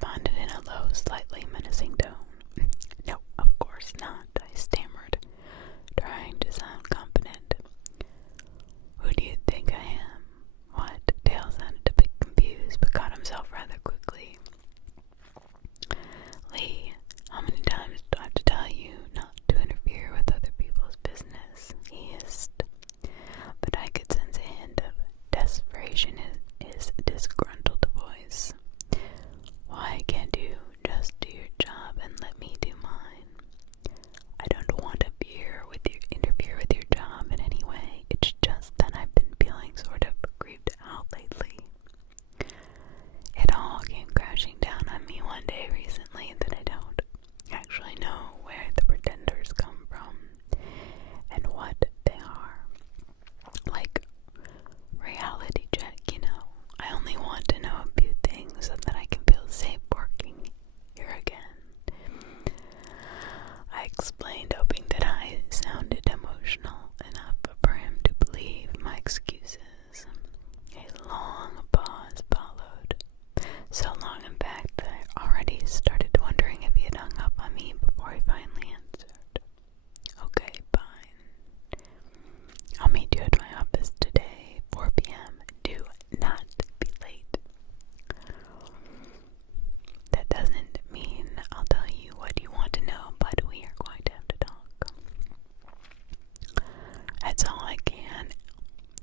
responded in a low, slightly menacing tone. No, of course not, I stammered, trying to sound confident. Who do you think I am? What? Dale sounded a bit confused, but caught himself rather quickly. Lee, how many times do I have to tell you not to interfere with other people's business? He hissed. But I could sense a hint of desperation in his disgruntled voice. Why can't you just do your job and let me do mine? I don't want to interfere with your job in any way. It's just that I've been feeling sort of creeped out lately. It all came crashing down on me one day recently that I don't actually know where the pretenders come from and what they are. Like reality check, you know. I only want to know a few things so that I can feel safe working here again. I explained, hoping that I sounded emotional enough for him to believe my excuses. A long pause followed. So long, in fact, that I already started wondering if he had hung up on me before he finally answered. Okay, fine. I'll meet you at my office today, 4 p.m. Do not be late. That doesn't mean I'll tell you what you want to know, but we are going to have to talk. That's all I can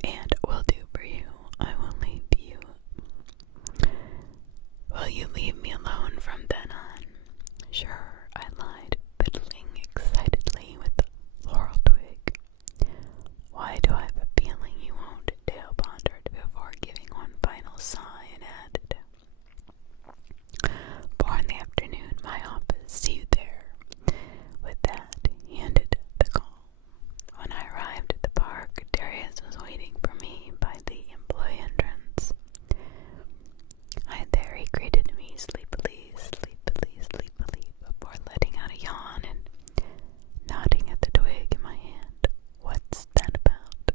and will do for you. I will leave you. Will you leave me alone from then on? Sure, I lied, fiddling excitedly with the laurel twig. Why do I have a feeling you won't? Dale pondered before giving one final sigh and added, 4 in the afternoon, my office. See you there. With that, he ended the call. When I arrived at the park, Darius was waiting for me by the employee entrance. Hi there, he greeted me sleepily, before letting out a yawn and nodding at the twig in my hand. What's that about?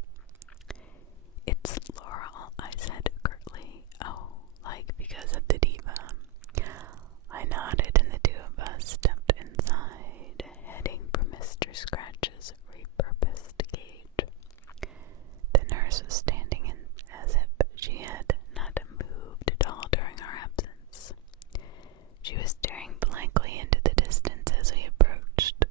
It's Laurel, I said curtly. Oh, like because of the diva. I nodded and the two of us stepped inside, heading for Mr. Scratch's repurposed cage. The nurse was standing in as if she had not moved at all during our absence. She was staring blankly into the distance as we approached.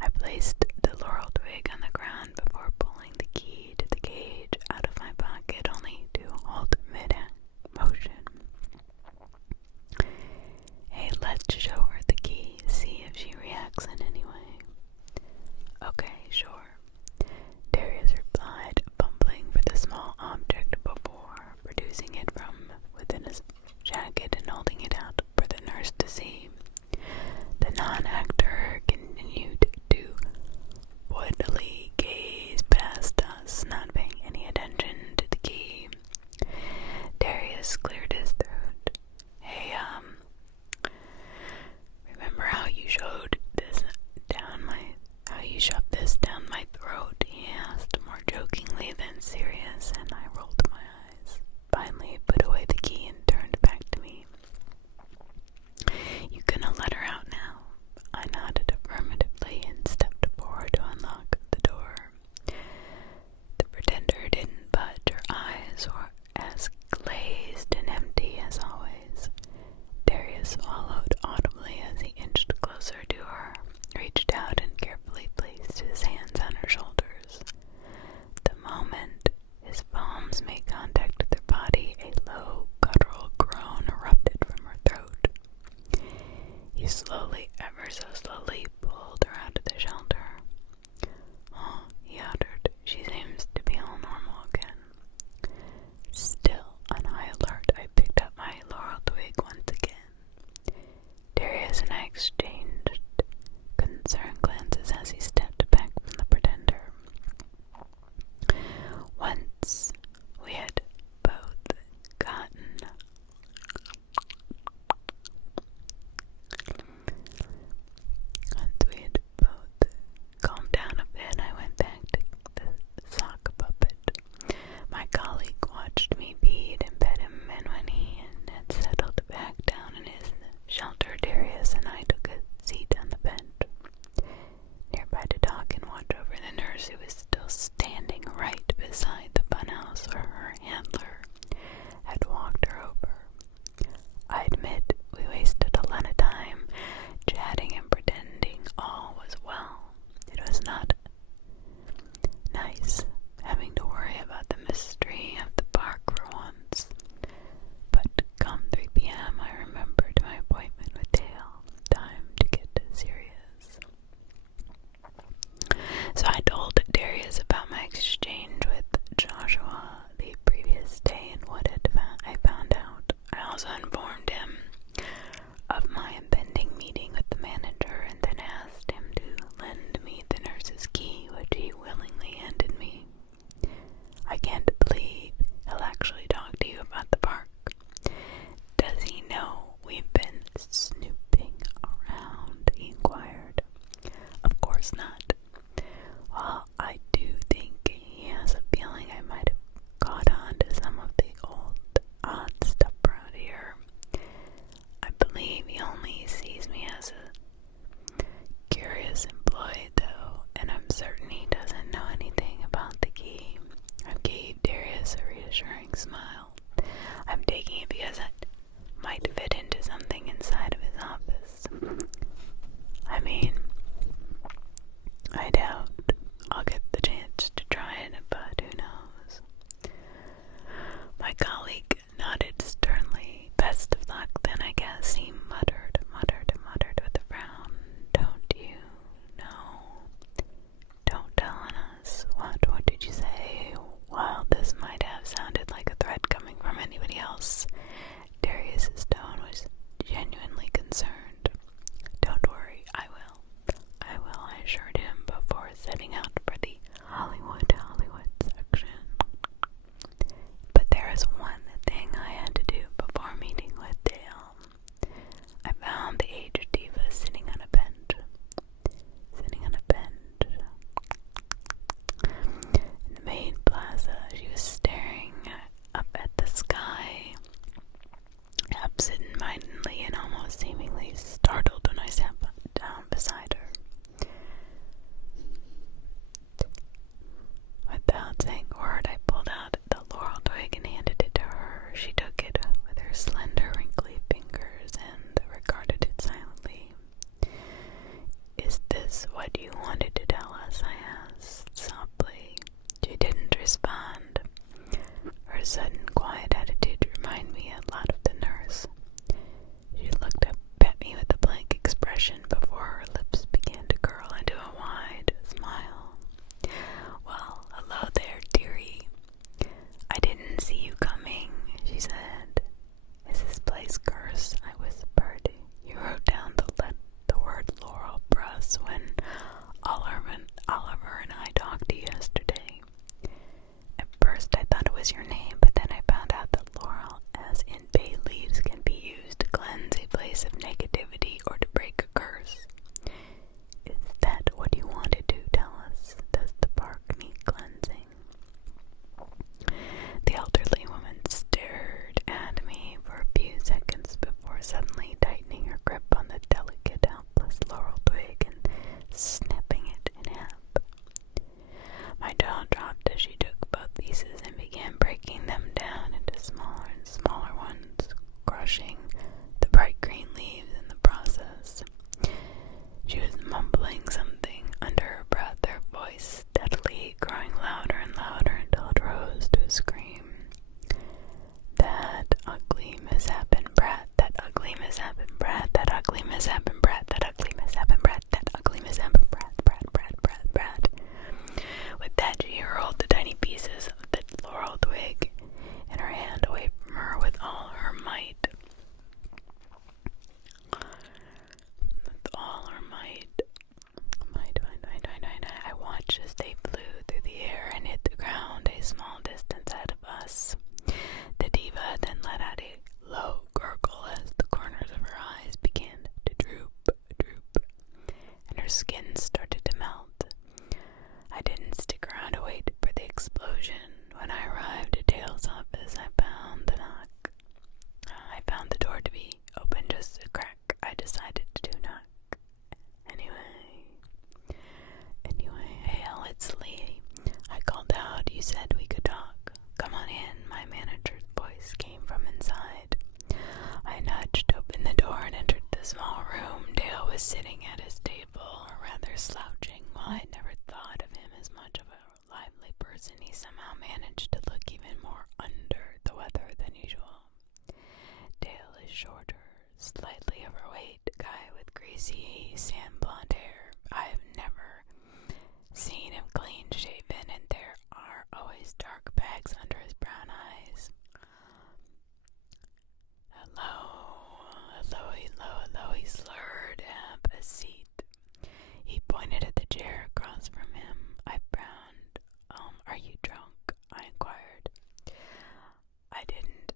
I placed the laurel twig on the ground before pulling the key to the cage out of my pocket, only to halt mid-motion. Hey, let's show her the key, see if she reacts in any way. Okay, sure. Darius replied, fumbling for the small object before producing it from within his jacket and holding it out for the nurse to see. The non-actor continued to woodily gaze past us, not paying any attention to the key. Darius cleared his throat. Hey, remember how you shoved this down my throat? He asked, more jokingly than serious, and I rolled my eyes. Finally, put away the key and turned back to me. You gonna let her out now? I nodded affirmatively and stepped forward to unlock the door. The pretender didn't budge. Her eyes were as glazed and empty as always. Darius swallowed audibly as he inched closer to her, reached out and carefully placed his hands on her shoulders. The moment his palms made contact with her body, a low, guttural groan erupted from her throat. He slowly, ever so slowly, pulled her out of the shelter. Oh, he uttered, she seems to be all normal again. Still on high alert, I picked up my laurel twig once again. Darius and I exchanged concerned glances as he stepped back from the pretender. Once we had both gotten He only sees me as a curious employee, though, and I'm certain he doesn't know anything about the key. I gave Darius a reassuring smile. I'm taking it because it might fit into something inside of his office. I mean, I doubt I'll get the chance to try it, but who knows? My colleague nodded sternly. Best of luck, then, I guess, he muttered with a frown. Don't you know? Don't tell on us. What did you say? While this might have sounded like a threat coming from anybody else, Darius's tone was genuinely concerned. Don't worry, I will, I assured him before setting out for the Hollywood section. But there is one thing I had to do before meeting with Dale. I found the aged diva sitting on a bench. In the main plaza, she was staring up at the sky, absent-mindedly and almost seemingly startled when I sat down beside her. Without saying a word, I pulled out the laurel twig and handed it to her. She took it with her slender, wrinkly fingers and regarded it silently. Is this what you wanted to tell us? I asked softly. She didn't respond. Her sudden quiet attitude reminded me a lot of the nurse. She looked up at me with a blank expression before her lips began to curl into a wide smile. Well, hello there, dearie. I didn't see you coming, she said. Is this place cursed? I whispered. You wrote down the word laurel for us when Oliver and I talked to you yesterday. At first I thought it was your name, but then I found out that laurel, as in bay leaves, can be used to cleanse a place of negativity or to break a curse. Is that what you wanted to tell us? Does the bark need cleansing? The elderly woman stared at me for a few seconds before suddenly tightening her grip on the delicate, helpless laurel twig and snapping it in half. My jaw dropped as she took both pieces and began breaking them down into smaller and smaller ones, crushing the bright green leaves in the process. She was mumbling something under her breath, her voice steadily growing louder and louder until it rose to a scream. That ugly misshapen brat, that ugly misshapen brat, that ugly misshapen brat, that ugly misshapen brat, that ugly misshapen brat. With that, she hurled the tiny pieces of the laurel twig in her hand away from her with all her might. I watched as they flew through the air and hit the ground a small distance ahead of us. The diva then let out a low gurgle as the corners of her eyes began to droop, and her skin started to melt. I didn't stick around to wait for the explosion. When I arrived at Dale's office, I found the door to be open just a crack. I decided to knock. Anyway, Hale, it's Lee. I called out. You said we could talk. Come on in. My manager's voice came from inside. I nudged open the door and entered the small room. Dale was sitting at his table, rather slouching. While I'd never thought of him as much of a lively person, he somehow managed to look even more under the weather than usual. Dale is shorter, slightly overweight guy with greasy sand blonde hair. I've never seen him clean shaven, and there are always dark bags under his brown eyes. Hello, he slurred. Have a seat. He pointed at the chair across from him. I frowned. Are you drunk? I inquired. I didn't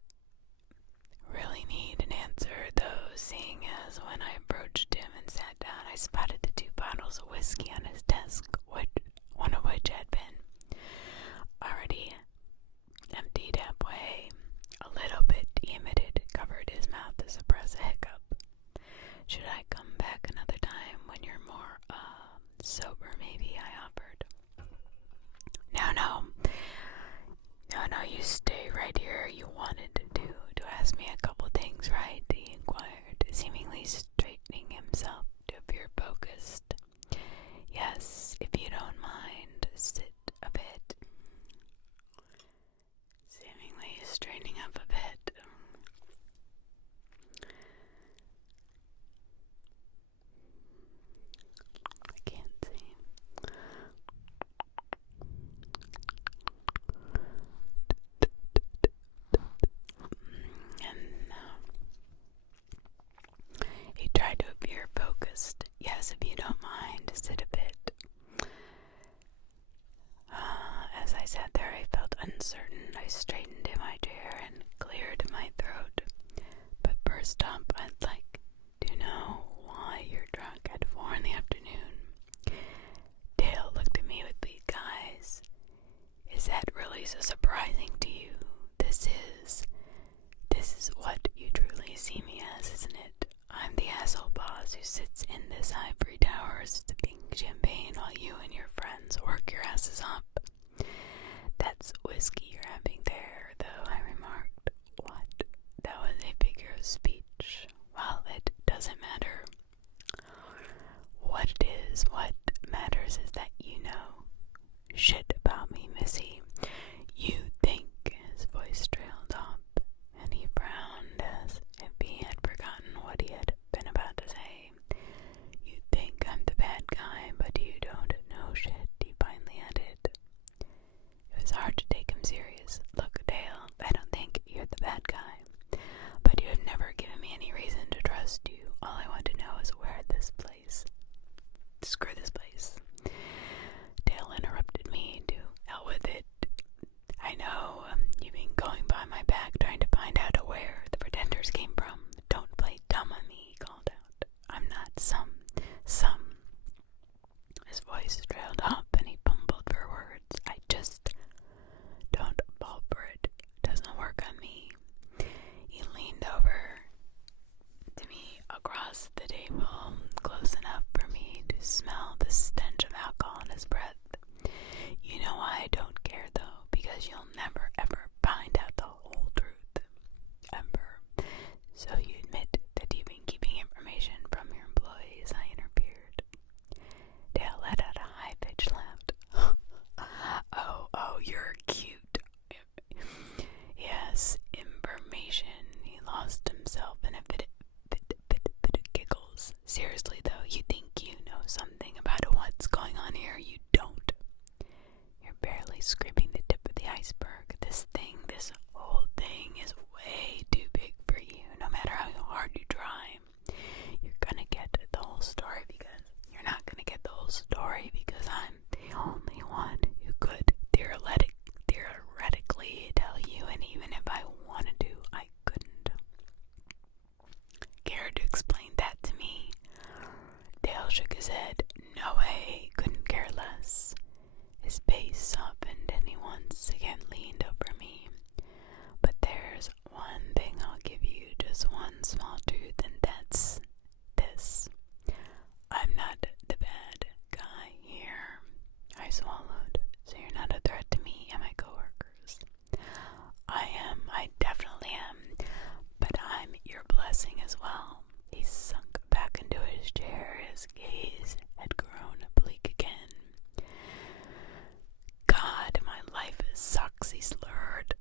really need an answer, though, seeing as when I approached him and sat down, I spotted the 2 bottles of whiskey on his desk, one of which had been already emptied halfway. A little bit, he admitted, covered his mouth to suppress a hiccup. I'd like to know why you're drunk at 4 in the afternoon. Dale looked at me with big eyes. Is that really so surprising to you? This is what you truly see me as, isn't it? I'm the asshole boss who sits in this ivory tower sipping champagne while you and your friends work your asses up. That's whiskey you're having there, though, I remarked. What? That was a figure of speech. Well, it doesn't matter what it is. What matters is that you know shit about me, Missy. You think, his voice trailed off, and he frowned as if he had forgotten what he had been about to say. You think I'm the bad guy, but you don't know shit, he finally added. It was hard to take him serious. Look, Dale, I don't think you're the bad guy, but you have never given me any reason to trust you. All I want to know is where this place. Screw this place. Dale interrupted me. To hell with it. I know you've been going by my back trying to find out where the pretenders came from. Don't play dumb on me, he called out. I'm not some. His voice trailed off and he fumbled for words. I just don't fall for it. It doesn't work on me. He leaned over to me across the table, close enough for me to smell the stench of alcohol in his breath. You know why I don't care, though, because you'll never ever find out the whole truth. Ever. So you admit that you've been keeping information from your employees, I interfered. Dale let out a high-pitched laugh. Oh, you're cute. Yes, information. He lost himself in a bit of giggles. Seriously, though, you think you know something about what's going on here? You don't. You're barely scraping the tip of the iceberg. This whole thing is way too big for you. No matter how hard you try, you're gonna get the whole story because you're not gonna get the whole story because I'm the only one who could theoretically tell you, and even if I wanted to, I couldn't. Care to explain that to me? Dale shook his head. No way, couldn't care less. His face softened and he once again leaned over me. But there's one thing I'll give you, just one small truth, and that's this. I'm not the bad guy here. I swallowed. So you're not a threat to me and my coworkers. I definitely am, but I'm your blessing as well. He sunk back into his chair, his gaze had grown bleak again. God, my life sucks, he slurred.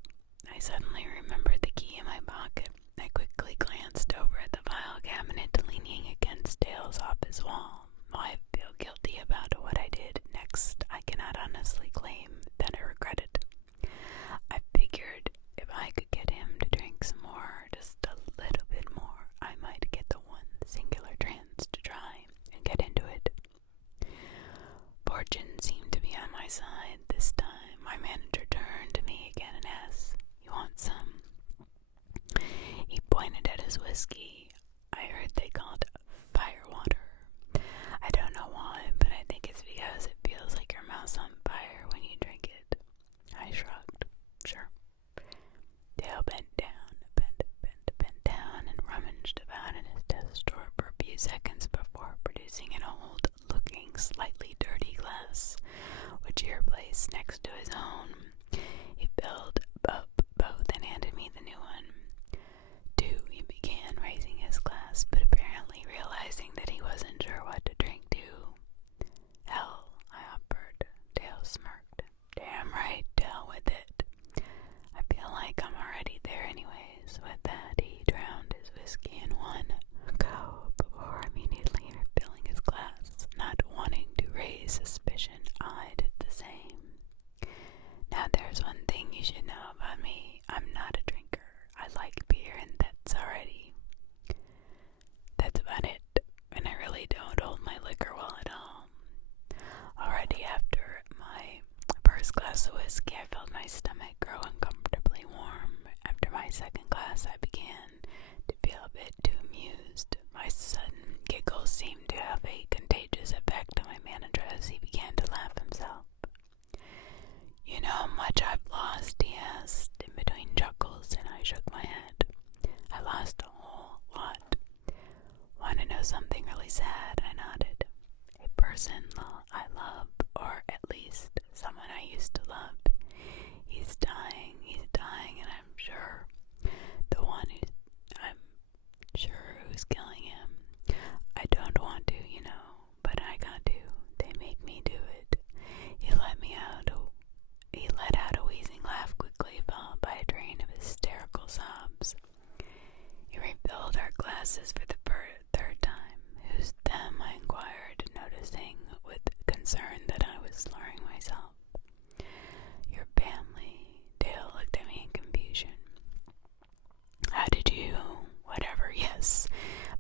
I suddenly remembered the key in my pocket. I quickly glanced over at the file cabinet leaning against Dale's office wall. I feel guilty about what I did next. I cannot honestly claim that I regret it. I figured if I could get him to drink some more, just a little bit more, I might get the one singular chance to try and get into it. Fortune seemed to be on my side this time. My manager turned to me again and asked, "You want some?" He pointed at his whiskey. I heard they called it firewater. I don't know why, but I think it's because it feels like your mouth's on fire when you drink it. I shrugged. Sure. Dale bent down and rummaged about in his desk drawer for a few seconds before producing an old-looking, slightly dirty glass, which he replaced next to his own. He filled up both and handed me the new one. "Do," he began, raising his glass, but apparently realizing that he wasn't sure what to drink to. "Hell," I offered. Dale smirked. "Damn right, hell with it. I feel like I'm already there anyways." With that, he drowned his whiskey in one go before immediately refilling his glass. Not wanting to raise suspicion, I did the same. "Now there's one thing you should know. was something really sad. I nodded. A person I love, or at least someone I used to love. He's dying, and I'm sure who's killing him. I don't want to, but I got to. They make me do it. He let out a wheezing laugh, quickly followed by a train of hysterical sobs. He refilled our glasses for the third time. Who's them? I inquired, noticing with concern that I was slurring myself. Your family. Dale looked at me in confusion. How did you? Whatever, yes.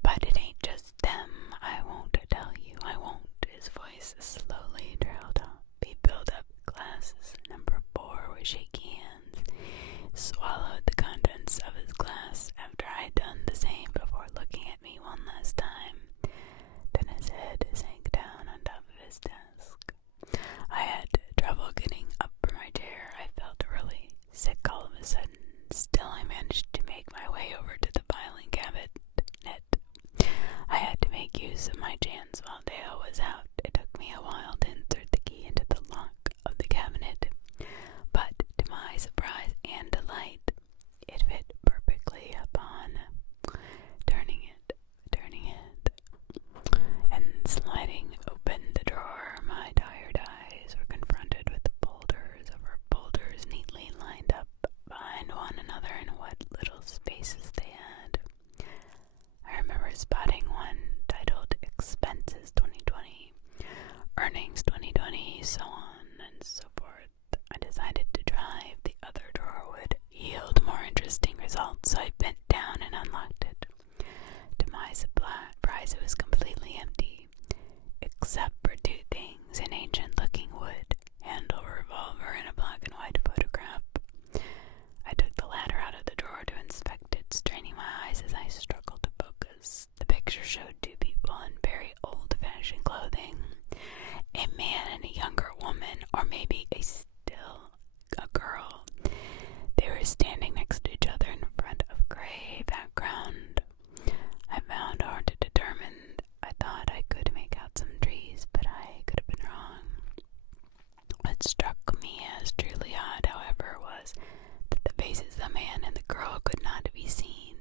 But it ain't just them. I won't tell you. I won't. His voice slowly trailed off. He filled up glasses. Number 4 with shaky hands. Swallowed the contents of his glass after I'd done the same before looking at me one last time. Then his head sank down on top of his desk. I had trouble getting up from my chair. I felt really sick all of a sudden. Still, I managed to make my way over to the filing cabinet. I had to make use of my chance while Dale was out. It took me a while to insert the key into the lock of the cabinet, but to my surprise and delight, it fit perfectly upon turning it, and sliding open the drawer. My tired eyes were confronted with folders over folders neatly lined up behind one another in what little spaces they had. I remember spotting one titled Expenses 2020, Earnings 2020, so on and so forth. I decided to try if the other drawer would yield more interesting results, so I bent down and unlocked it. To my surprise, it was completely empty, except for 2 things: an ancient-looking wood handle revolver and a black and white photograph. I took the latter out of the drawer to inspect it, straining my eyes as I struggled to focus. The picture showed 2 people in very old-fashioned clothing, a man and a younger woman, or maybe a girl. They were standing next to each other in front of a gray background. I found hard to determine. I thought I could make out some trees, but I could have been wrong. What struck me as truly odd, however, was that the faces of the man and the girl could not be seen.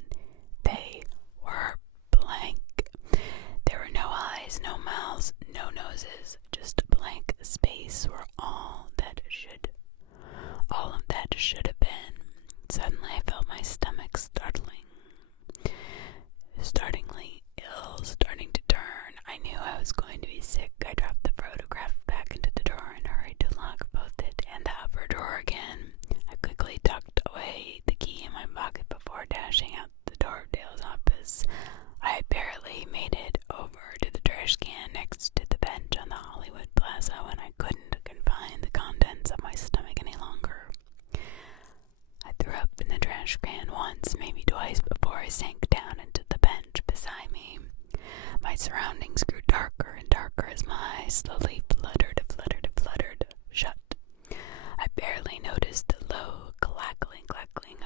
They were blank. There were no eyes, no mouths, no noses, just a blank space where all of that should have been. Suddenly I felt my stomach startlingly ill, starting to turn. I knew I was going to be sick. I dropped the photograph back into the drawer and hurried to lock both it and the upper drawer again. I quickly tucked away the key in my pocket before dashing out the door of Dale's office. I had barely made it over to the trash can next to the bench on the Hollywood Plaza when I couldn't confine the contents of my stomach any longer. I threw up in the trash can once, maybe twice, before I sank down into the bench beside me. My surroundings grew darker and darker as my eyes slowly fluttered shut. I barely noticed the low clackling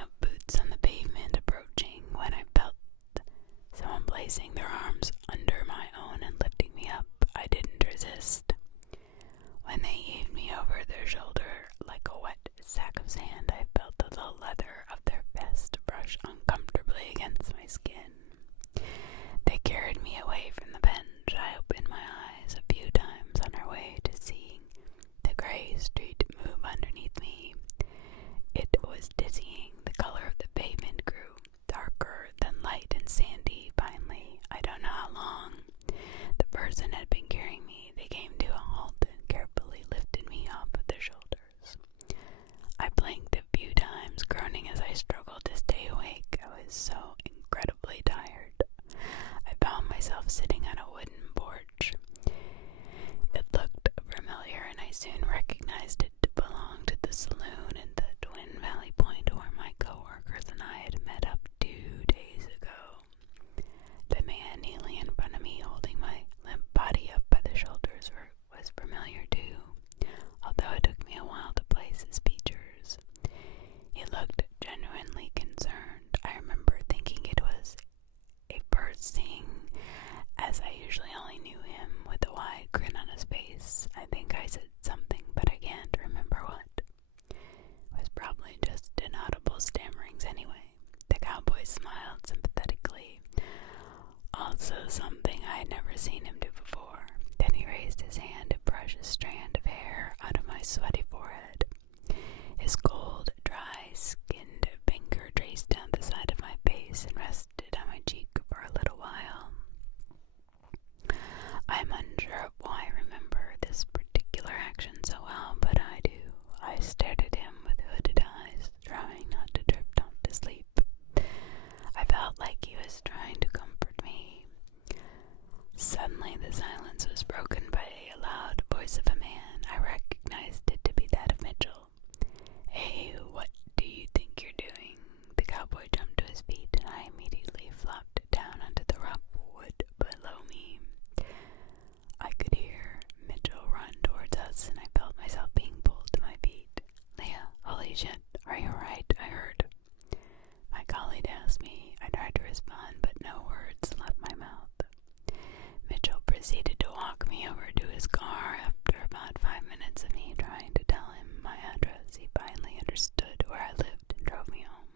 of boots on the pavement approaching when I felt someone placing their arms under my own and lifting me up. I didn't resist. When they heaved me over their shoulder like a wet sack of sand, I felt the leather of their vest brush uncomfortably against my skin. They carried me away from the bench. I opened my eyes a few times on our way to seeing the gray street move underneath me. It was dizzying. The color of the pavement grew darker, then light and sandy. Finally, I don't know how long, the person had been carrying me. They came to a halt and carefully lifted me off of their shoulders. something I had never seen him do before. Then he raised his hand to brush a strand of hair out of my sweaty forehead. His cold, dry-skinned finger traced down the side of my face and rested on my cheek for a little while. I'm unsure of why I remember this particular action so well, but I do. I stared at him with hooded eyes, trying not to drift off to sleep. I felt like he was trying to comfort me. Suddenly the silence was broken by a loud voice of a man. I recognized it to be that of Mitchell. "Hey, what do you think you're doing?" The cowboy jumped to his feet, and I immediately flopped down onto the rough wood below me. I could hear Mitchell run towards us, and I felt myself being pulled to my feet. "Leah, holy shit, are you alright?" I heard. My colleague asked me. I tried to respond, but no words left my mouth. Mitchell proceeded to walk me over to his car. After about 5 minutes of me trying to tell him my address, he finally understood where I lived and drove me home.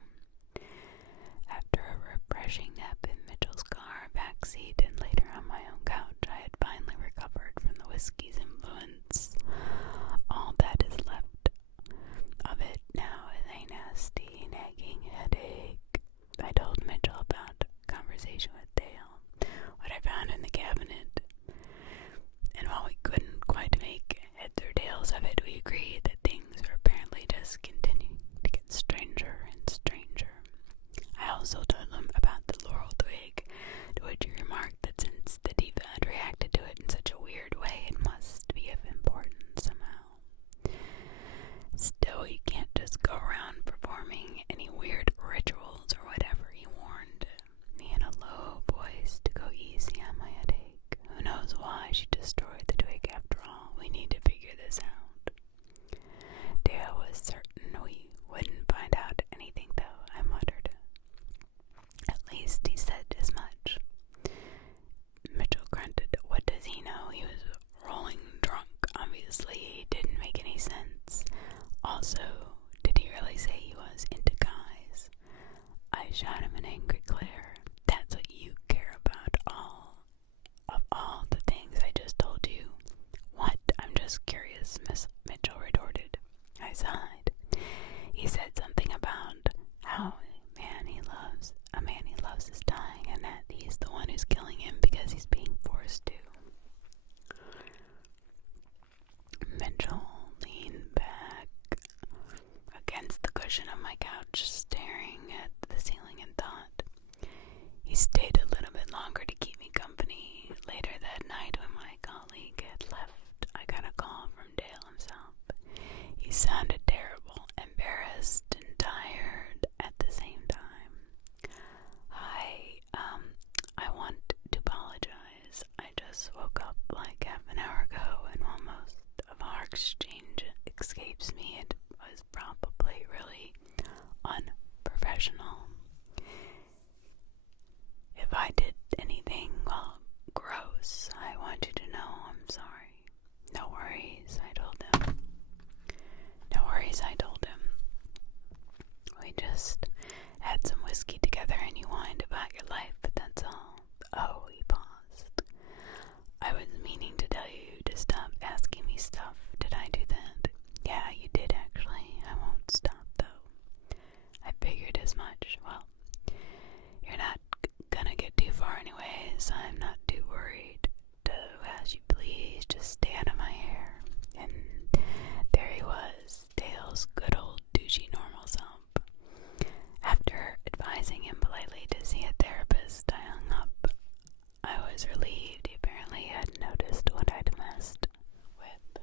After a refreshing nap in Mitchell's car backseat and later on my own couch, I had finally recovered from the whiskey's influence. All that is left of it now is a nasty, nagging headache. I told Mitchell about a conversation with Dale, what I found in the cabinet, and while we couldn't quite make heads or tails of it, we agreed that things were apparently just continuing to get stranger and stranger. I also told him about the laurel twig, to which he remarked that since the diva had reacted to it in such a weird way, it must be of importance somehow. Still, you can't just go around performing any weird rituals or whatever, he warned me in a low voice to go easy on my headache. Who knows why she destroyed the twig after all? We need to figure this out. Dale was certain we wouldn't find out anything, though, I muttered. At least he said as much. Mitchell grunted. What does he know? He was rolling drunk. Obviously, it didn't make any sense. Also, did he really say he was into guys? I shot him an angry glare. That's what you care about, all the things I just told you. What? I'm just curious, Miss Mitchell retorted. I sighed. He said something about how a man he loves is dying, and that he's the one who's killing him because he's being forced to. Mitchell leaned back against the cushion of my couch, staring at the ceiling in thought. He stayed a little bit longer to keep me company. Later that night, when my colleague had left, I got a call from Dale himself. He sounded terrible, embarrassed and tired at the same time. Hi, I want to apologize. I just woke up like half an hour ago, and while most of our exchange escapes me, it was probably really unprofessional. If I did anything, well, gross, I want you to know I'm sorry. No worries, I told him. We just had some whiskey together and you whined about your life, but that's all. Oh, he paused. I was meaning to tell you to stop asking me stuff. Did I do that? Yeah, you did actually. I won't stop though. I figured as much. Well, you're not gonna get too far anyways. I'm not too worried. Do as you please, just stay out of my hair. And there he was, Dale's good old douchey normal self. After advising him politely to see a therapist, I hung up. I was relieved. He apparently hadn't noticed what I'd messed with.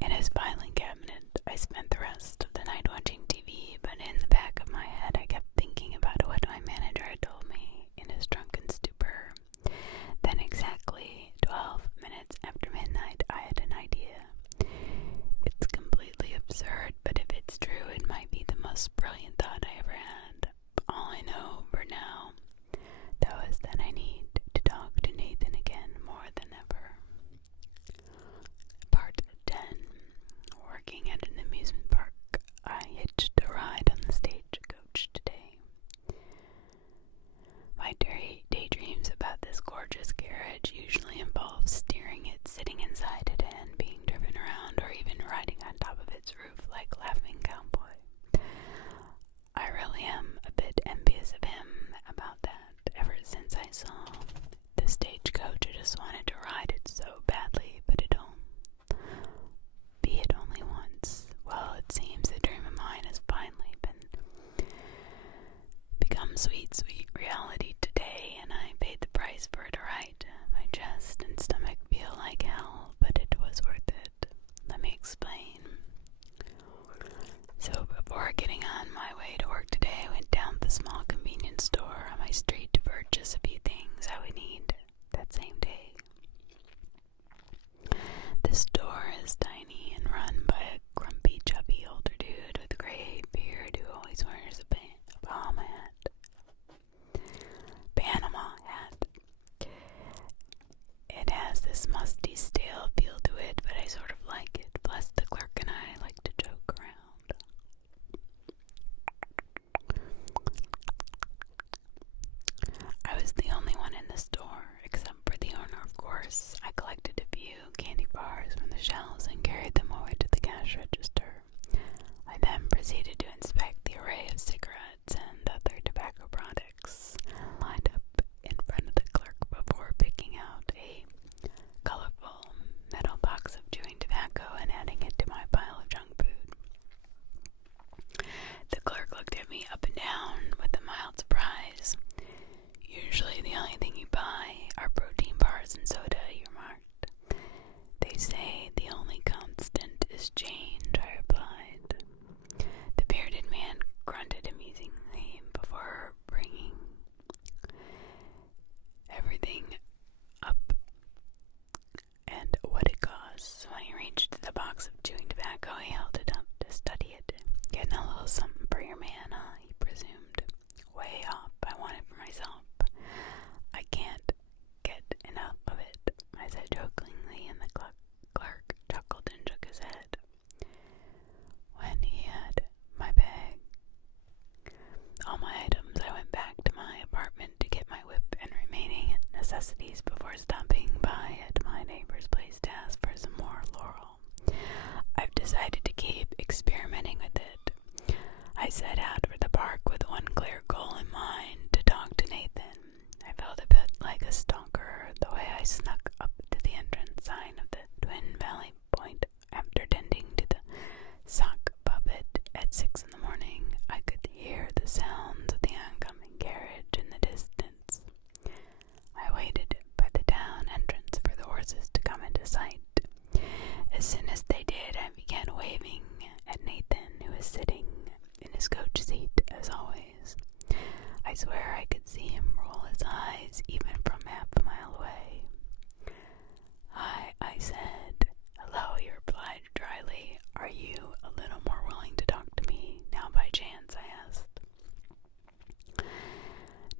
In his filing cabinet, I spent the rest of the night watching TV, but in the back of my head I kept thinking about what my manager had told me in his drunken stupor. Then exactly 12 minutes after midnight, I had an idea. It's completely absurd, but if it's true, it might be the most brilliant thought I ever had. All I know for now sweet reality today, and I paid the price for it right. My chest and stomach feel like hell, but it was worth it. Let me explain. So before getting on my way to work today, I went down to the small convenience store on my street to purchase a few things I would need that same day. The store is tiny and run by a grumpy, chubby older dude with a gray beard who always wears a Panama hat. It has this musty, stale feel to it, but I sort of like it. Plus, the clerk and I like to joke around. I was the only one in the store, except for the owner, of course. I collected a few candy bars from the shelves and carried them over to the cash register. I then proceeded to inspect the array of cigarettes and other tobacco products lined up in front of the clerk before picking out a colorful metal box of chewing tobacco and adding it to my pile of junk food. The clerk looked at me up and down with a mild surprise. Usually the only thing you buy are protein bars and soda, he remarked. They say the only constant is change, I replied. The bearded man grunted amusingly before bringing everything up and what it costs. When he reached the box of chewing tobacco, he held it up to study it. Getting a little something for your man, huh? He presumed. Way off. I want it for myself. I can't get enough of it, I said jokingly, and the clerk chuckled and shook his head. When he had my bag, all my items, I went back to my apartment to get my whip and remaining necessities before stopping by at my neighbor's place to ask for some more Laurel. I've decided to keep experimenting with it. I set out for the park with one clear goal in mind, to talk to Nathan. I felt a bit like a stalker the way I snuck up to the entrance sign of the Twin Valley Point after tending to the sock puppet at 6 in the morning. I could hear the sounds of the oncoming carriage in the distance. I waited by the town entrance for the horses to come into sight. As soon as they did, I began waving at Nathan, who was sitting in his coach seat as always. I swear I could see him roll his eyes even from half a mile away. Hi, I said. Hello, he replied dryly. Are you a little more willing to talk to me now by chance? I asked.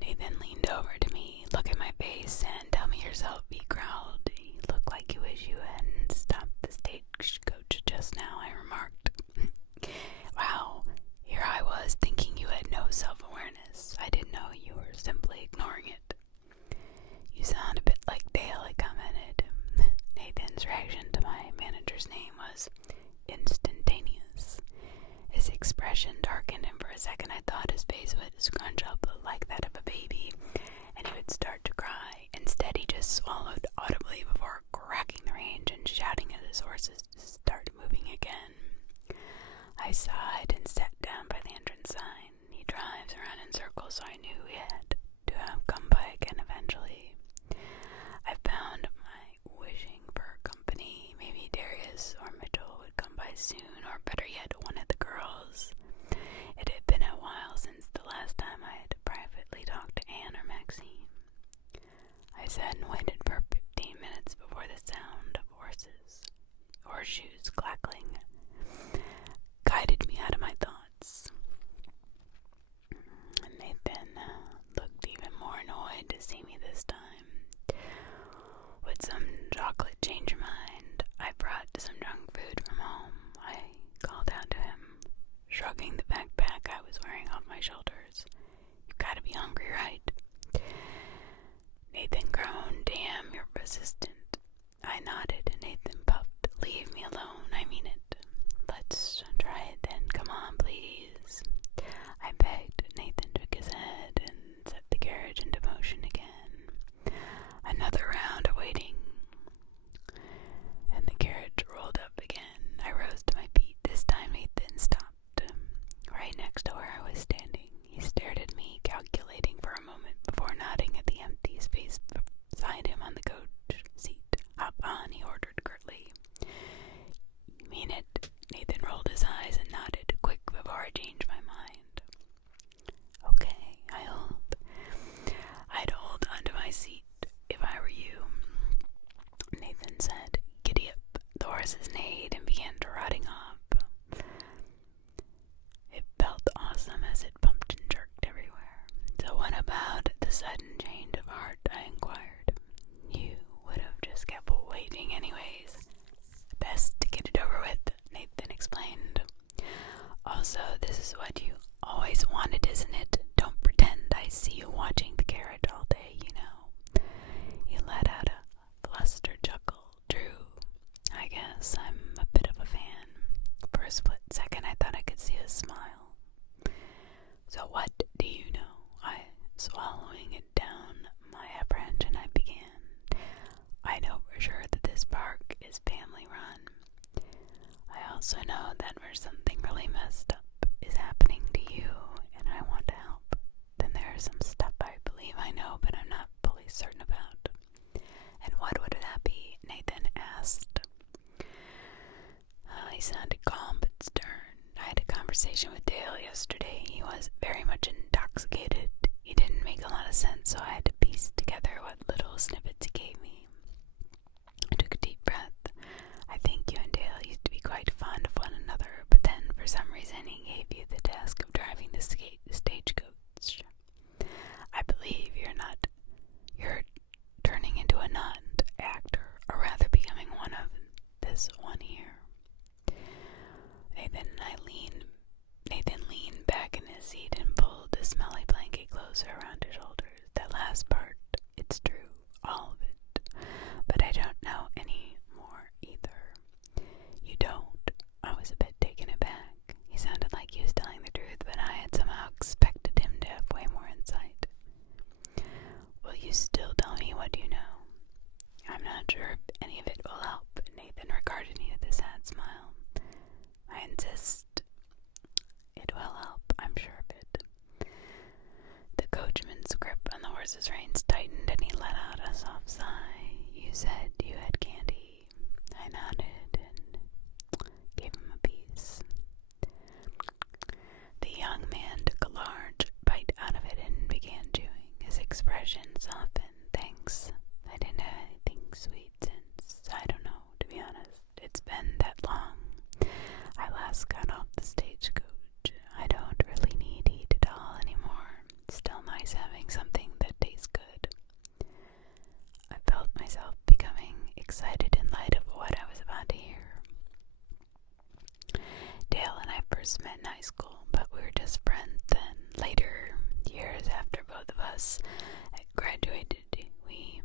Nathan leaned over to me. Look at my face and tell me yourself, he growled. You look like you wish you hadn't stopped the stagecoach just now, I remarked. Wow, here I was thinking you had no self-awareness. I didn't know you were simply ignoring it. You sound a bit like Dale, I commented. Nathan's reaction to my manager's name was instantaneous. His expression darkened, and for a second I thought his face would scrunch up like that of a baby, and he would start to cry. Instead, he just swallowed audibly before cracking the reins and shouting at his horses to start moving again. I sighed and sat down by the entrance sign. He drives around in circles, so I knew he had to have come by again eventually. I found my wishing for company. Maybe Darius or Mitchell would come by soon, or better yet, one of the girls. It had been a while since the last time I had privately talked to Anne or Maxine. I sat and waited for 15 minutes before the sound of horseshoes clackling guided me out of my thoughts. Nathan looked even more annoyed to see me this time. Would some chocolate change your mind? I brought some junk food from home, I called out to him, shrugging the backpack I was wearing off my shoulders. You've got to be hungry, right? Nathan groaned. Damn, you're persistent. I nodded, and Nathan puffed. Leave me alone, I mean it. sudden change of heart, I inquired. You would have just kept waiting anyways. Best to get it over with, Nathan explained. Also, this is what you always wanted, isn't it? Don't pretend I see you watching the carrot all day, you know. He let out a flustered chuckle. True. I guess I'm a bit of a fan. For a split second, I thought I could see a smile. So what do you know? Swallowing it down my apprehension, I began. I know for sure that this park is family run. I also know that where something really messed up is happening to you, and I want to help. Then there's some stuff I believe I know, but I'm not fully certain about. And what would that be? Nathan asked. He sounded calm but stern. I had a conversation with Dale yesterday. He was very much intoxicated. He didn't make a lot of sense, so I had to piece together what little snippets he gave me. I took a deep breath. I think you and Dale used to be quite fond of one another, but then for some reason he gave you the task of driving the stagecoach. I believe you're turning into a non-actor, or rather becoming one of this one here. Nathan leaned back in his seat and pulled the smelly blanket closer around his shoulders. That last part, it's true, all of it. But I don't know any more either. You don't? I was a bit taken aback. He sounded like he was telling the truth, but I had somehow expected him to have way more insight. Will you still tell me what you know? I'm not sure if any of it will help. Nathan regarded me with a sad smile. I insist. It will help, I'm sure of it. The coachman's grip on the horse's reins tightened and he let out a soft sigh. You said you had candy. I nodded and gave him a piece. The young man took a large bite out of it and began chewing. His expression softened. Thanks. I didn't have anything sweet since, I don't know, to be honest. It's been that long. I last got off the stagecoach. I don't really need heat at all anymore. It's still nice having something that tastes good. I felt myself becoming excited in light of what I was about to hear. Dale and I first met in high school, but we were just friends then. Later, years after both of us had graduated, we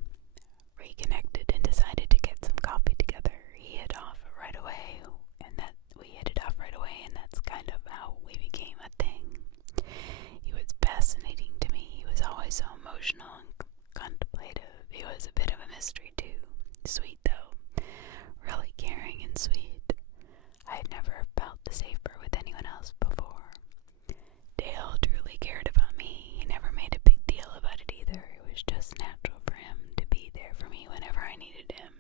reconnected and decided to get some coffee together. He hit off right away, and that's kind of how we became a thing. He was fascinating to me. He was always so emotional and contemplative. He was a bit of a mystery too. Sweet though. Really caring and sweet. I had never felt safer with anyone else before. Dale truly cared about me. He never made a big deal about it either. It was just natural for him to be there for me whenever I needed him.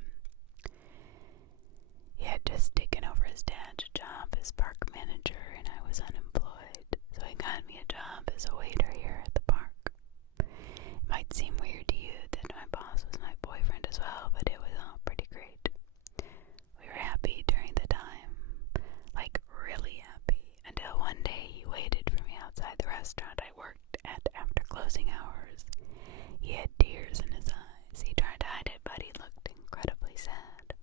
He had just taken over his dad's job as park manager and I was unemployed, so he got me a job as a waiter here at the park. It might seem weird to you that my boss was my boyfriend as well, but it was all pretty great. We were happy during the time, like really happy, until one day he waited for me outside the restaurant I worked at after closing hours. He had tears in his eyes. He tried to hide it, but he looked incredibly sad.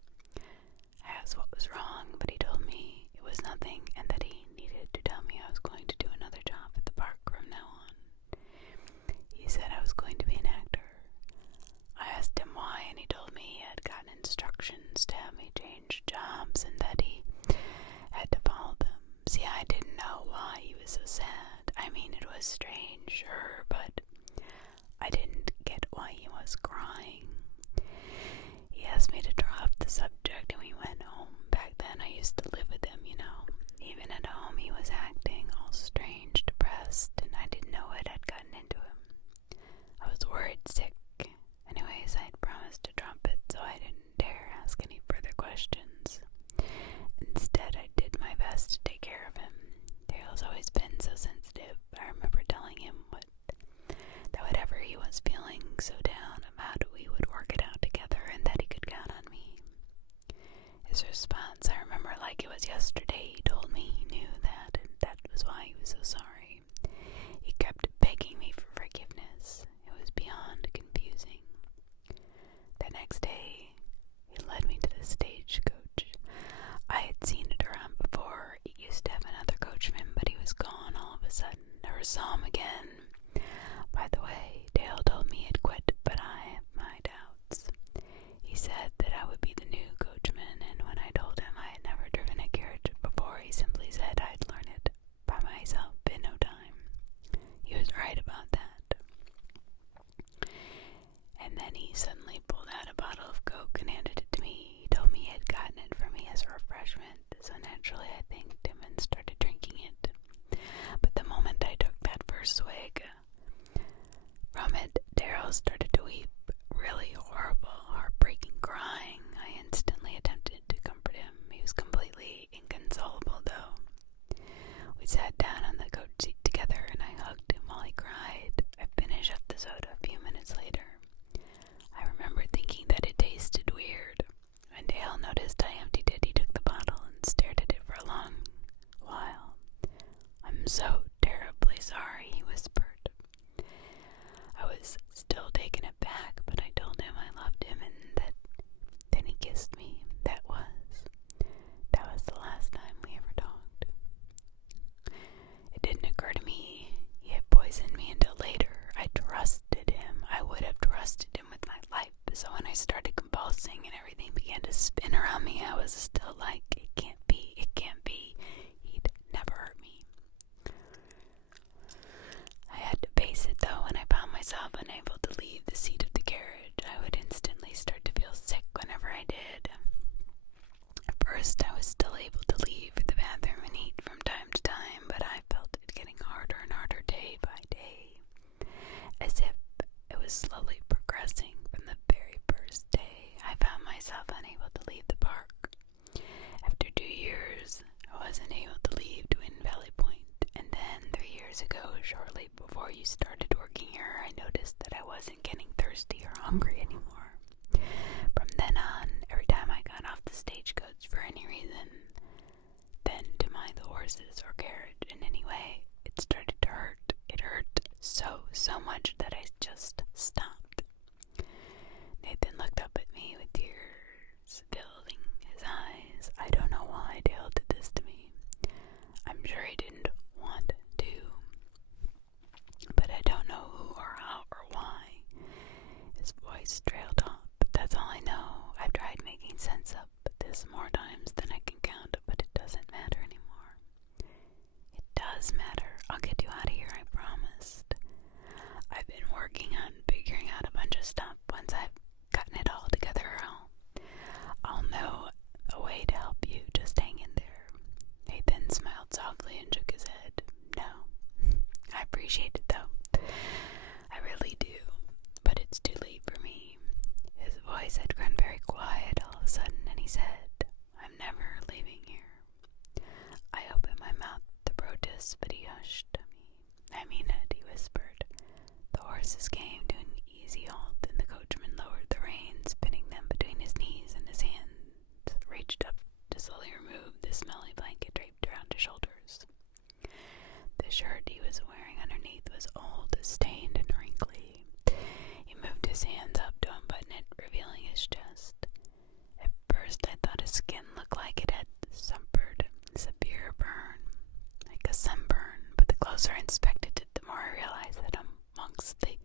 I asked what was wrong, but he told me it was nothing and that he needed to tell me I was going to do another job at the park from now on. He said I was going to be an actor. I asked him why, and he told me he had gotten instructions to have me change jobs and that he had to follow them. See, I didn't know why he was so sad. I mean, it was strange, sure, but I didn't get why he was crying. He asked me to drop the subject and we went home. Back then I used to live with him, you know. Even at home he was acting all strange, depressed, and I didn't know what had gotten into him. I was worried sick. Anyways, I had promised to drop it, so I didn't dare ask any further questions. Instead, I did my best to take care of him. Dale's always been so sensitive. I remember telling him that whatever he was feeling so down about, we would work it out together and that he could count on me. His response, I remember like it was yesterday. He told me he knew that, and that was why he was so sorry. He kept begging me for forgiveness. It was beyond next day, he led me to the stagecoach. I had seen it around before. It used to have another coachman, but he was gone all of a sudden. Never saw him again. By the way, Dale told me he had quit, but I have my doubts. He said that I would be the new coachman, and when I told him I had never driven a carriage before, he simply said I'd learn it by myself in no time. He was right about that. And then he suddenly pulled out a bottle of Coke and handed it to me. He told me he had gotten it for me as a refreshment, so naturally I thanked him and started drinking it. But the moment I took that first swig from it, Daryl started to weep, really horrible, heartbreaking crying. I instantly attempted to comfort him. He was completely inconsolable, though. We sat down on the coach seat together, and I hugged him while he cried. I finished up the soda a few minutes later. I remember thinking that it tasted weird. When Dale noticed I emptied it, he took the bottle and stared at it for a long while. "I'm so terribly sorry," he whispered. I was still taken aback, but I told him I loved him and that then he kissed me. That was the last time we ever talked. It didn't occur to me he had poisoned me until later. I trusted him. I would have trusted him with my life. So when I started convulsing and everything began to spin around me, I was still like, it can't be. He'd never hurt me. I had to face it, though. When I found myself unable to leave the seat of the carriage, I would instantly start to feel sick whenever I did. At first, I was still able to leave for the bathroom and eat from time to time, but I felt it getting harder and harder day by day, as if it was slowly progressing. From the very first day, I found myself unable to leave the park. After 2 years, I wasn't able to leave Twin Valley Point, and then 3 years ago, shortly before you started working here, I noticed that I wasn't getting thirsty or hungry anymore. From then on, every time I got off the stagecoach for any reason, then to mind the horses or carriage in any way, it started to hurt. It hurt so much that I just stopped. Nathan looked up at me with tears filling his eyes. I don't know why Dale did this to me. I'm sure he didn't want to, but I don't know who or how or why. His voice trailed off. That's all I know. I've tried making sense of this more times than I can count, but it doesn't matter anymore. It does matter. I'll get you out of here, I promised. I've been working on figuring out a bunch of stuff. Once I've gotten it all together, I'll know a way to help you. Just hang in there. Nathan smiled softly and shook his head. No. I appreciate it, though. I really do. But it's too late for me. His voice had grown very quiet all of a sudden, and he said, I'm never leaving here. I opened my mouth to protest, but he hushed me. I mean it, he whispered. The horses came to an easy halt, and the coachman lowered the reins, pinning them between his knees, and his hands reached up to slowly remove the smelly blanket draped around his shoulders. The shirt he was wearing underneath was old, stained, and wrinkly. He moved his hands up to unbutton it, revealing his chest. At first I thought his skin looked like it had suffered a severe burn, like a sunburn, but the closer I inspected it, the more I realized that amongst the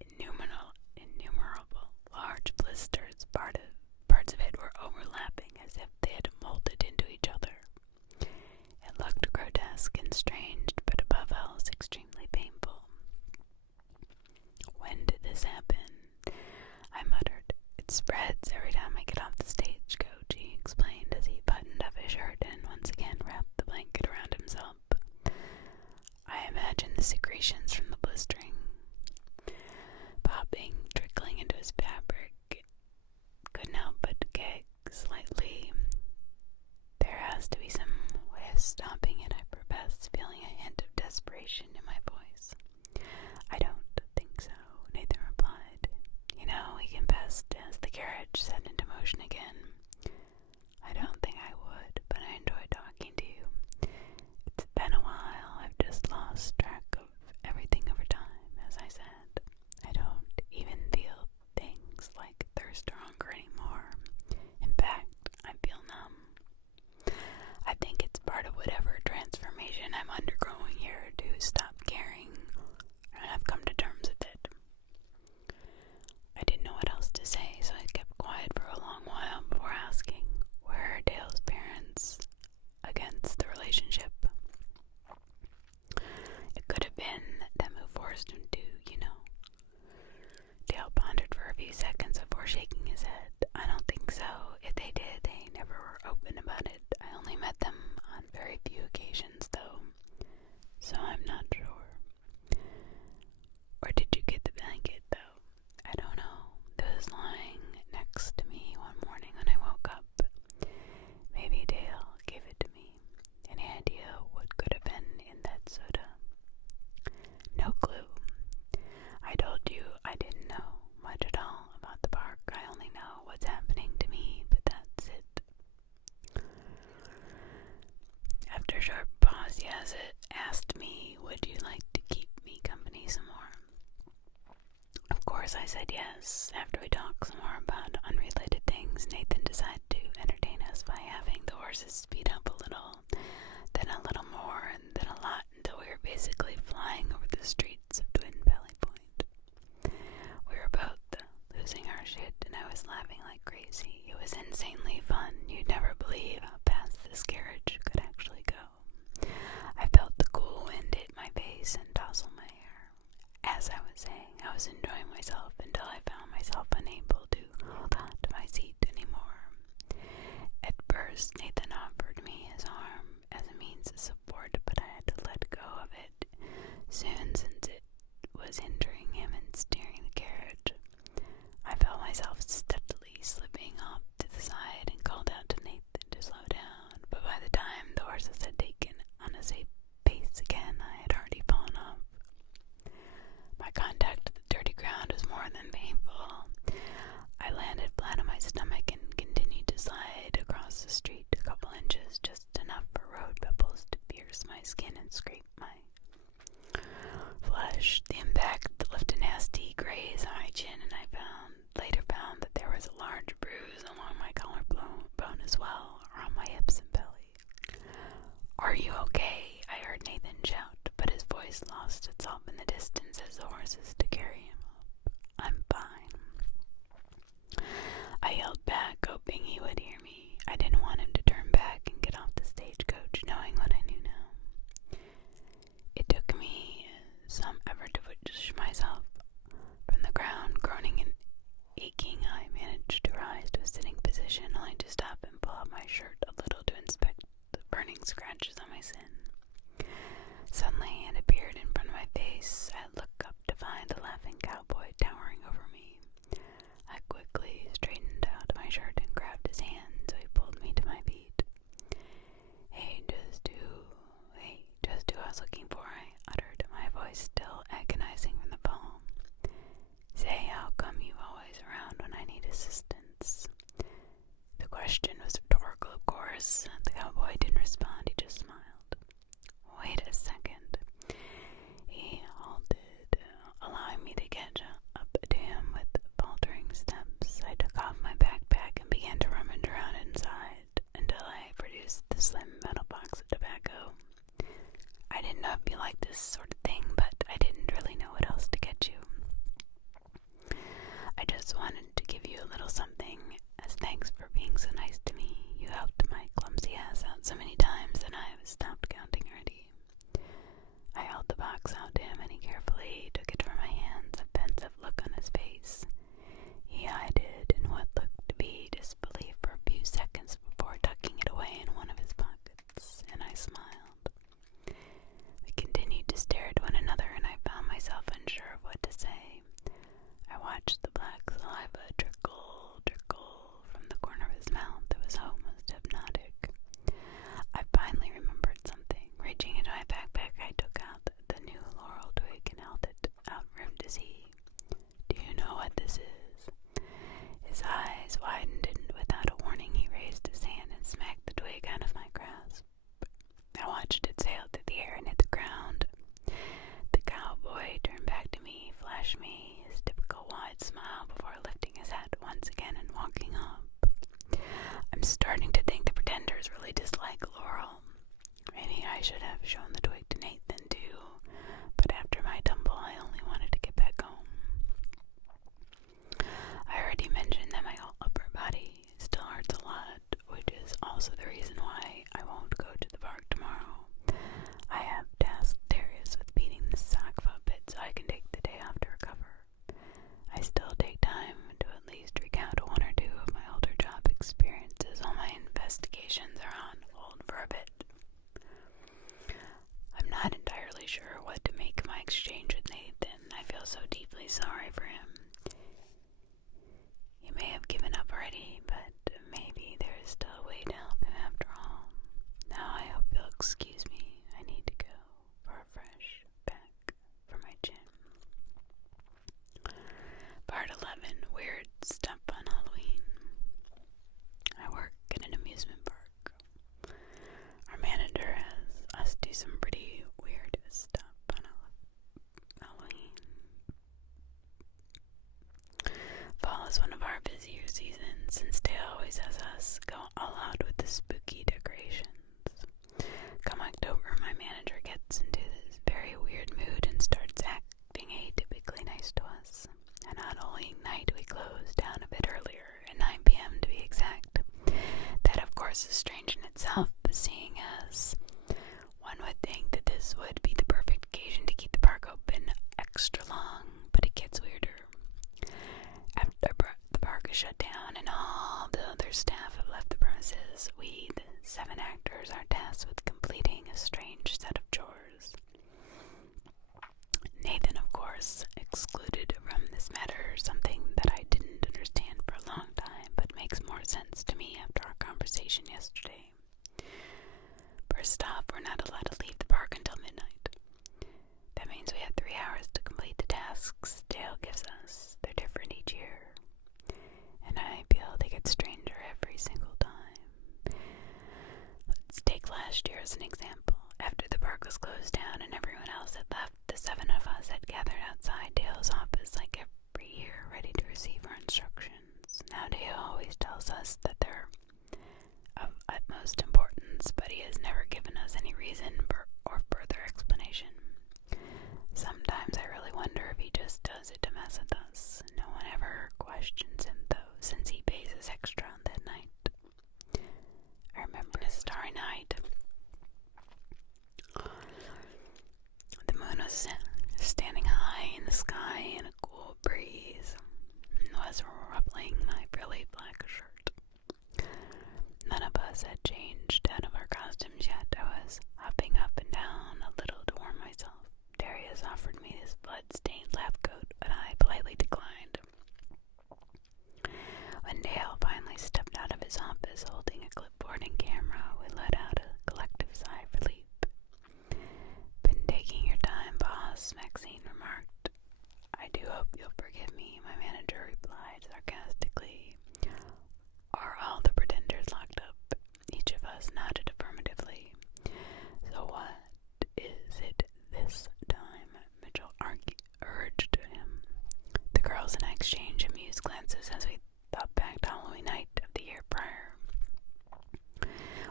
innumerable large blisters, parts of it were overlapping as if they had molded into each other. It looked grotesque and strange, but above all, was extremely painful. When did this happen? I muttered. It spreads every time I get off the stagecoach, he explained as he buttoned up his shirt and once again wrapped the blanket around himself. I imagined the secretions from the blistering popping, trickling into his fabric. Couldn't help but gag slightly. There has to be some way of stopping it, I professed, feeling a hint of desperation in my voice. I don't think so, Nathan replied. You know, he confessed as the carriage set into motion again. I don't think I would, but I enjoyed talking to you. It's been a while. I've just lost track of everything over time, as I said. I don't even feel things like thirst stronger anymore. In fact, I feel numb. I think it's part of whatever transformation I'm undergoing here to stop caring, and I've come to terms with it. I didn't know what else to say, so I kept quiet for a long while before asking, where are Dale's parents against the relationship? It could have been that move forced him to, Dale pondered for a few seconds before shaking his head. I don't think so. If they did, they never were open about it. I only met them on very few occasions, though, so I'm not sure. Where did you get the blanket, though? I don't know. It was lying next to me one morning when I woke up. Maybe Dale gave it to me. Any idea what could have been in that soda? No clue. I told you I didn't know much at all about the park. I only know what's happening to me, but that's it. After a sharp pause, Yazet asked me, would you like to keep me company some more? Of course I said yes. After we talked some more about unrelated things, Nathan decided to entertain us by having the horses speed up a little, then a little more, and then a lot, until we were basically flying over the streets of Twin Valley Point. We were both losing our shit, and I was laughing like crazy. It was insanely fun. You'd never believe how fast this carriage could actually go. I felt the cool wind hit my face and tousle my hair. As I was saying, I was enjoying myself until I found myself unable to hold on to my seat anymore. At first, Nathan offered me his arm as a means of support, but I had to let go of it soon, since it was hindering him in steering the carriage. I felt myself steadily slipping off to the side and called out to Nathan to slow down, but by the time the horses had taken on a safe pace again, I had already fallen off. My contact with the dirty ground was more than painful. I landed flat on my stomach and continued to slide across the street a couple inches, just enough for road pebbles to pierce my skin and scrape my flesh. The impact left a nasty graze on my chin, and I later found that there was a large bruise along my collarbone as well, around my hips and belly. Are you okay? I heard Nathan shout, but his voice lost itself in the distance as the horses to carry him up. I'm fine. I yelled back, hoping he would hear me. I didn't want him to turn back and get off the stagecoach, knowing what I knew now. It took me some effort to push myself from the ground. Groaning and aching, I managed to rise to a sitting position, only to stop and pull up my shirt a little to inspect the burning scratches on my skin. Suddenly it appeared in front of my face. I looked up to find the laughing cowboy towering over me. I quickly straightened out my shirt and grabbed his hand, so he pulled me to my feet. Hey, just who I was looking for, I uttered, my voice still agonizing from the fall. Say, how come you always around when I need assistance? The question was rhetorical, of course. The cowboy didn't respond, he just smiled. Wait a second. He halted, allowing me to catch up to him with faltering steps. I took off my backpack and began to rummage around inside until I produced the slim metal box of tobacco. I didn't know if you liked this sort of thing, but I didn't really know what else to get you. I just wanted to give you a little something as thanks for being so nice to me. You helped my clumsy ass out so many times that I have stopped counting already. I held the box out to him, and he carefully took it from my hands, a pensive look on his face. He eyed it in what looked to be disbelief for a few seconds before tucking it away in one of his pockets, and I smiled. We continued to stare at one another, and I found myself unsure of what to say. I watched the black saliva trickle from the corner of his mouth. It shown the twig to Nathan too, but after my tumble I only wanted to get back home. I already mentioned that my whole upper body still hurts a lot, which is also the reason why I won't go to the park tomorrow. I have tasked Darius with beating the sock puppet so I can take the day off to recover. I still take time to at least recount one or two of my older job experiences while my investigations are on hold for a bit. I'm not entirely sure what to make of my exchange with Nathan. I feel so deeply sorry for him. He may have given up already, but maybe there is still a way to help him after all. Now I hope you'll excuse me. I need to go for a fresh back for my gym. Part 11. Weird stuff on Halloween. I work at an amusement park. Our manager has us do some pretty weird stuff on Halloween. Fall is one of our busier seasons, since Dale always has us go all out with the spooky decorations. Come October, my manager gets into this very weird mood and starts acting atypically nice to us. And not only night, we close down a bit earlier, at 9 p.m. to be exact. That, of course, is strange in itself, but seeing as one would think that this would be the perfect occasion to keep the park open extra long, but it gets weirder. After the park is shut down and all the other staff have left the premises, we, the 7 actors, are tasked with completing a strange set of chores. Nathan, of course, excluded from this matter, something that I didn't understand for a long time, but makes more sense to me after our conversation yesterday. First off, we're not allowed to leave the park until midnight. That means we have 3 hours to complete the tasks Dale gives us. They're different each year, and I feel they get stranger every single time. Let's take last year as an example. After the park was closed down and everyone else had left, the 7 of us had gathered outside Dale's office like every year, ready to receive our instructions. Now Dale always tells us that they're of utmost importance, but he has never given us any reason or further explanation. Sometimes I really wonder if he just does it to mess with us. No one ever questions him, though, since he pays us extra on that night. I remember a starry night. The moon was standing high in the sky, and a cool breeze was ruffling my frilly black shirt. None of us had changed out of our costumes yet. I was hopping up and down a little to warm myself. Darius offered me this blood-stained lab coat, but I politely declined. When Dale finally stepped out of his office holding a clipboard and camera, we let out a collective sigh of relief. "Been taking your time, boss," Maxine remarked. "I do hope you'll forgive me," my manager replied sarcastically. "Are all the pretenders locked up?" Each of us nodded affirmatively. "So what is it this time?" Mitchell urged him. The girls and I exchanged amused glances as we thought back to Halloween night of the year prior,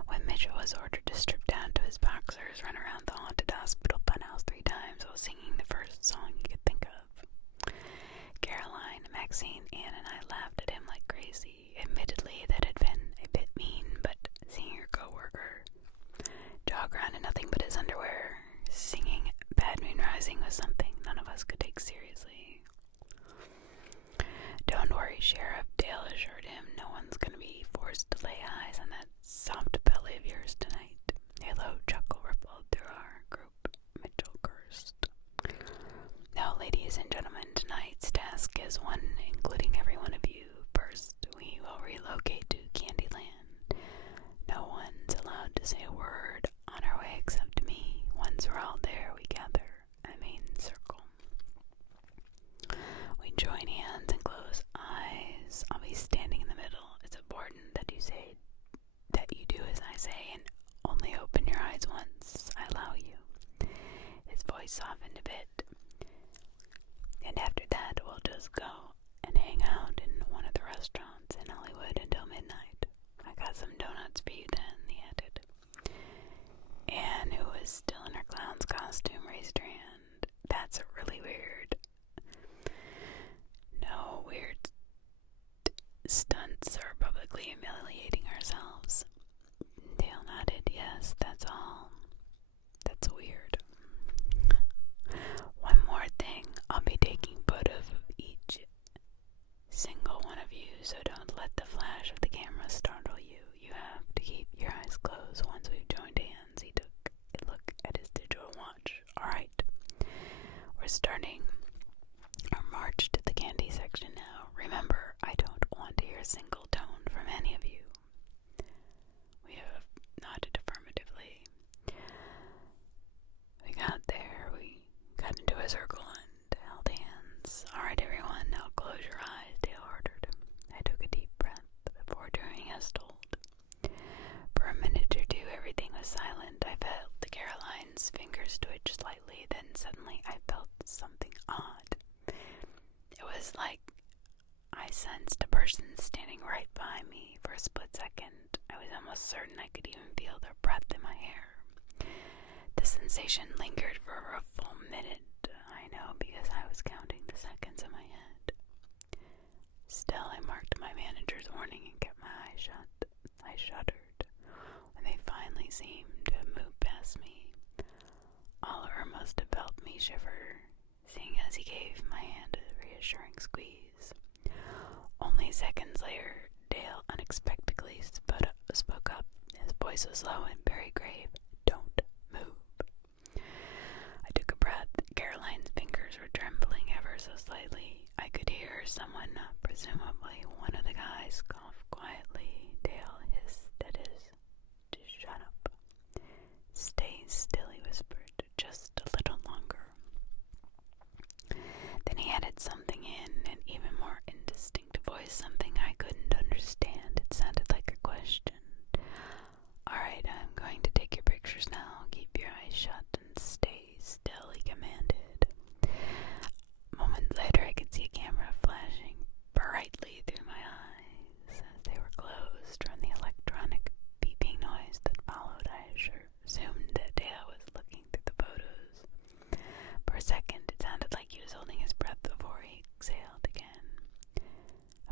when Mitchell was ordered to strip down to his boxers, run around the haunted hospital funhouse 3 times while singing the first song he could think of. Caroline, Maxine, Anne, and I laughed at him like crazy. Admittedly, that had been a bit mean, but seeing your co-worker jog around in nothing but his underwear, singing Bad Moon Rising was something none of us could take seriously. "Don't worry, Sheriff," Dale assured him. "No one's going to be forced to lay eyes on that soft belly of yours tonight." A low chuckle rippled through our group. Mitchell cursed. "Now, ladies and gentlemen, tonight's task is one including every one of you. First, we will relocate to Candyland. No one's allowed to say a word on our way except me. Once we're all there, we gather a main circle. We join hands and close eyes. I'll be standing in the middle. It's important that you do as I say and only open your eyes once I allow you." His voice softened a bit. "And after that, we'll just go and hang out in one of the restaurants in Hollywood until midnight. I got some donuts for you then," he added. Anne, who was still in costume raised her hand. That's really weird. No weird stunts or publicly humiliating ourselves. Dale nodded. Yes, that's all. That's weird. One more thing. I'll be taking photos of each single one of you, so don't let the flash of the camera startle you. You have to keep your eyes closed once we've joined hands. He took a look at his digital watch. Alright, we're starting our march to the candy section now. Remember, I don't want to hear a single tone from any of you. We have nodded affirmatively. We got there, we got into a circle and held hands. Alright everyone, now close your eyes, Dale ordered. I took a deep breath before doing as told. For a minute or two everything was silent. I felt Caroline's fingers twitch slightly, then suddenly I felt something odd. It was like I sensed a person standing right by me. For a split second, I was almost certain I could even feel their breath in my hair. The sensation lingered for a full minute. I know, because I was counting the seconds in my head. Still, I marked my manager's warning and kept my eyes shut. I shuddered when they finally seemed to move past me. Oliver must have felt me shiver, seeing as he gave my hand a reassuring squeeze. Only seconds later, Dale unexpectedly spoke up. His voice was low and very grave. Don't move. I took a breath. Caroline's fingers were trembling ever so slightly. I could hear someone, presumably one of the guys, cough quietly. Dale hissed at his to shut up. Stay still, he whispered, just a little longer. Then he added something in an even more indistinct voice, something I couldn't understand. It sounded like a question. Alright, I'm going to take your pictures now. Keep your eyes shut and stay still, he commanded. Moments later, I could see a camera flashing brightly through my eyes as they were closed from the electronic beeping noise that followed. I assumed that Dale was looking through the photos. For a second, it sounded like he was holding his breath before he exhaled again.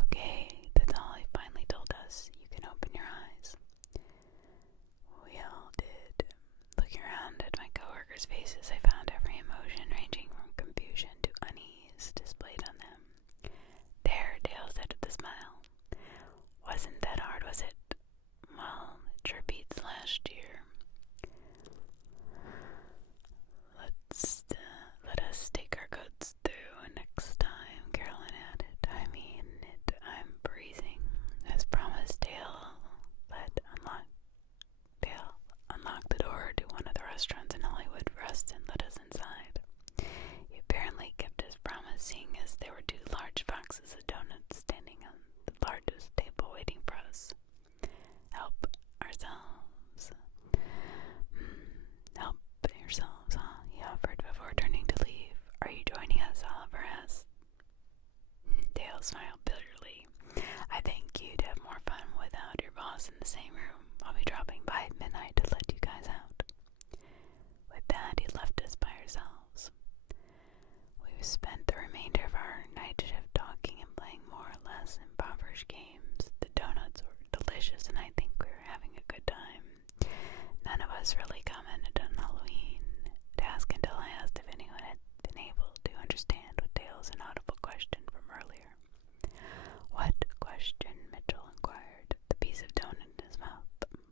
Okay, that's all he finally told us. You can open your eyes. We all did. Looking around at my coworkers' faces, I found every emotion ranging from confusion to unease displayed on them. There, Dale said with a smile. Wasn't that hard, was it? Well, it sure beats last year. Let us take our coats through next time, Caroline added. I mean it, I'm freezing. As promised, Dale unlocked the door to one of the restaurants in Hollywood for us and let us inside. He apparently kept his promise, seeing as there were 2 large boxes of donuts standing on the largest table waiting for us. Help ourselves. Help yourselves, huh? He offered before turning to leave. Are you joining us? Oliver asked. Dale smiled bitterly. I think you'd have more fun without your boss in the same room. I'll be dropping by at midnight to let you guys out. With that, he left us by ourselves. We spent the remainder of our night shift talking and playing more or less impoverished games. The donuts were delicious, and I think we were having a good time. None of us really commented on Halloween. Task until I asked if anyone had been able to understand what Dale's inaudible question from earlier. What question? Mitchell inquired, the piece of donut in his mouth,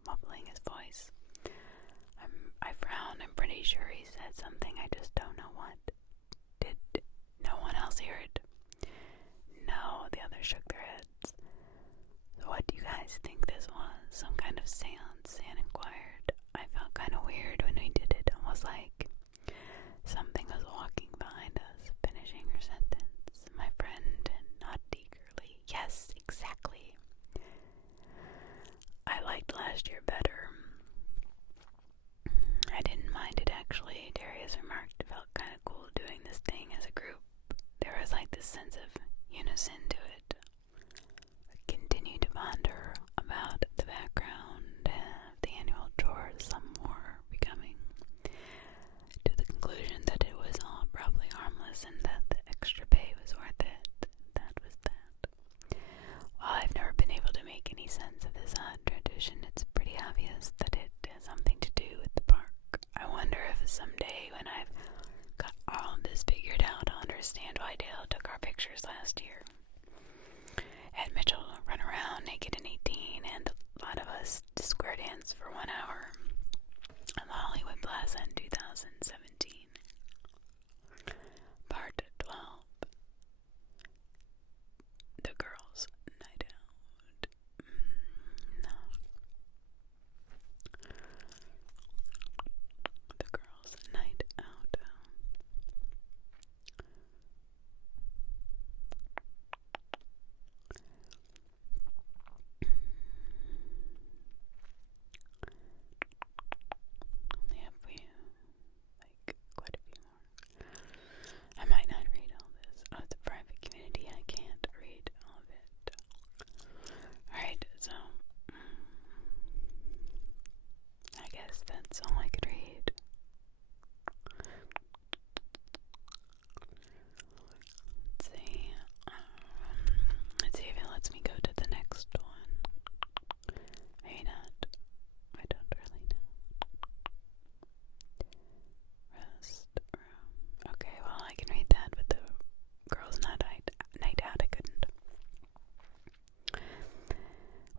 muffling his voice. I frowned. I'm pretty sure he said something. I just don't know what. Did no one else hear it? No, the others shook their heads. So what do you guys think this was? Some kind of seance? Anne inquired. I felt kind of weird when we did it, almost like something was walking behind us, finishing her sentence. My friend nodded eagerly. Yes, exactly. I liked last year better. I didn't mind it actually, Darius remarked. It felt kind of cool doing this thing as a group. There was like this sense of unison to it. I continued to ponder about the background of the annual chores, some more becoming. To the conclusion last year. Had Mitchell run around naked in 18, and a lot of us square dance for 1 hour on the Hollywood Plaza in 2017. Part 12. The Girls' Night Out. No. The Girls' Night Out. Only have we, like, quite a few more. I might not read all this. Oh, it's a private community. I can't read all of it. Alright, so I guess that's all I could read. Let's see if it lets me go to the next one. Maybe not. I don't really know. Rest room. Okay, well I can read that, but the girls' night out I couldn't.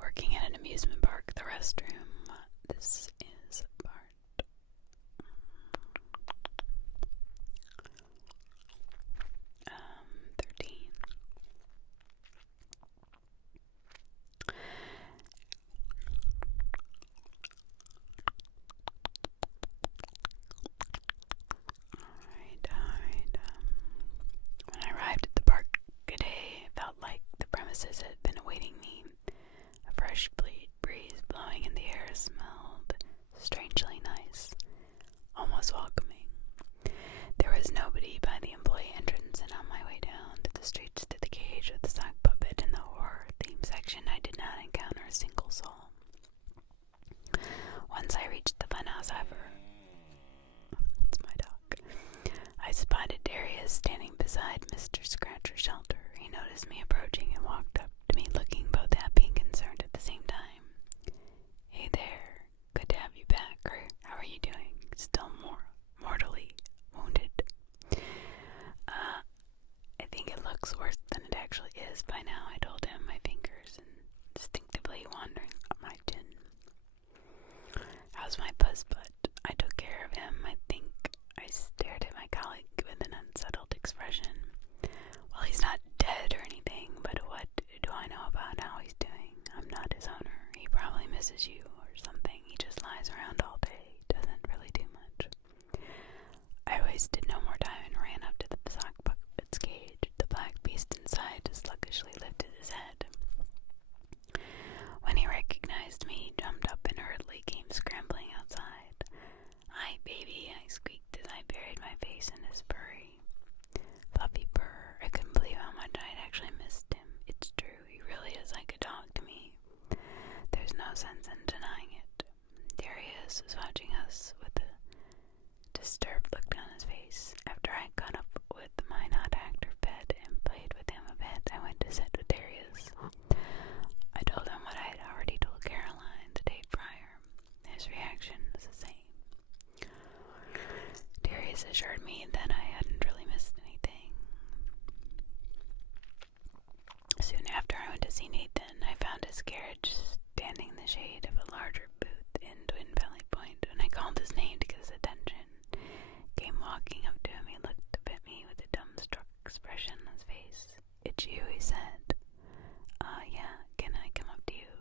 Working at an amusement park, the restroom. This is part 13. Alright. When I arrived at the park today, it felt like the premises had been awaiting me. A fresh breeze blowing in the air smelled strangely nice, almost welcoming. There was nobody by the employee entrance, and on my way down to the streets to the cage with the sock puppet in the horror theme section, I did not encounter a single soul. Once I reached the funhouse, it's my dog, I spotted Darius standing beside Mr. Scratcher Shelter. He noticed me approaching and walked up to me, looking both happy and concerned at the same time. Hey there, good to have you back, or how are you doing? Still mortally wounded? I think it looks worse than it actually is by now, I told him, my fingers instinctively wandering up my chin. How's my butt? I took care of him. I think I stared at my colleague with an unsettled expression. Well, he's not dead or anything, but what do I know about how he's doing? I'm not his owner. He probably misses you or something. He just lies around all day. Doesn't really do much. I wasted no more time and ran up to the sock puppet's cage. The black beast inside sluggishly lifted his head. When he recognized me, he jumped up and hurriedly came scrambling outside. Hi, baby, I squeaked as I buried my face in his furry, fluffy fur. I couldn't believe how much I had actually missed him. It's true, he really is like a dog to me. There's no sense in denying it. Darius was watching us with a disturbed look on his face. After I got up with my not-actor bed and played with him a bit, I went to sit with Darius. I told him what I had already told Caroline the day prior. His reaction was the same. Darius assured me that I hadn't really missed anything. Soon after I went to see Nathan, I found his carriage standing in the shade of a larger booth in Twin Valley Point. When I called his name to get his attention, came walking up to him. He looked up at me with a dumbstruck expression on his face. It's you, he said. Yeah, can I come up to you?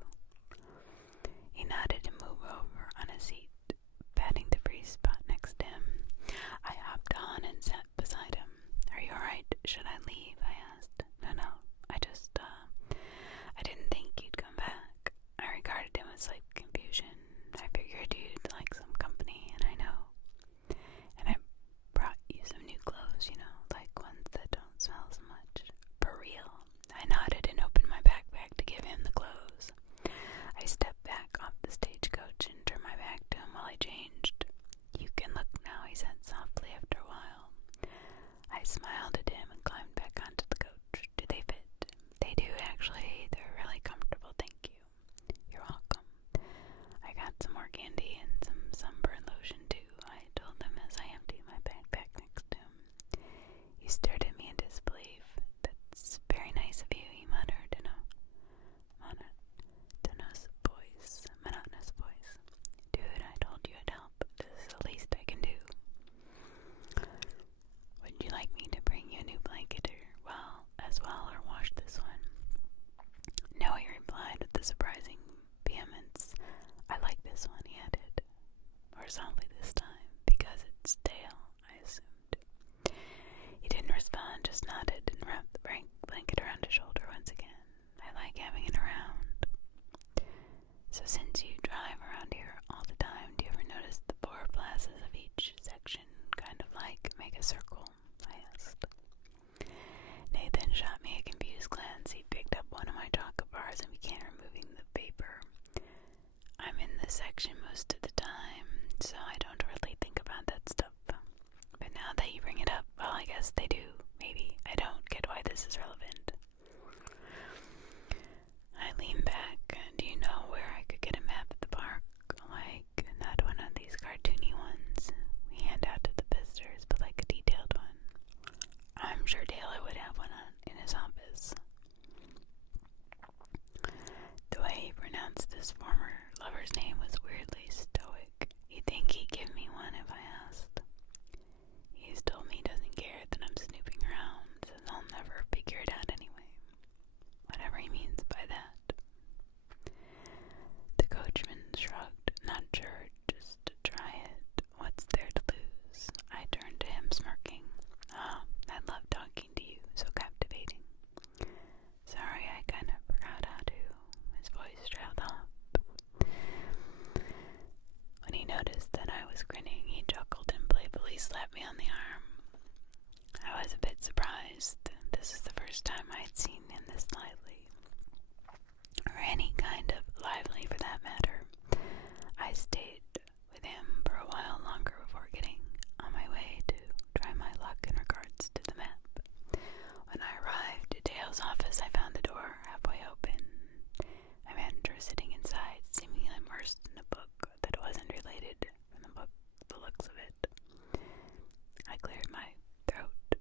He nodded and moved over on his seat, patting the free spot next to him. I hopped on and sat beside him. Are you alright? Should I leave? I asked. No, I didn't think you'd come back. I regarded him with slight confusion. I figured you'd like some company, and I know. And I brought you some new clothes, like ones that don't smell so much. softly this time, because it's Dale, I assumed. He didn't respond, just nodded and wrapped the blanket around his shoulder once again. I like having it around. So since you drive around here all the time, do you ever notice the four plazas of each section kind of like make a circle? I asked. Nathan shot me a confused glance. He picked up one of my chocolate bars and began removing the paper. I'm in this section most of the time, so I don't really think about that stuff. But now that you bring it up, well, I guess they do. Maybe. I don't get why this is relevant. I lean back. Do you know where I could get a map at the park? Like, not one of these cartoony ones we hand out to the visitors, but like a detailed one. I'm sure Taylor would have one in his office. The way he pronounced his former lover's name was weirdly stoic. You'd think he'd give me one if I asked. He's told me he doesn't care that I'm snooping around, says I'll never figure it out anyway. Whatever he means by that. The coachman shrugged. Not sure, just to try it. What's there to lose? I turned to him, smirking. Oh, I love talking to you, so captivating. Sorry, I kind of forgot how to. His voice trailed off. When he noticed that I was grinning, he chuckled and playfully slapped me on the arm. I was a bit surprised. This is the first time I had seen him this lively. Or any kind of lively for that matter. I stayed with him for a while longer before getting on my way to try my luck in regards to the map. When I arrived at Dale's office, I found the door halfway open. My manager sitting inside, seemingly immersed in a book that wasn't related from the looks of it. I cleared my throat.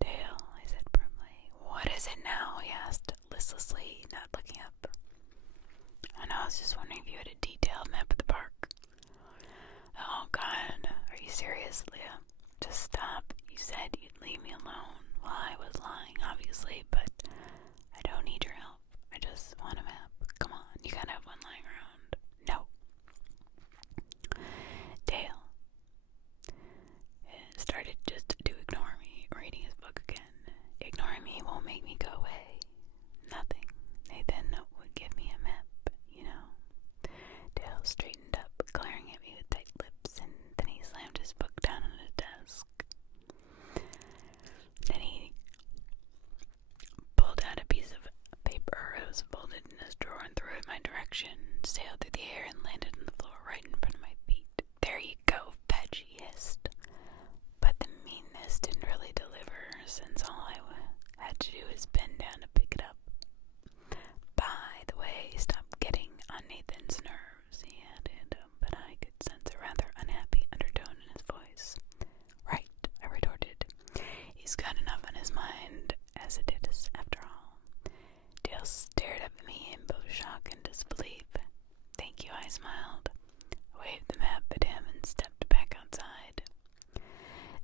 Dale, I said firmly. What is it now? He asked listlessly, not looking up. Oh no, I was just wondering if you had a detailed map of the park. Oh God, are you serious, Leah? Just stop. You said you'd leave me alone. Well, I was lying, obviously, but I don't need your help. I just want a map. Come on, you gotta have one lying around. No. Dale started just to ignore me, reading his book again. Ignoring me won't make me go away. Nothing. Nathan would give me a map, you know. Dale straightened up, glaring at me with tight lips, and then he slammed his book down on his desk. Then he pulled out a piece of paper. It was folded in his drawer and threw it in my direction, sailed through the air, and landed on the floor right in front of my feet. There you go, fetch, he hissed. But the meanness didn't really deliver, since all I had to do was bend down to pick it up. By the way, stop getting on Nathan's nerves, he added, but I could sense a rather unhappy undertone in his voice. Right, I retorted. He's got enough on his mind as it is, after all. Dale stared up at me in both shock and disbelief. Thank you, I smiled. I waved the map at him and stepped back outside.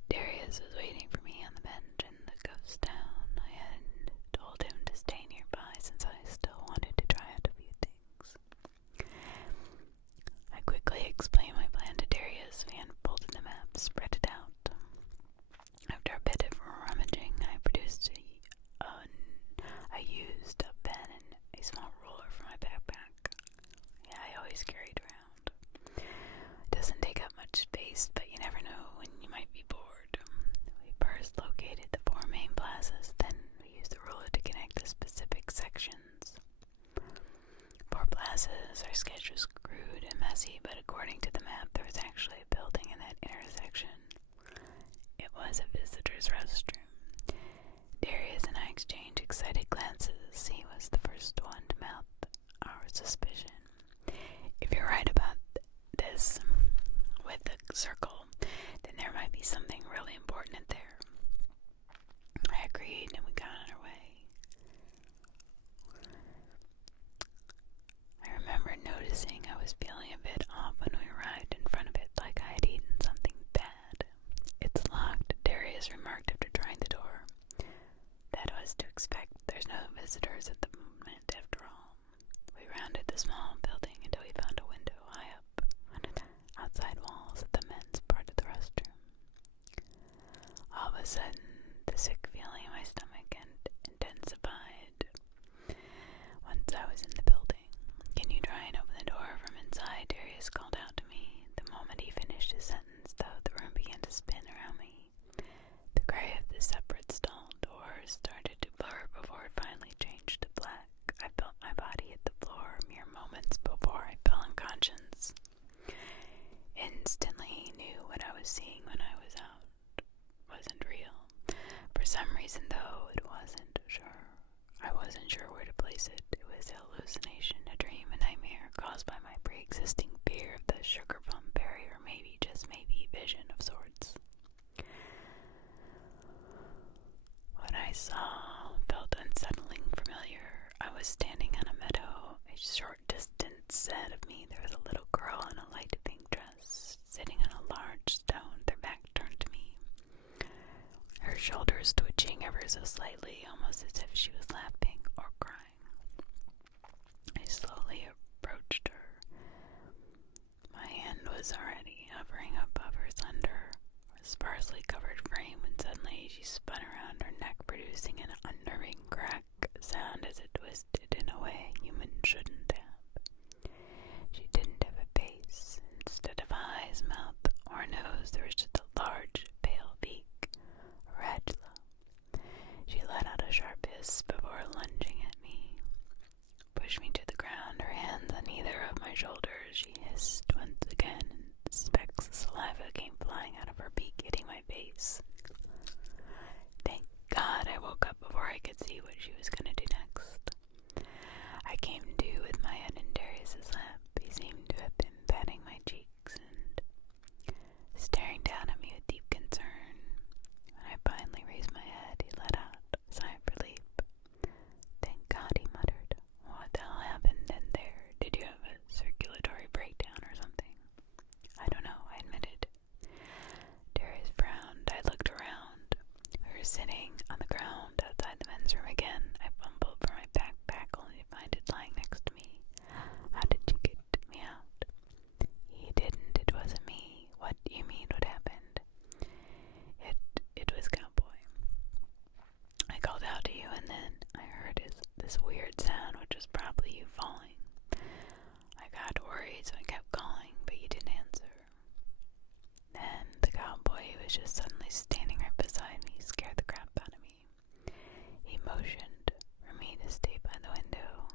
Darius was waiting for me on the bench in the ghost town. I had told him to stay nearby since I still wanted to try out a few things. I quickly explained my plan to Darius. We unfolded the map, spread it out. After a bit of rummaging, I produced I used a pen and a small ruler from my backpack. Yeah, I always carried around. It doesn't take up much space, but you never know when you might be bored. We first located the four main plazas, then we used the ruler to connect the specific sections. For plazas, our sketch was crude and messy, but according to the map, there was actually a building in that intersection. It was a visitor's restroom. Darius and I exchanged excited glances. He was the first one to mouth our suspicion. If you're right about this with the circle, then there might be something really important in there. I agreed, and we got on our way. I remember noticing I was feeling a bit off when we arrived in front of it, like I had eaten something bad. It's locked, Darius remarked after trying the door. That was to expect. There's no visitors at the moment, after all. We rounded the small building until we found a window high up on the outside wall. a sudden, the sick feeling in my stomach intensified once I was in the building. "Can you try and open the door from inside?" Darius called out to me. The moment he finished his sentence, though, the room began to spin around me. The gray of the separate stall doors started to blur before it finally changed to black. I felt my body hit the floor mere moments before I fell unconscious. Instantly knew what I was seeing when I was out wasn't real. For some reason, though, I wasn't sure where to place it. It was a hallucination, a dream, a nightmare caused by my pre-existing fear of the sugar plum berry, or maybe, just maybe, vision of sorts. What I saw felt unsettling familiar. I was standing on a meadow. A short distance ahead of me, there was a little girl in a light pink dress, sitting on a large stone, their back turned to me. Her shoulders twitching ever so slightly, almost as if she was laughing or crying. I slowly approached her. My hand was already hovering above her slender, sparsely covered frame when suddenly she spun around her neck, producing an unnerving crack sound as it twisted in a way a human shouldn't have. She didn't have a face. Instead of eyes, mouth, or nose, there was just a large, pale beak, a radula. She let out a sharp hiss before lunging at me. Pushed me to the ground, her hands on either of my shoulders. She hissed once again, and specks of saliva came flying out of her beak, hitting my face. Thank God I woke up before I could see what she was going to do next. I came to with my head in Darius's lap. He seemed to have been patting my cheeks and staring down at me with deep concern. When I finally raised my head, he let out a sigh of relief. "Thank God," he muttered. "What the hell happened in there? Did you have a circulatory breakdown or something?" "I don't know," I admitted. Darius frowned. I looked around. We were sitting on the ground outside the men's room again. I fumbled for my backpack only to find it lying next to me. "How did you get me out?" "He didn't. It wasn't me." "What do you mean? What happened?" It was Cowboy. I called out to you, and then I heard this weird sound, which was probably you falling. I got worried, so I kept calling, but you didn't answer. Then the cowboy, who was just suddenly standing right beside me, scared the crap out of me. He motioned for me to stay by the window.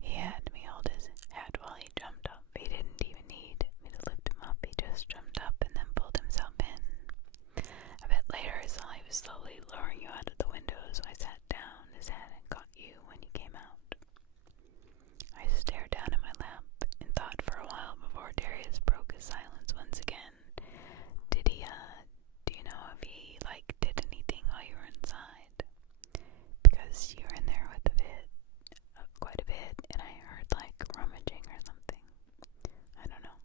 He had me hold his hat while he jumped up. He didn't even need me to lift him up. He just jumped up and then pulled himself in. A bit later, I saw he was slowly lowering you out of the window, so I sat down his head and caught you when you came out. I stared down at my lap and thought for a while before Darius broke his silence once again. Do you know if he, did anything while you were inside? Because you were in there with quite a bit, and I heard, rummaging or something. I don't know.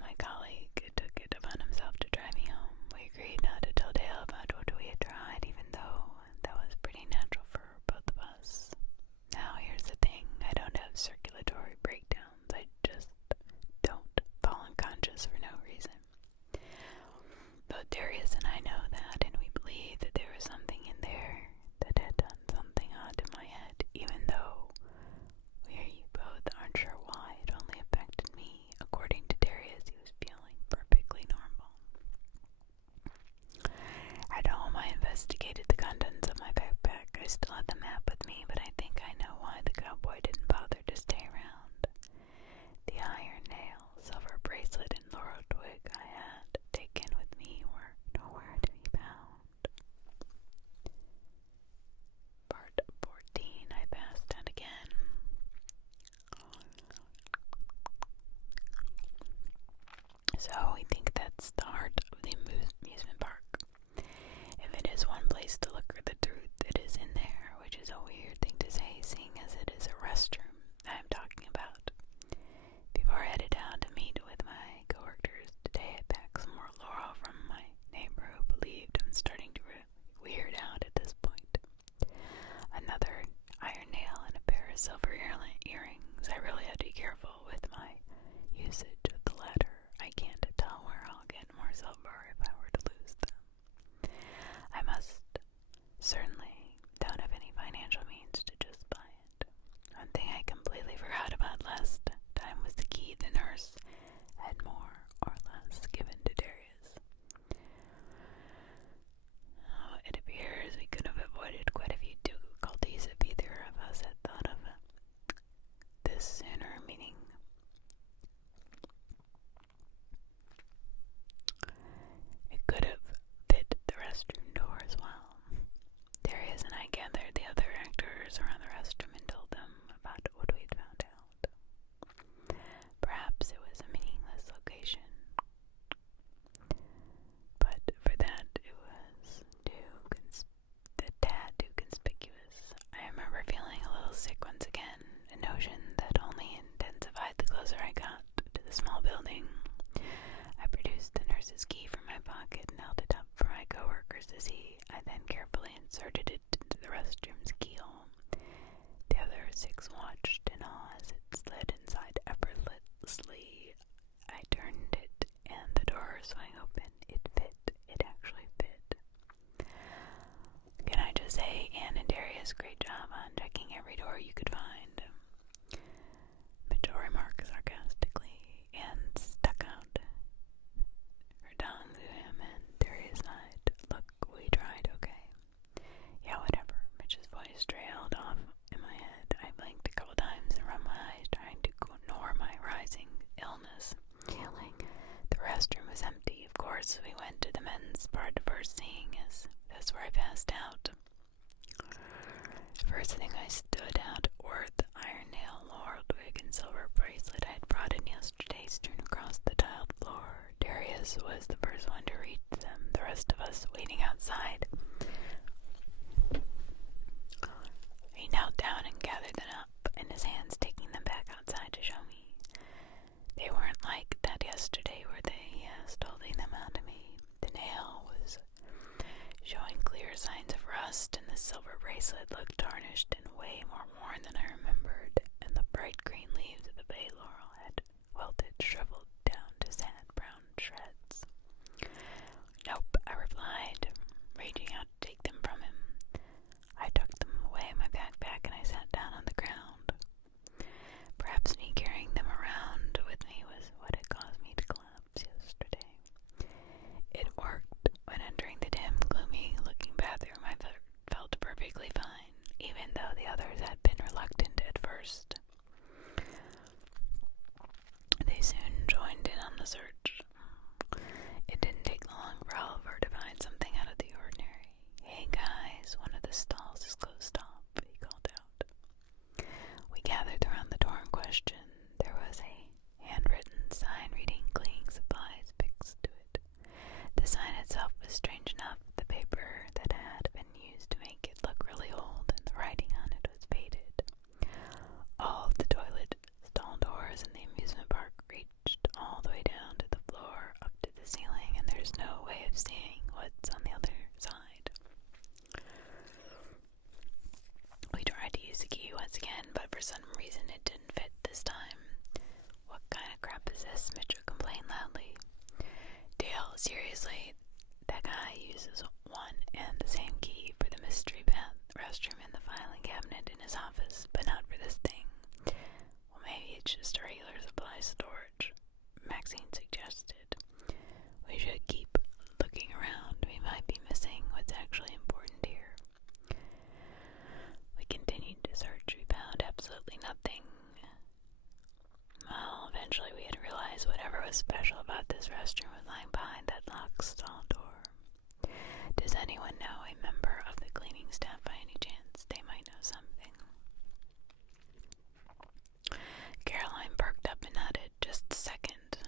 My colleague took it upon himself to drive me home. We agreed not to tell Dale about what we had tried, even though that was pretty natural for both of us. Now, here's the thing. I don't have circulatory breakdowns. I just don't fall unconscious for no reason. Both Darius and I know that, and we believe that there was some every door you could find. Mitchell remarked sarcastically and stuck out her tongue to him, and Darius sighed. Look, we tried, okay? Yeah, whatever. Mitch's voice trailed off in my head. I blinked a couple times and rubbed my eyes, trying to ignore my rising illness. Feeling the restroom was empty. Of course, we went to the men's part first thing, as that's where I passed out. First thing I stood out were the iron nail, laurel twig, and silver bracelet I had brought in yesterday, strewn across the tiled floor. Darius was the first one to reach them, the rest of us waiting outside. He knelt down and gathered them up in his hands, taking them back outside to show me. They weren't like that yesterday, were they? He asked, holding them out to me. The nail was showing clear signs of rust, and the silver bracelet looked tarnished and way more worn than I remembered, and the bright green leaves of the bay laurel had wilted, shriveled down to sad brown shreds. Nope, I replied, reaching out to take them from him. I tucked them away in my backpack and I sat down on the ground. Perhaps me carrying them around with me was what had caused me to collapse yesterday. It worked. When entering the dim, gloomy-looking bathroom, I felt perfectly fine, even though the others had been reluctant at first. They soon joined in on the search. It didn't take long for Oliver to find something out of the ordinary. Hey guys, one of the stalls is closed off, he called out. We gathered around the door in question. There was a handwritten sign reading cleaning supplies fixed to it. The sign itself was strange enough. The paper that had been used to make it look really old, and the writing on it was faded. All of the toilet stall doors in the amusement park reached all the way down to the floor, up to the ceiling, and there's no way of seeing what's on the other side. We tried to use the key once again, but for some reason it didn't fit this time. What kind of crap is this? Mitchell complained loudly. Dale, seriously, that guy uses one and the same key for the mystery restroom and the filing cabinet in his office, but not for this thing. Well, maybe it's just a regular supply storage, Maxine suggested. We should keep looking around. We might be missing what's actually important here. We continued to search. We found absolutely nothing. Well, eventually we had realized whatever was special about this restroom was lying behind that locked stall door. Does anyone know a member of the cleaning staff by any chance? They might know something. Caroline perked up and nodded. Just a second.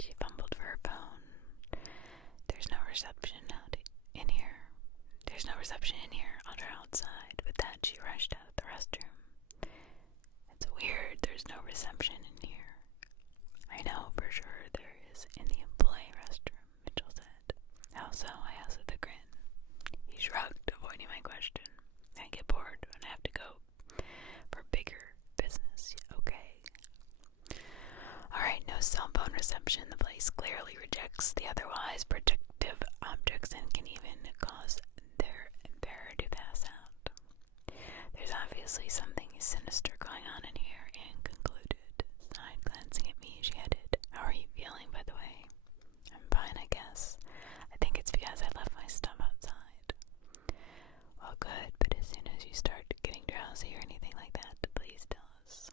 She fumbled for her phone. There's no reception out in here. There's no reception in here. I'll try outside. With that, she rushed out of the restroom. It's weird. There's no reception in here. I know for sure there is in the employee restroom, Mitchell said. How so? I asked with a grin. He shrugged, avoiding my question. I get bored when I have to go for bigger business. Okay. Alright, no cell phone reception. The place clearly rejects the otherwise protective objects and can even cause their bearer to pass out. There's obviously something sinister going on in here, Anne concluded. Sighed, glancing at me, she added, How are you feeling, by the way? I'm fine, I guess. I think it's because I left my stuff outside. Well, good, but as soon as you start getting drowsy or anything like that, please tell us.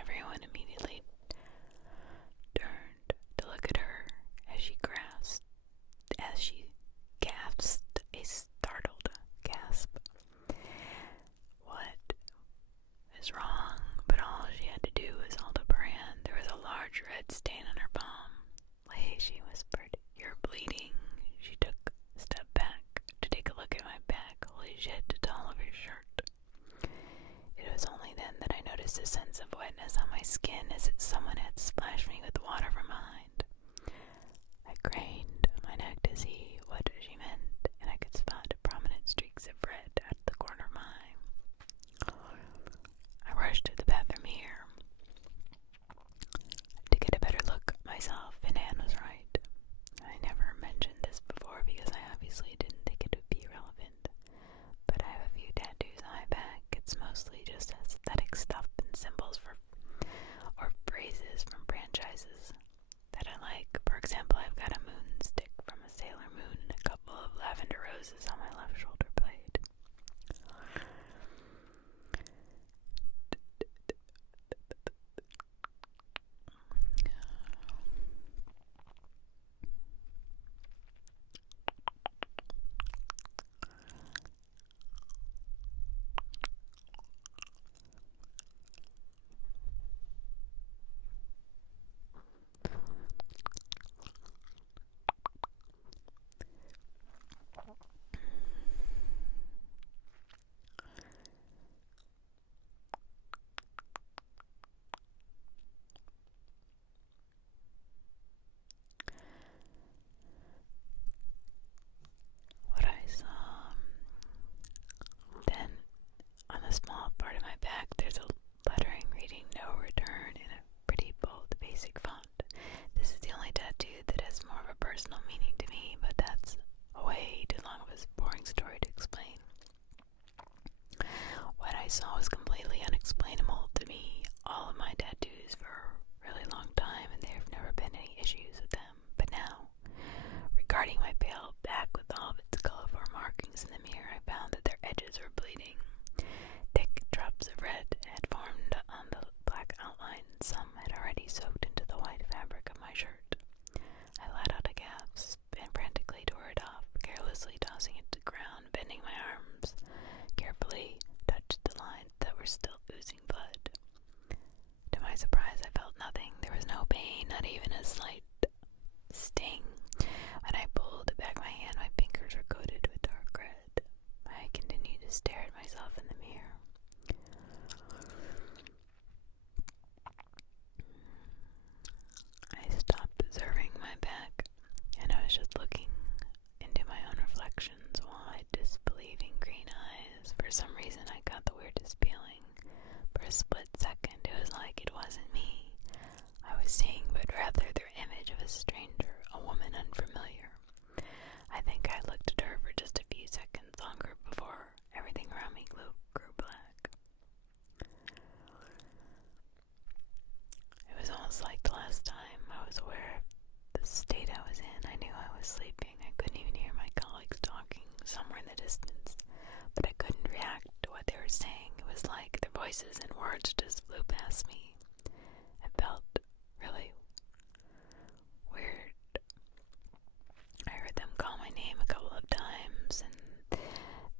Everyone immediately turned to look at her as she gasped a startled gasp. What is wrong? But all she had to do was hold up her hand. There was a large red stain on her palm. Lee, she whispered, You're bleeding. She took a step back to take a look at my back. Holy shit, it's all over your shirt. It was only then that I noticed a sense of wetness on my skin, as if someone had splashed me with water from behind. I craned my neck to see what she meant, and I could spot prominent streaks of red at the corner of my eye. I rushed to the bathroom here to get a better look myself, and Anne was right. I never mentioned this before because I obviously didn't think it would be relevant, but I have a few tattoos on my back. It's mostly just a were still oozing blood. To my surprise, I felt nothing. There was no pain, not even a slight sting. When I pulled back my hand, my fingers were coated with dark red. I continued to stare at myself in the mirror. I stopped observing my back, and I was just looking into my own reflections, wide, disbelieving green eyes. For some reason, I got the weirdest feeling. For a split second, it was like it wasn't me I was seeing, but rather their image of a stranger, a woman unfamiliar. I think I looked at her for just a few seconds longer before everything around me grew black. It was almost like the last time I was aware of the state I was in. I knew I was sleeping. I couldn't even hear my colleagues talking somewhere in the distance, but I couldn't react to what they were saying. It was like their voices and words just flew past me. It felt really weird. I heard them call my name a couple of times, and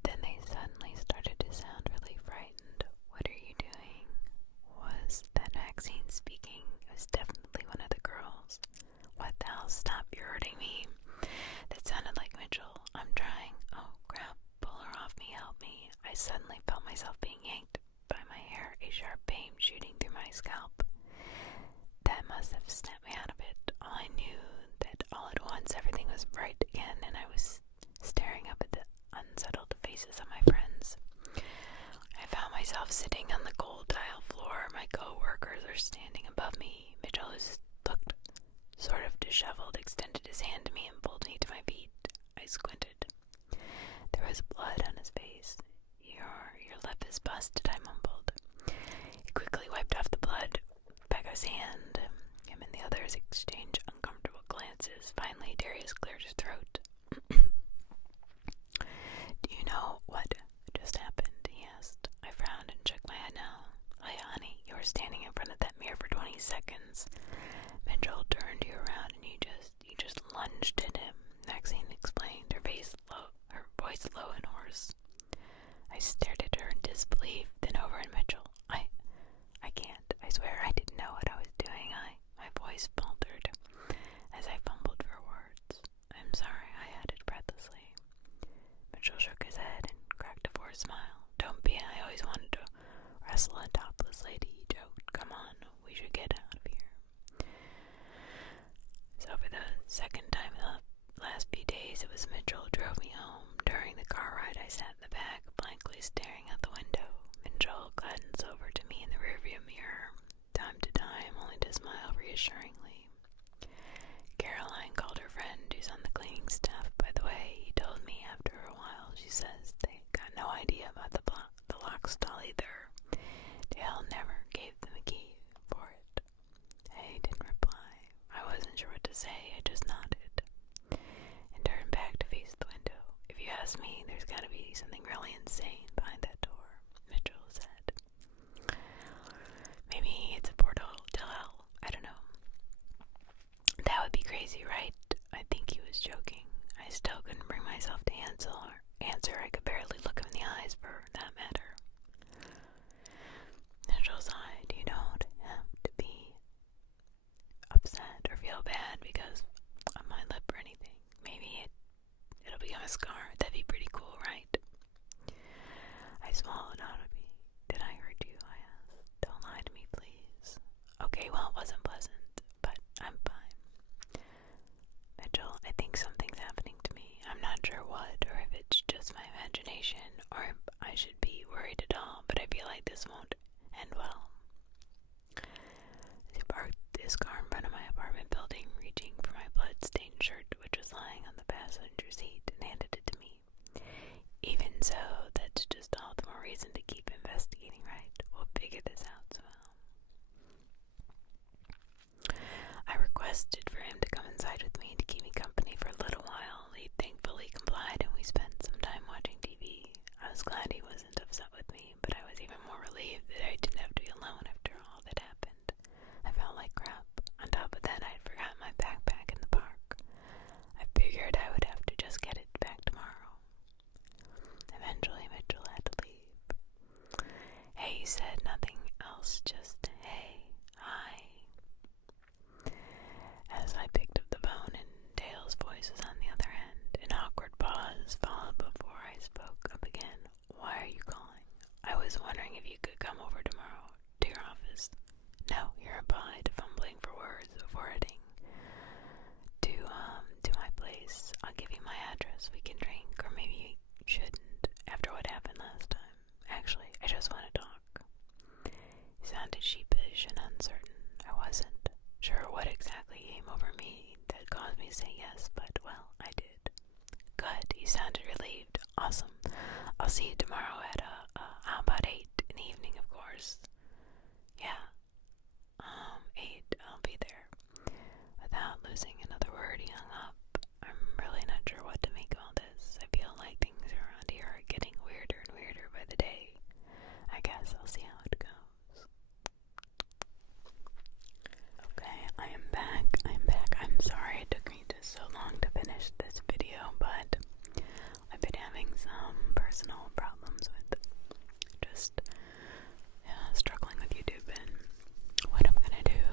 then they suddenly started to sound really frightened. "What are you doing?" Was that Maxine speaking? It was definitely one of the girls. "What the hell? Stop, you're hurting me." That sounded like Mitchell. "I'm trying." "Oh crap, pull her off me, help me." I suddenly felt myself being yanked by my hair, a sharp pain shooting through my scalp. That must have snapped me out of it. I knew that all at once everything was bright again, and I was staring up at the unsettled faces of my friends. I found myself sitting on the cold tile floor. My co-workers are standing above me. Mitchell, who looked sort of disheveled, extended his hand to me and pulled me to my feet. I squinted. There was blood on his face. Your lip is busted," I mumbled. He quickly wiped off the blood back his hand. Him and the others exchanged uncomfortable glances. Finally, Darius cleared his throat. "Do you know what just happened?" he asked. I frowned and shook my head no. "Hey, honey, you were standing in front of that mirror for 20 seconds. Mitchell turned you around and you just lunged at him," Maxine explained, her voice low and hoarse. I stared at her in disbelief, then over at Mitchell. I can't. I swear I didn't know what I was doing. My voice faltered as I fumbled for words. "I'm sorry," I added breathlessly. Mitchell shook his head and cracked a forced smile. "Don't be. I always wanted to wrestle a topless lady," he joked. "Come on, we should get out of here." So for the second time in the last few days, it was Mitchell who drove me home. During the car ride, I sat in the back, blankly staring out the window. Mitchell glanced over to me in the rearview mirror, time to time, only to smile reassuringly. Caroline called her friend, who's on the cleaning staff. By the way, he told me after a while. She says they got no idea about the lock stall either. Dale never gave them a key for it. I didn't reply. I wasn't sure what to say. I just nodded and turned back to face the window. "If you ask me, there's got to be something really insane behind that door," Mitchell said. "Maybe it's a portal to hell. I don't know." "That would be crazy, right?" I think he was joking. I still couldn't bring myself to answer. I could barely look him in the eyes, for that matter. Mitchell sighed. "You don't have to be upset or feel bad because of my lip or anything. Maybe it'll become a scar. That'd be pretty cool, right?" I swallowed audibly. "Did I hurt you?" I asked. "Don't lie to me, please." "Okay, well, it wasn't pleasant, but I'm fine." "Mitchell, I think something's happening to me. I'm not sure what, or if it's just my imagination, or if I should be worried at all, but I feel like this won't end well." He parked his car in front of my apartment building, reaching for my blood-stained shirt, which was lying on the passenger seat, and handed it to me. "Even so, that's just all the more reason to keep investigating, right? We'll figure this out somehow." I requested for him to come inside with me to keep me company for a little while. He thankfully complied, and we spent some time watching TV. I was glad he wasn't upset with me, but I was even more relieved that I didn't have to be alone after all that happened. I felt like crap. On top of that, I had forgotten my backpack in the park. I figured I would have to just get it back tomorrow. Eventually, Mitchell had to leave. "Hey, so is. No, you replied, fumbling for words before heading to my place. I'll give you my address. We can drink, or maybe you shouldn't after what happened last time. Actually, I just want to talk. He sounded sheepish and uncertain. I wasn't sure what exactly came over me that caused me to say yes, but, well, I did. Good, he sounded relieved. Awesome. I'll see you tomorrow at, how about 8 in the evening, of course. Yeah. 8, I'll be there. Without losing another word, he hung up. I'm really not sure what to make of all this. I feel like things around here are getting weirder and weirder by the day. I guess I'll see how it goes. Okay, I am back. I'm sorry it took me so long to finish this video, but I've been having some personal problems with just struggling with YouTube and what I'm gonna do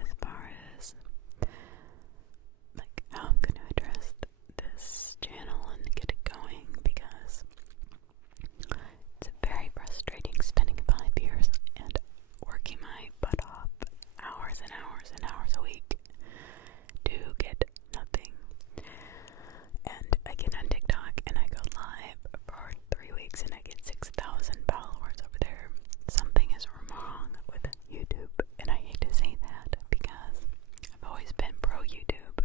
as far as like how I'm gonna address this channel and get it going, because it's very frustrating spending 5 years and working my butt off hours and hours and hours a week to get nothing. And I get on TikTok and I go live for 3 weeks and I get 6,000 followers over there. Something is wrong with YouTube, and I hate to say that because I've always been pro YouTube.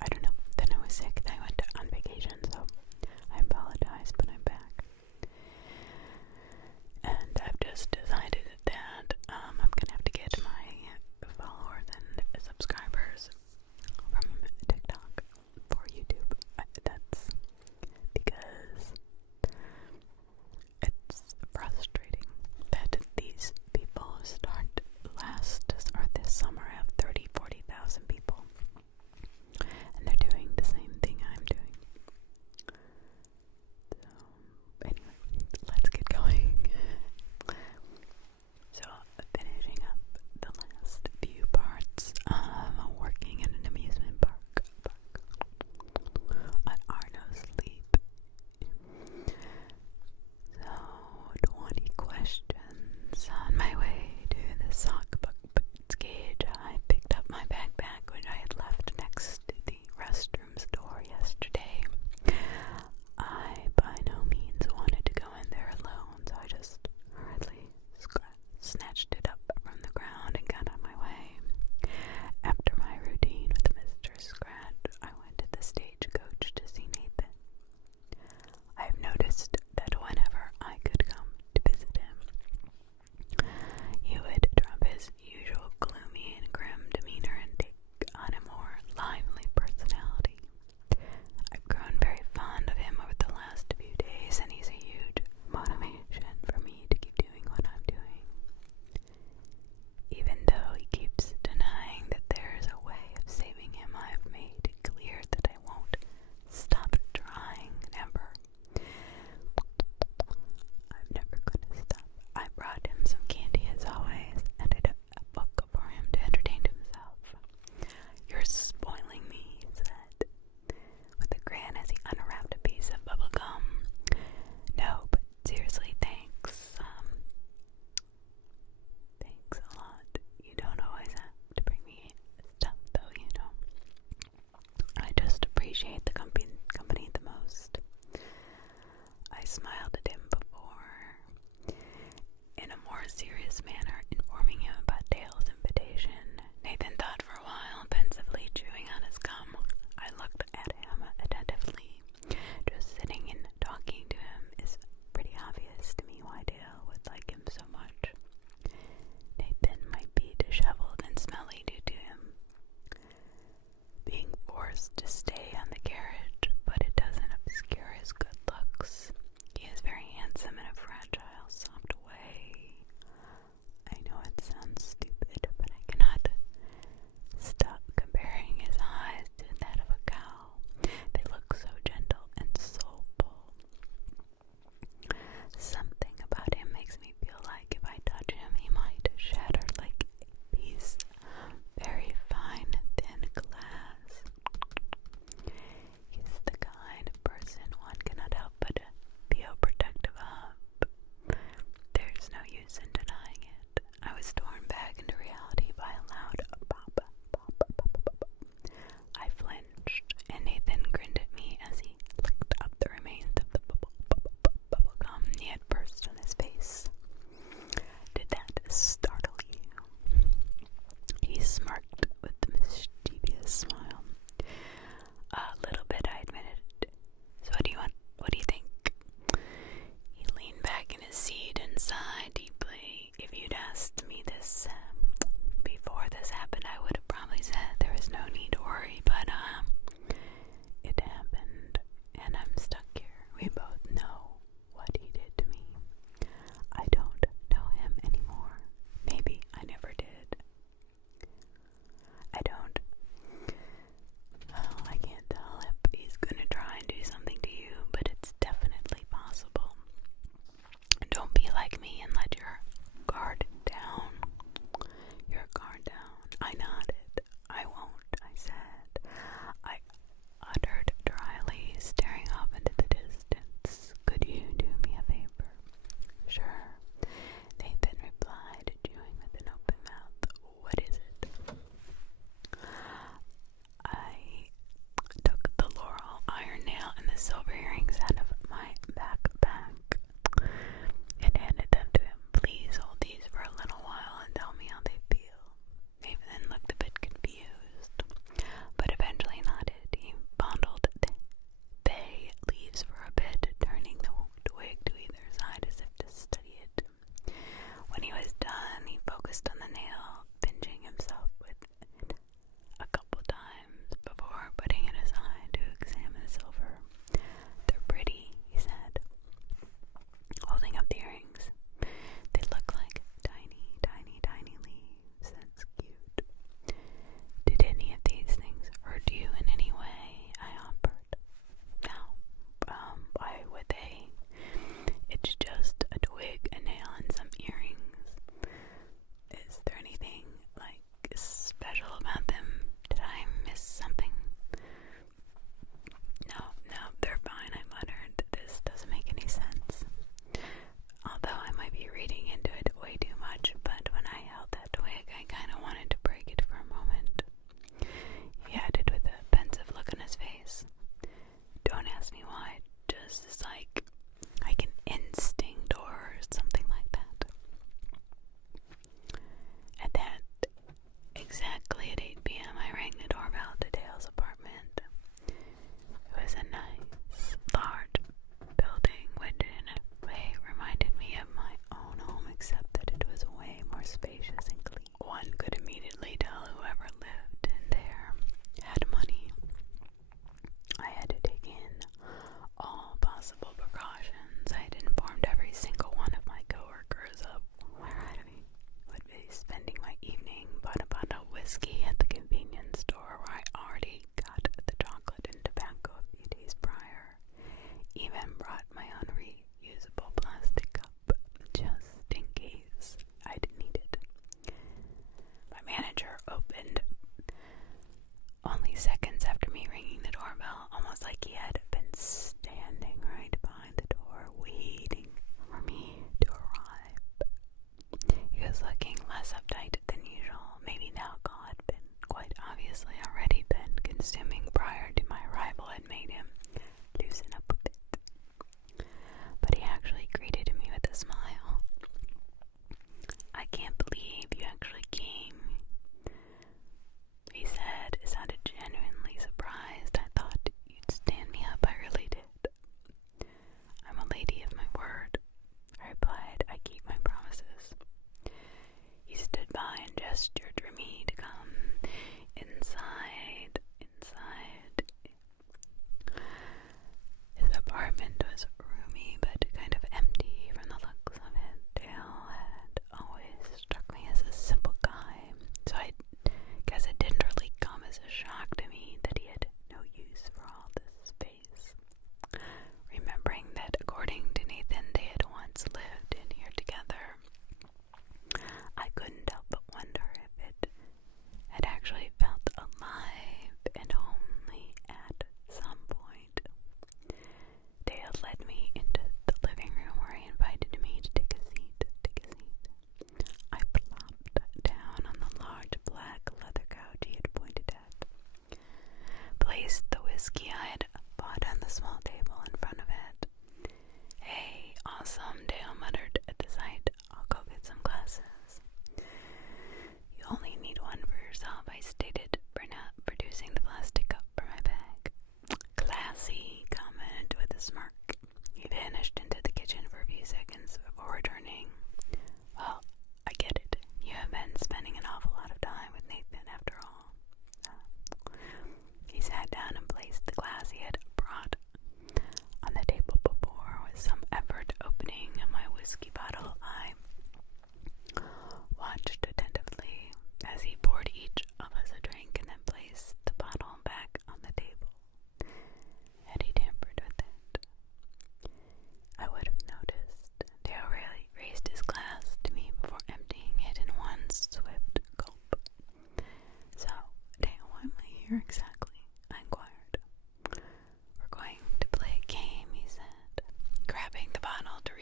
I don't know. Then I was sick. Then I went on vacation, so I apologize, but I'm back. And I've just decided that I'm gonna have to get my followers and subscribers from TikTok for YouTube. That's because it's frustrating that these people start this summer have 40,000 people, and they're doing the same thing I'm doing. So anyway, let's get going. So finishing up the last few parts of working in an amusement park at Arno's Sleep. So 20 questions on my way to the sock book cage. I picked up my backpack, which I had left next to the restrooms door yesterday. I by no means wanted to go in there alone, so I just hurriedly snatched it up from the ground and got on my way. After my routine with Mr. Scratch, I went to the stagecoach to see Nathan. I've noticed that whenever I could come to visit him, he would drop his usual gloomy and grim demeanor and take on a more lively personality. I've grown very fond of him over the last few days, and he's a huge motivation for me to keep doing what I'm doing. Even though he keeps denying that there is a way of saving him, I've made it clear that I won't stop trying, never. I'm never gonna stop. I brought him some candy as always, and I took a book for him to entertain himself. You're spoiling me, he said, with a grin as he unwrapped a piece of bubble gum. No, but seriously, thanks. Thanks a lot. You don't always have to bring me stuff, though, you know. I just appreciate the company the most. I smiled at him before, in a more serious manner, informing him about Dale's invitation. Nathan thought for a while, pensively chewing on his gum. I looked at him attentively. Just sitting and talking to him is pretty obvious to me why Dale would like him so much. Nathan might be disheveled and smelly due to him being forced to stay on the carriage, but it doesn't obscure his good looks. He is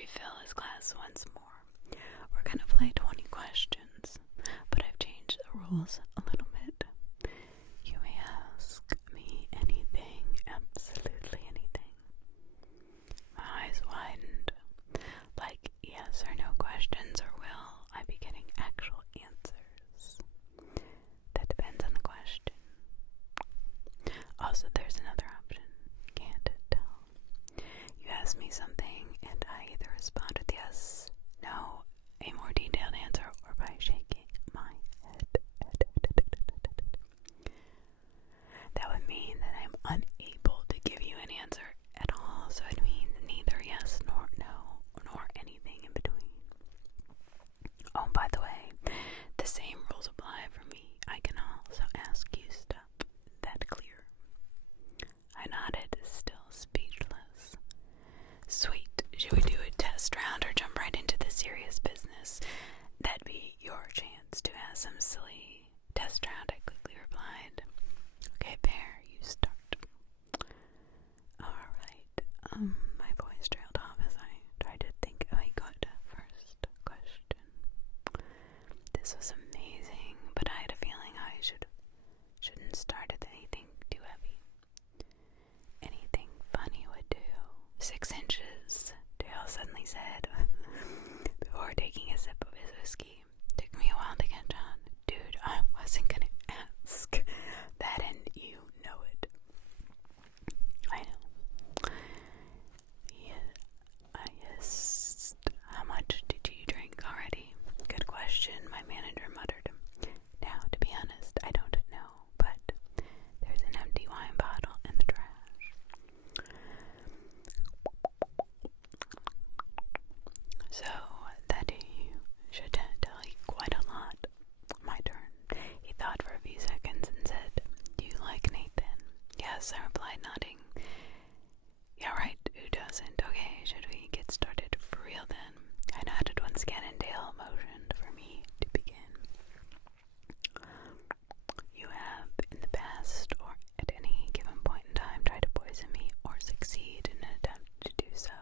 refill his glass once more. We're gonna play 20 questions, but I've changed the rules a little bit. You may ask me anything, absolutely anything. My eyes widened, like yes or no questions, or will I be getting actual answers? That depends on the question. Also, there's another option. Can't tell. You ask me something, and I either respond with yes, no, a more detailed answer, or by shaking my head. That would mean that I'm unable to give you an answer at all, so it means neither yes nor no, nor anything in between. Oh, by the way, the same rules apply for me. I can also ask you stuff. That clear? I nodded, still speechless. Sweet. Should we do a test round or jump right into the serious business? That'd be your chance to ask some silly test round, I quickly replied. Okay, Bear, you start. Alright, my voice trailed off as I tried to think of a good first question. This was amazing, but I had a feeling I shouldn't start with anything too heavy. Anything funny would do. 6 inches, Dale suddenly said, before taking a sip of his whiskey. Took me a while to catch on. Dude, I wasn't gonna ask that, and you know it. I know. I guessed. How much did you drink already? Good question, my manager muttered. Now, to be honest, I don't know, but there's an empty wine bottle in the trash. So, that you should tell you quite a lot. My turn. He thought for a few seconds and said, Do you like Nathan? Yes, I replied, nodding. Yeah, right, who doesn't? Okay, should we get started for real then? I nodded once again and Dale motioned for me to begin. You have, in the past or at any given point in time, tried to poison me or succeed in an attempt to do so.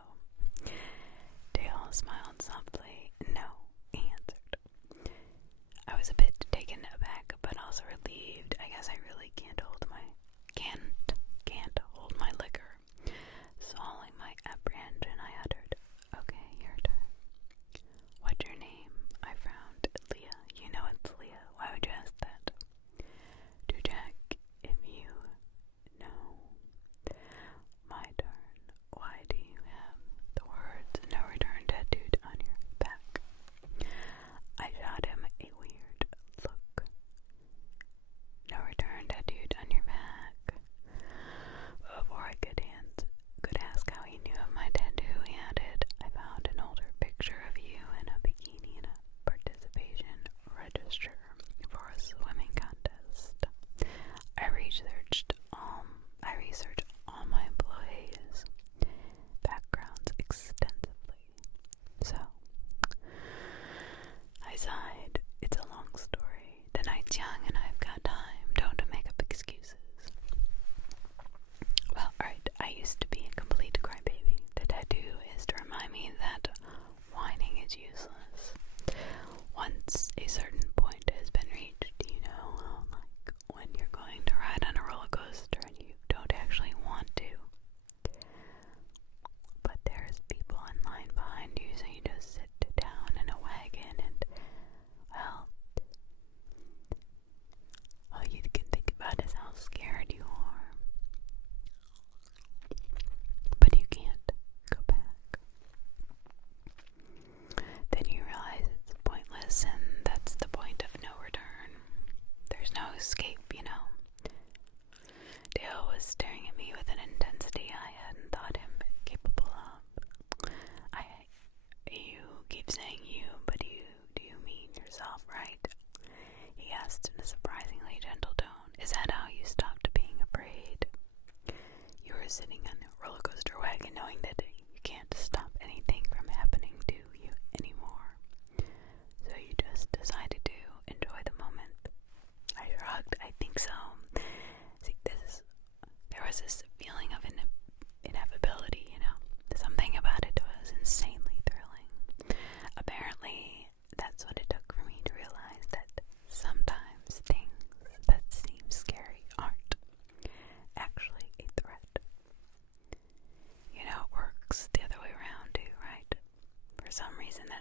Dale smiled softly. No, he answered. I was a bit taken aback, but also relieved. I guess I really can't hold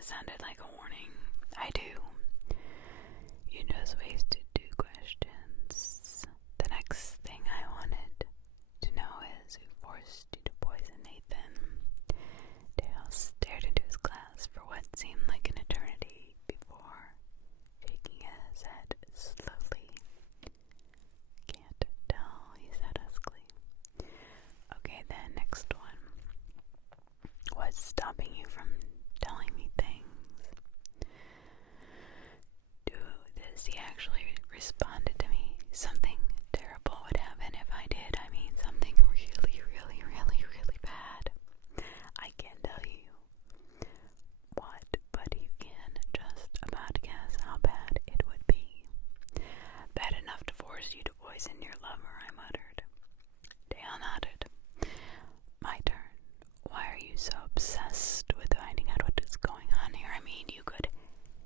that sounded like a warning. I do. You just wasted 2 questions. The next thing I wanted to know is who forced you to poison Nathan. Dale stared into his glass for what seemed like an eternity before shaking his head slowly. Can't tell, he said huskily. Okay, then, next one. What's stopping you from telling me things? He actually responded to me. Something terrible would happen if I did. I mean, something really, really, really, really bad. I can't tell you what, but you can just about guess how bad it would be. Bad enough to force you to poison your lover, I muttered. Dale nodded. My turn. Why are you so obsessed with finding out what is going on here? I mean, you could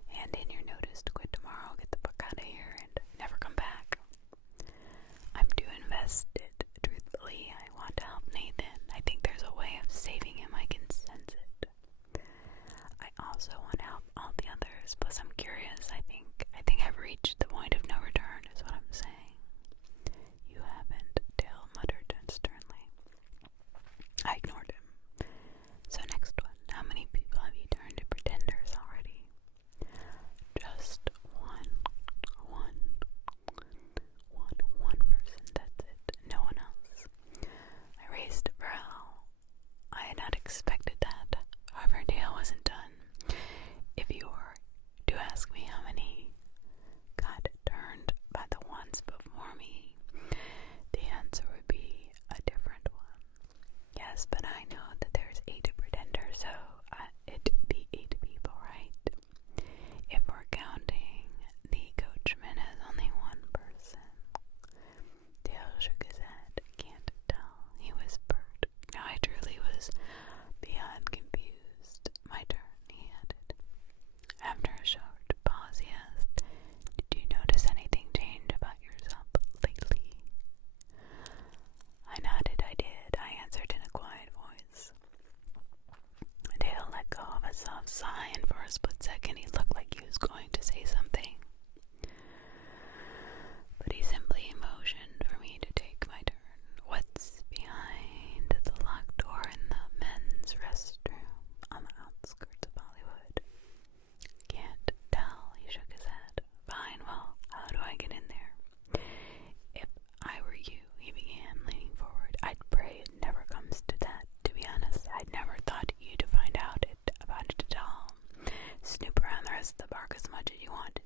hand in your notice to quit tomorrow, get the fuck out of here, and never come back. I'm too invested. Truthfully, I want to help Nathan. I think there's a way of saving him. I can sense it. I also want to help all the others. Plus, I'm curious. I think I've reached the point of no return, is what I'm saying. You haven't, Dale muttered sternly. I ignored him. So next one. How many people have you turned to pretenders already? Just one person, that's it. No one else. I raised a brow. I had not expected that. However, Dale wasn't done. If you were to ask me how many got turned by the ones before me, the answer would be a different one. Yes, but I know that there's 8 pretenders, so it'd be 8 people, right? If we're counting, the coachman is only 1 person. Dale shook his head. Can't tell, he whispered. Now I truly was beyond confused. My turn, he added. After a short pause, he asked, did you notice anything change about yourself lately? I nodded. I did. I answered in a quiet voice. Dale let go of a soft sigh, and for a split second he looked like he was going to say something. But he simply motioned for me to take my turn. What's behind the locked door in the men's restroom on the outskirts of Hollywood? Can't tell, he shook his head. Fine, well, how do I get in there? If I were you, he began, leaning forward, I'd pray it never comes to that. To be honest, I'd never thought you'd find out about it at all. Snoop around the rest of the park as much as you want.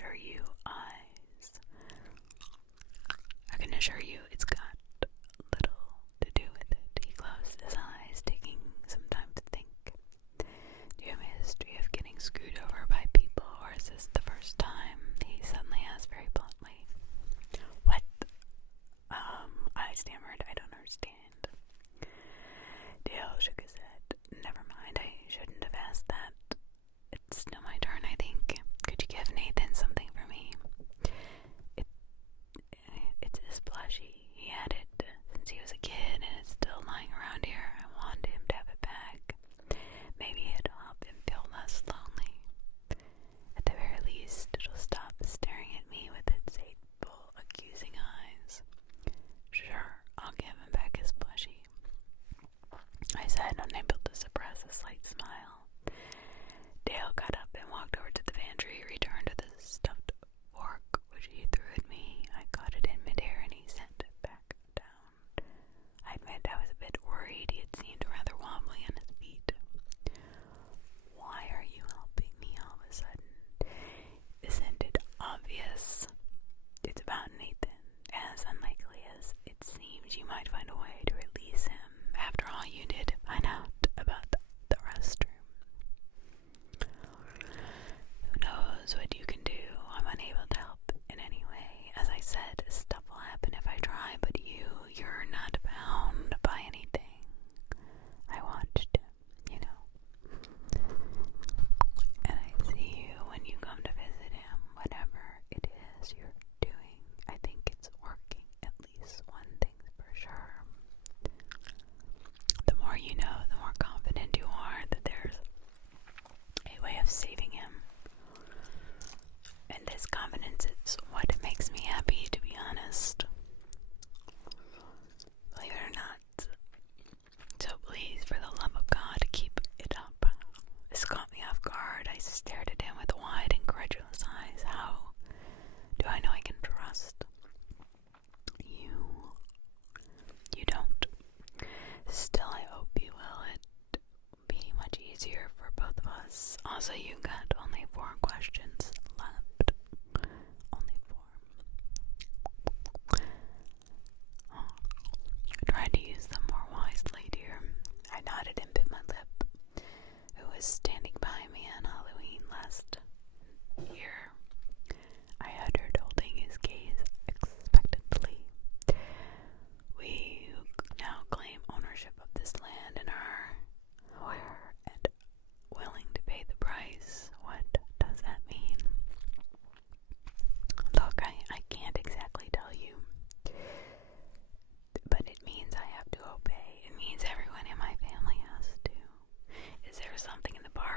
assure you, I can assure you it's got little to do with it. He closed his eyes, taking some time to think. Do you have a history of getting screwed over by people, or is this the first time? He suddenly asked very bluntly. What? I stammered, I don't understand. Dale shook his head. Never mind, I shouldn't have asked that. It's still my turn, I think. Could you give Nathan something for me? It's his plushie. He had it since he was a kid, and it's still lying around here. I want him to have it back. Maybe it'll help him feel less lonely. At the very least, it'll stop staring at me with its hateful, accusing eyes. Sure, I'll give him back his plushie, I said, unable to suppress a slight smile. Dale got up and walked over to the pantry, returned to the stuffed fork, which he threw at me. I caught it in midair and he sent it back down. I admit I was a bit worried. He had seemed rather wobbly on his feet. Why are you helping me all of a sudden? Isn't it obvious? It's about Nathan. As unlikely as it seems, you might find a way to release him. After all, you did find out about the restroom. Who knows what you can do? I'm unable to help in any way. As I said, stuff will happen if I try, but you're not bound by anything. I watched him, and I see you when you come to visit him. Whatever it is you're doing, I think it's working. At least one thing's for sure. The more you know, the more confident you are that there's a way of saving him. And this confidence is what makes me happy, to be honest. Believe it or not. So please, for the love of God, keep it up. This caught me off guard. I stared at him with wide, incredulous eyes. How do I know I can trust you? You don't. Still, I hope you will. It'd be much easier for both of us. Also, you got only 4 questions left. Only 4. Try to use them more wisely, dear. I nodded and bit my lip. Who was standing by me on Halloween last year? I uttered, holding his gaze expectantly. We now claim ownership of this land and are aware and willing to pay the price. What does that mean? Look, I can't exactly tell you, but it means I have to obey. It means everyone in my family has to. Is there something in the bargain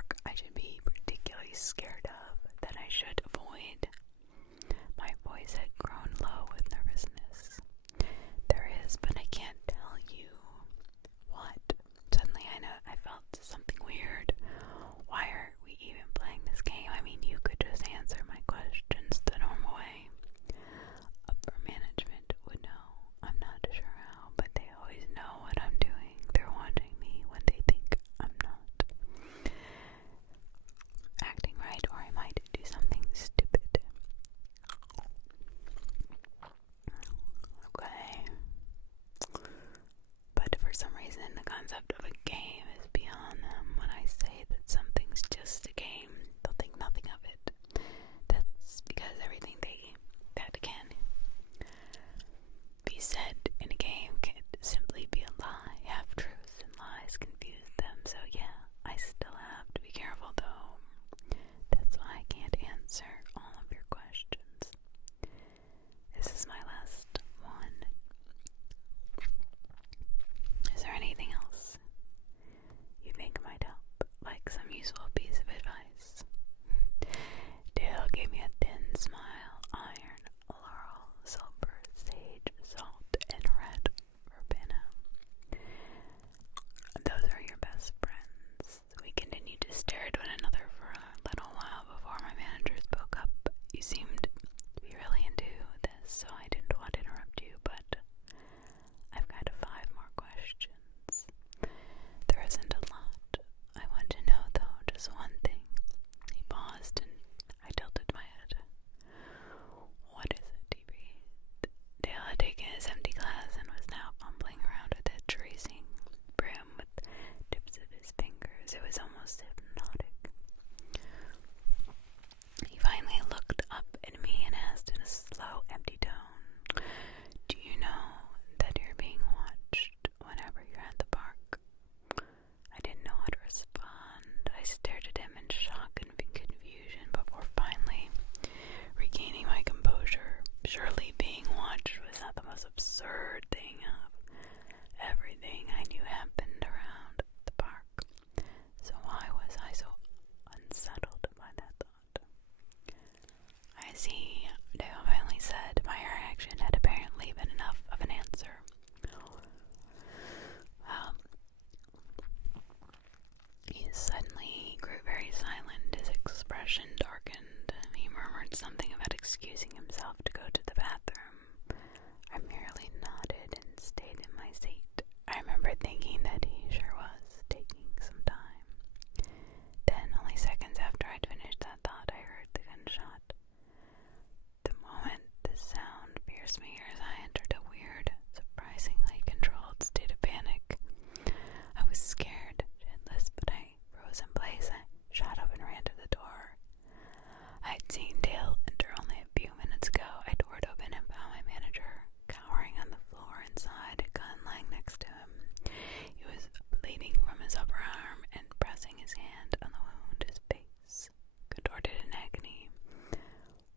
I'd seen Dale enter only a few minutes ago. I tore it open and found my manager cowering on the floor inside, a gun lying next to him. He was bleeding from his upper arm and pressing his hand on the wound, his face contorted in agony.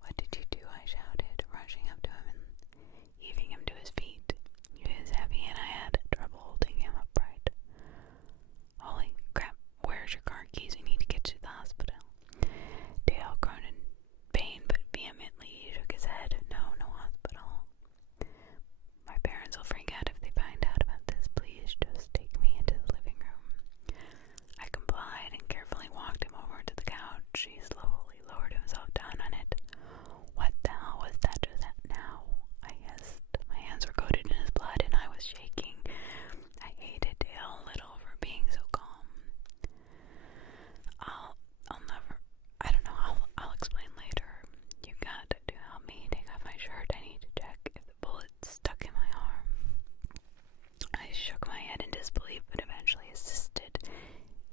"What did you do?" I shouted, rushing up to him and heaving him to his feet. He was heavy and I had trouble holding him upright. "Holy crap, where's your car keys? We need to get you to the hospital." Dale groaned in pain but vehemently shook his head. No hospital. "My parents will freak out if they find out about this. Please just take me into the living room." I complied and carefully walked him over to the couch. He slowly lowered himself down on it. "What the hell was that just now?" I hissed. My hands were coated in his blood and I was shaking. I hated Dale a little for being so calm. I'll explain later. You got to help me take off my shirt. I need to check if the bullet's stuck in my arm. I shook my head in disbelief, but eventually assisted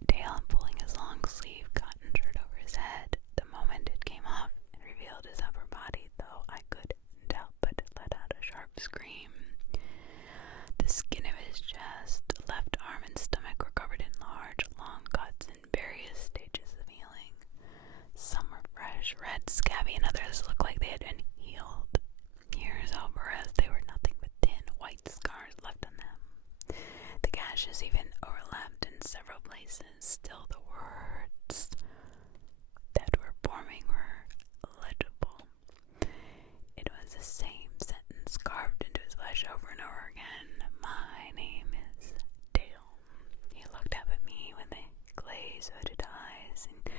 Dale in pulling his long sleeve cotton shirt over his head. The moment it came off and revealed his upper body, though, I couldn't help but let out a sharp scream. The skin of his chest, left arm, and stomach were covered in large, long cuts in various stages of healing. Some were fresh, red, scabby, and others looked like they had been healed years over, as they were nothing but thin, white scars left on them. The gashes even overlapped in several places. Still, the words that were forming were legible. It was the same sentence carved into his flesh over and over again. "My name is Dale." He looked up at me with a glazed, hooded eyes, and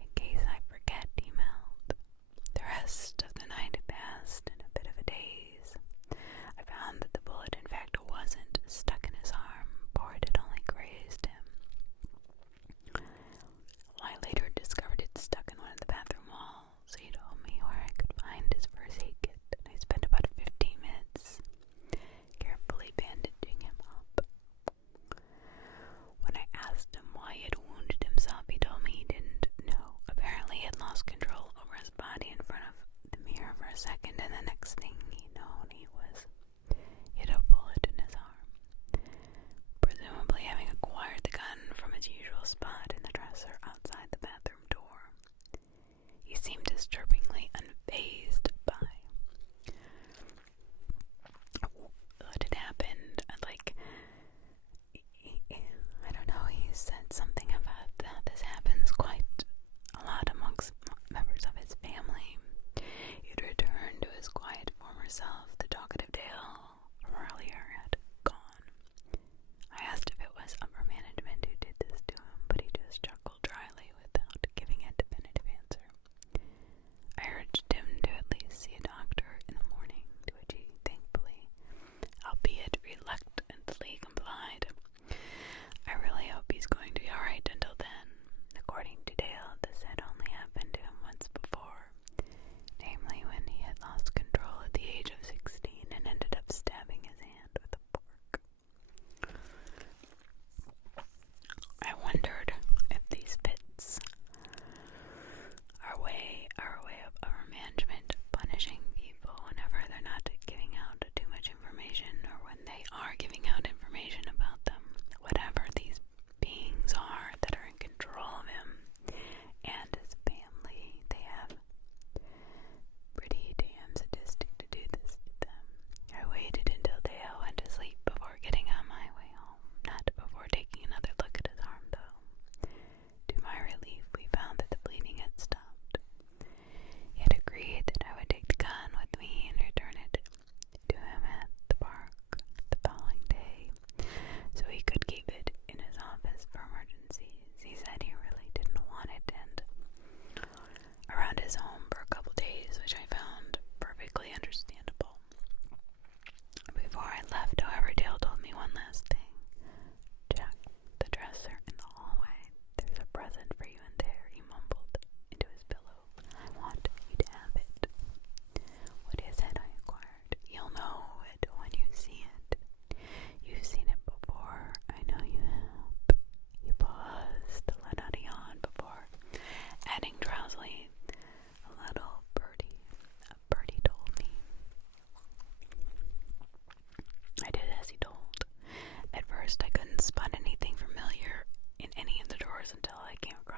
in case I forget, he mouthed. The rest of the night passed in a bit of a daze. I found that the bullet, in fact, wasn't stuck in his arm, for it had only grazed him. I later discovered it stuck in one of the bathroom walls. He told me where I could find his first aid kit, and I spent about 15 minutes carefully bandaging him up. When I asked him why he had wounded himself, he told me he didn't know. Apparently he had lost control over his body in front of the mirror for a second, and the next thing he'd known, he hit a bullet in his arm, presumably having acquired the gun from its usual spot in the dresser outside the bathroom door. He seemed disturbingly unfazed by what had happened. I don't know, he said something about that this happens quite a lot amongst members of his family. He'd returned to his quiet former self. The talkative Dale from earlier had gone. I asked if it was upper management who did this to him, but he just chuckled dryly without giving a definitive answer. I urged him to at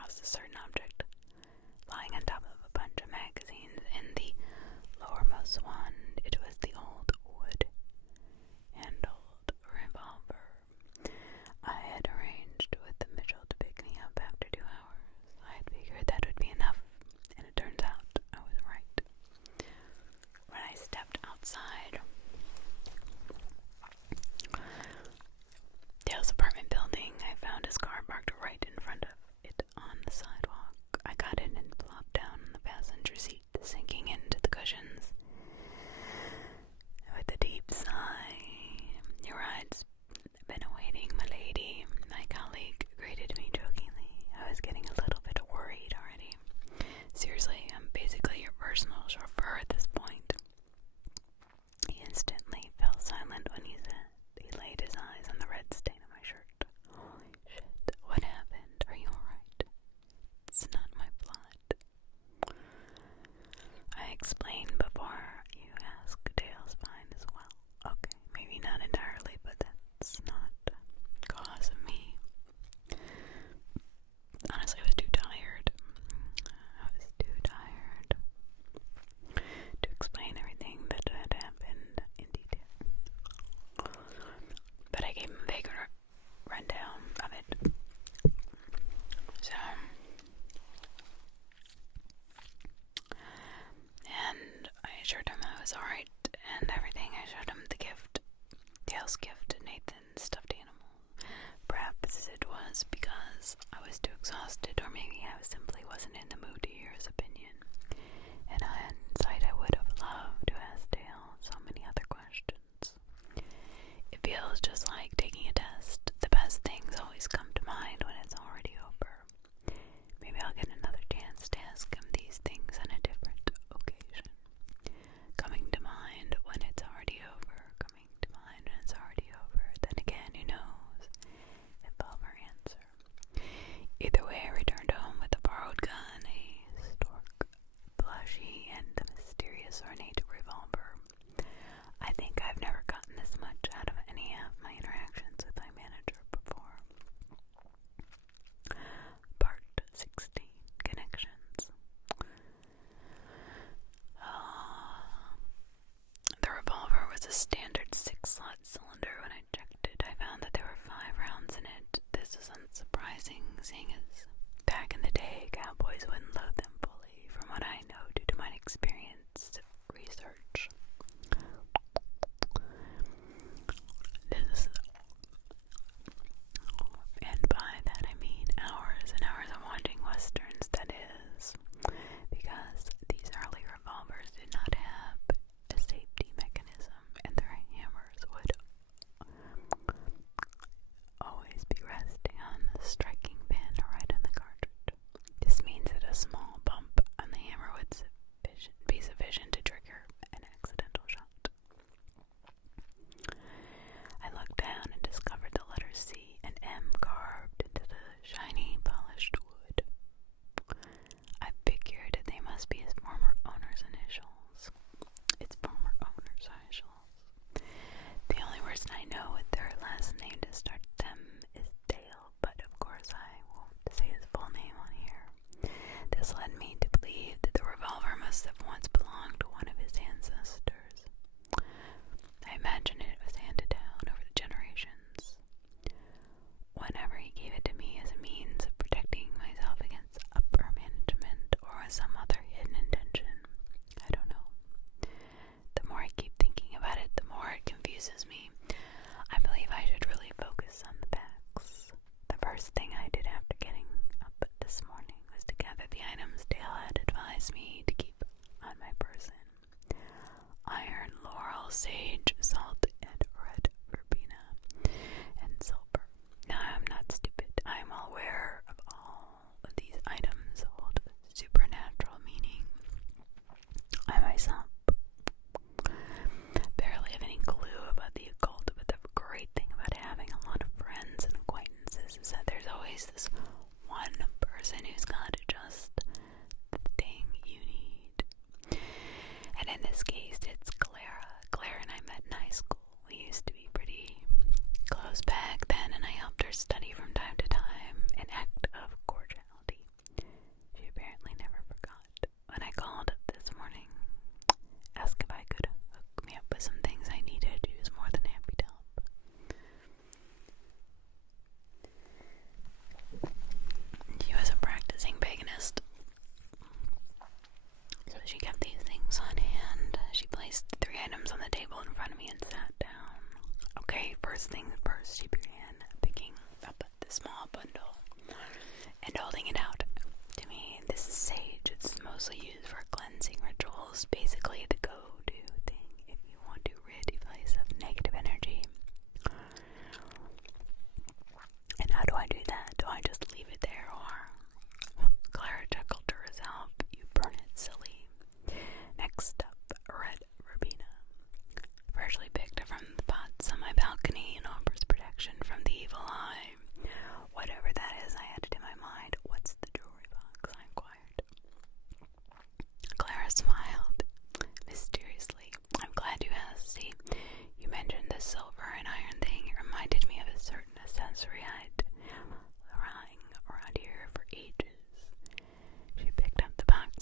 across a certain object, lying on top of a bunch of magazines. In the lowermost one, it was the old wood-handled revolver I had arranged with the Mitchell to pick me up after 2 hours. I had figured that would be enough, and it turns out I was right. When I stepped outside Dale's apartment building, I found his car parked right in front of it on the sidewalk. I got in and plopped down in the passenger seat, sinking into the cushions with a deep sigh. "Your ride's been awaiting, my lady," my colleague greeted me jokingly. I was getting a little bit worried already. "Seriously, I'm basically your personal chauffeur at this point." He instantly fell silent when he laid his eyes on the red stain on my shirt. "Holy shit, what happened? Are you alright?" "It's not my blood." I explained before you ask. Dale's fine as well. Okay, maybe not entirely, but that's not cause of me. Honestly, I was too tired. To explain everything that had happened in detail. But I gave him a vague rundown of it. So, and I assured him I was alright and everything. I showed him the gift, Dale's gift to Nathan's stuffed animal. Perhaps it was because I was too exhausted, or maybe I simply wasn't in the mood to hear his opinion. In hindsight, I would have loved to ask Dale so many other questions. It feels just like taking a test. The best things always come to mind when it's already over. Maybe I'll get another chance to ask him these things on a different occasion. Coming to mind when it's already over. Coming to mind when it's already over. Then again, who knows if I'll ever answer. Either way, I returned home with a borrowed gun, a stork plushie, and the mysterious ornate revolver. I think I've never gotten this much out of any of my interactions with my manager before. Part 16. Connections. The revolver was a standard 6-slot cylinder. When I checked it, I found that there were 5 rounds in it. This was unsurprising, seeing as back in the day, cowboys wouldn't load them fully, from what I know due to my experienced research. And by that I mean hours and hours of watching westerns, that is, because these early revolvers did not have a safety mechanism, and their hammers would always be resting on the striking pin right on the cartridge. This means that a small bump on the hammer would be sufficient to trigger an accidental shot. I looked down and discovered the letters C and M carved into the shiny, polished wood. I figured they must be his former owner's initials. Its former owner's initials. The only person I know with their last name to start them is Dale, but of course I won't say his full name on here. This led me to believe that the revolver must have once belonged to one of his ancestors. I imagine it was handed down over the generations. Whenever he gave it to me as a means of protecting myself against upper management or with some other hidden intention, I don't know. The more I keep thinking about it, the more it confuses me. I believe I should really focus on the facts. The first thing I did after getting up this morning was to gather the items Dale had advised me to keep on my person. Iron, laurel, sage, salt, and red verbena, and silver. Now, I'm not stupid. I'm all aware of all of these items hold supernatural meaning. I myself barely have any clue about the occult, but the great thing about having a lot of friends and acquaintances is that there's always this one person who's got just the thing you need. And in this case, it's Clara. Claire and I met in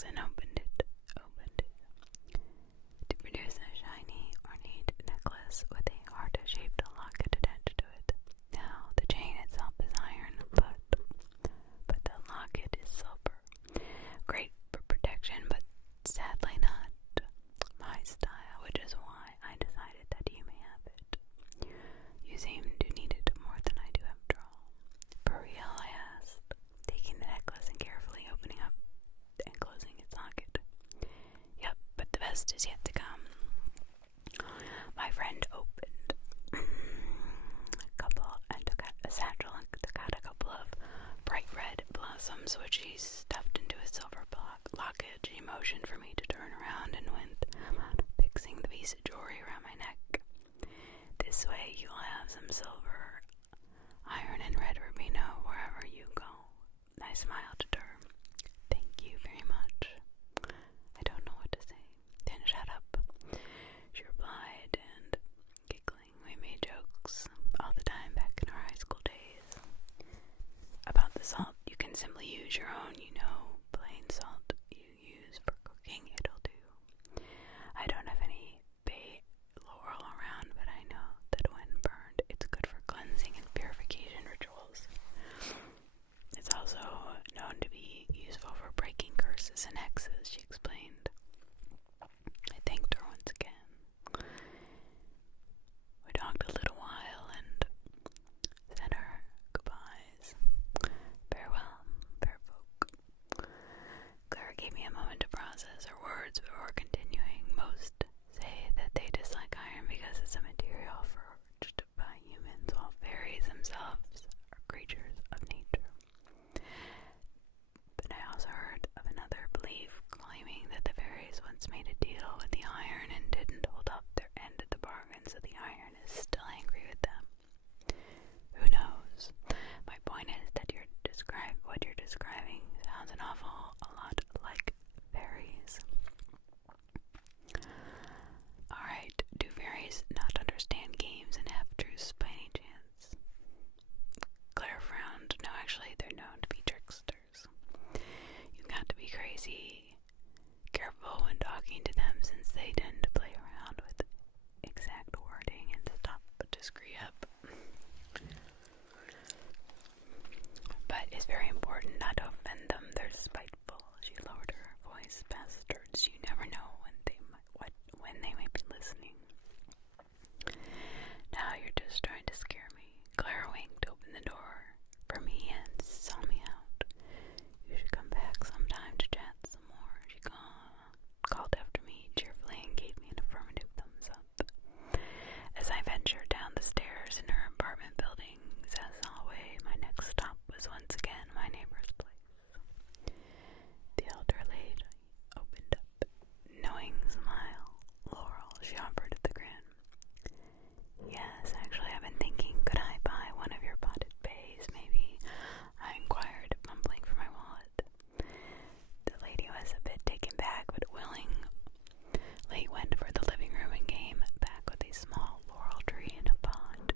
box and opened it. To produce a shiny, ornate necklace with a heart-shaped locket attached to it. Now, the chain itself is iron, but the locket is silver. Great for protection, but sadly not my style, which is why I decided that you may have it. You seem to need it more than I do after all. For real, I asked, taking the necklace and carefully opening up and closing its locket. Yep, but the best is yet to come. My friend opened a couple and took out a satchel and took out a couple of bright red blossoms, which he stuffed into a silver locket. She motioned for me to turn around and went about fixing the piece of jewelry around my neck. This way you'll have some silver, iron, and red rubino wherever you go. I smiled at her. Thank you very much. I don't know what to say. Then shut up, she replied, and giggling, we made jokes all the time back in our high school days. About the salt, you can simply use your own, plain salt you use for cooking, it'll do. I don't have any bay laurel around, but I know that when burned, it's good for cleansing and purification rituals. It's also known to be useful for breaking curses and hexes, she explained. I thanked her once again. We talked a little while and said our goodbyes. Farewell, fair folk. Clara gave me a moment to process her words before continuing. Most say that they dislike iron because it's a material forged by humans, while fairies themselves are creatures of nature. But I also heard of another belief claiming that the fairies once made a deal with the iron and didn't hold up their end of the bargain, so the iron is still angry with them. Who knows? My point is that what you're describing sounds an awful a lot like fairies. Alright, do fairies not understand games and have truths by any chance? Claire frowned. No, actually, they're known to be tricksters. You've got to be crazy careful when talking to them, since they tend to play around with exact wording and stop to screw up. But it's very important not to offend them. They're spiteful. She lowered her voice. Bastards, you never know when they might be listening. Now you're just trying to scare me. Clara winked, opened the door for me, and saw me out. You should come back sometime to chat some more. She called after me cheerfully and gave me an affirmative thumbs up. As I ventured down the stairs in her apartment buildings, as always, my next stop was once again my neighbor's place. The elder lady opened up, knowing smile. Laurel, she offered with a grin. Yes, actually, I've been thinking, could I buy one of your potted bays, maybe? I inquired, fumbling for my wallet. The lady was a bit taken back, but willingly went for the living room and came back with a small laurel tree in a pot.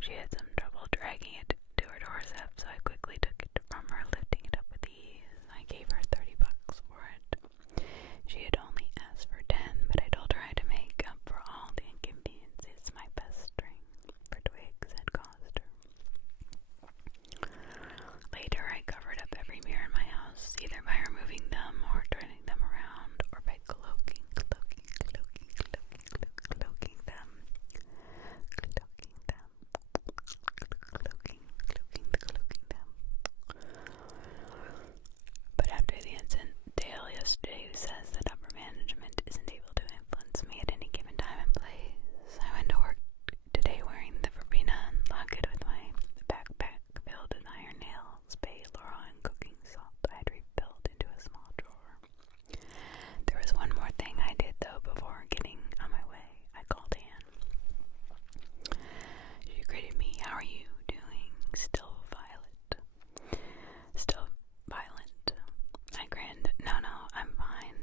She had some trouble dragging it to her doorstep, so I quickly took it from her, lifting it up with ease. I gave her $30 for it. She had only asked for 10, but I told her I had to make up for all the inconveniences my best string for twigs had caused her. Later, I covered up every mirror in my house, either by removing them or turning them around, or by cloaking them. But after the incident, Dale yesterday, who says that upper management isn't able to influence me at any given time and place, I went to work today wearing the verbena and locket with my backpack filled with iron nails, bay laurel, and cooking salt I had refilled into a small drawer. There was one more thing I did, though, before getting on my way. I called Anne. She greeted me. How are you doing? Still violent. I grinned. No, I'm fine.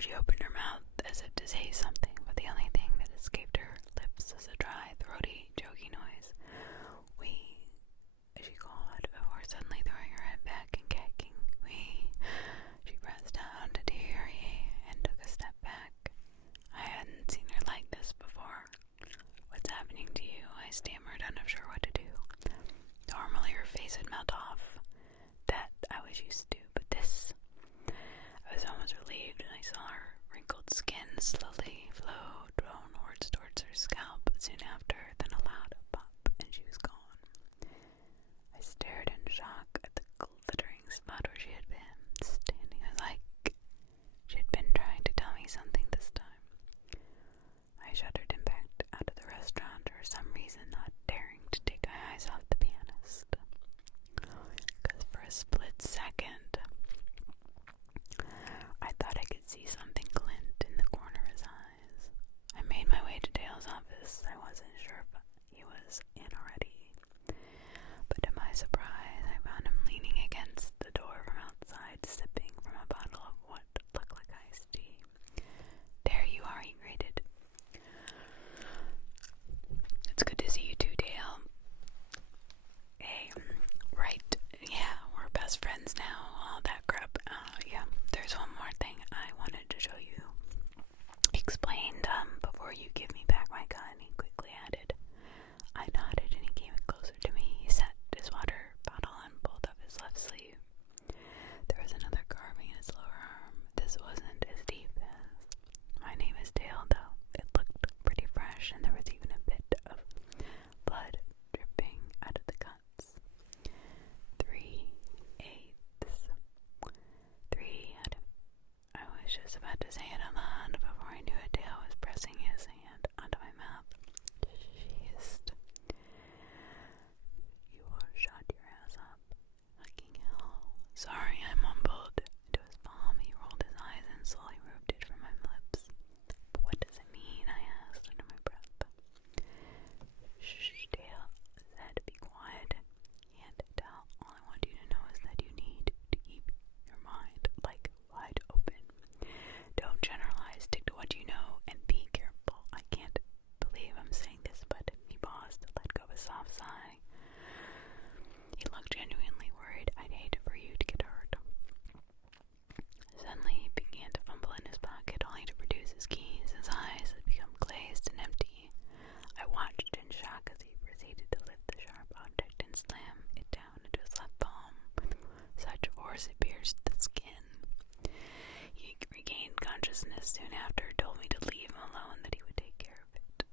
She opened her mouth as if to say something, but the only thing that escaped her lips was a dry, throaty, choky noise. She called before suddenly throwing her head back and gagging. She pressed down to deteriorate and took a step back. I hadn't seen her like this before. What's happening to you? I stammered, unsure what to do. Normally her face would melt off. That I was used to, but this... I was almost relieved when I saw her wrinkled skin slowly flow downwards towards her scalp. Soon after, then a loud pop, and she was gone. I stared in shock at the glittering spot where she had been standing. I was like she had been trying to tell me something this time. I shuddered and backed out of the restaurant, for some reason not daring to take my eyes off the pianist. Because for a split second, I thought I could see something glint in the corner of his eyes. I made my way to Dale's office. I wasn't sure if he was in already. But to my surprise, I found him leaning against the door from outside, sipping from a bottle of what looked like iced tea. There you are, he greeted. It's good to see you too, Dale. Hey, right, yeah, we're best friends now, all that crap. Yeah, there's one more thing I wanted to show you. He explained, before you give me back my gun, he quickly added. I nodded and he came closer to me. He set his water bottle on both of his left sleeve. There was another carving in his lower arm. This wasn't as deep as my name is Dale, though. It looked pretty fresh, and there was even a bit of blood dripping out of the cuts. 3/8. 3 out of... I was just about to say it out loud before I knew it. Dale was pressing his hand onto my mouth. She hissed. You all shot your ass up. Fucking hell. Sorry, I mumbled into his palm. He rolled his eyes and slowly removed it from my lips. But what does it mean? I asked under my breath. Shh, Dale said, be quiet. And Dale, all I want you to know is that you need to keep your mind, like, wide open. Don't generalize, stick to what you know, and be careful. I can't believe I'm saying this, but he paused, let go of a soft sigh. He looked genuinely worried. I'd hate for you to get hurt. Suddenly he began to fumble in his pocket, only to produce his keys. His eyes had become glazed and empty. I watched in shock as he proceeded to lift the sharp object and slam it down into his left palm. With such force it pierced the skin. He regained consciousness soon after, told me to leave him alone, that he would take care of it.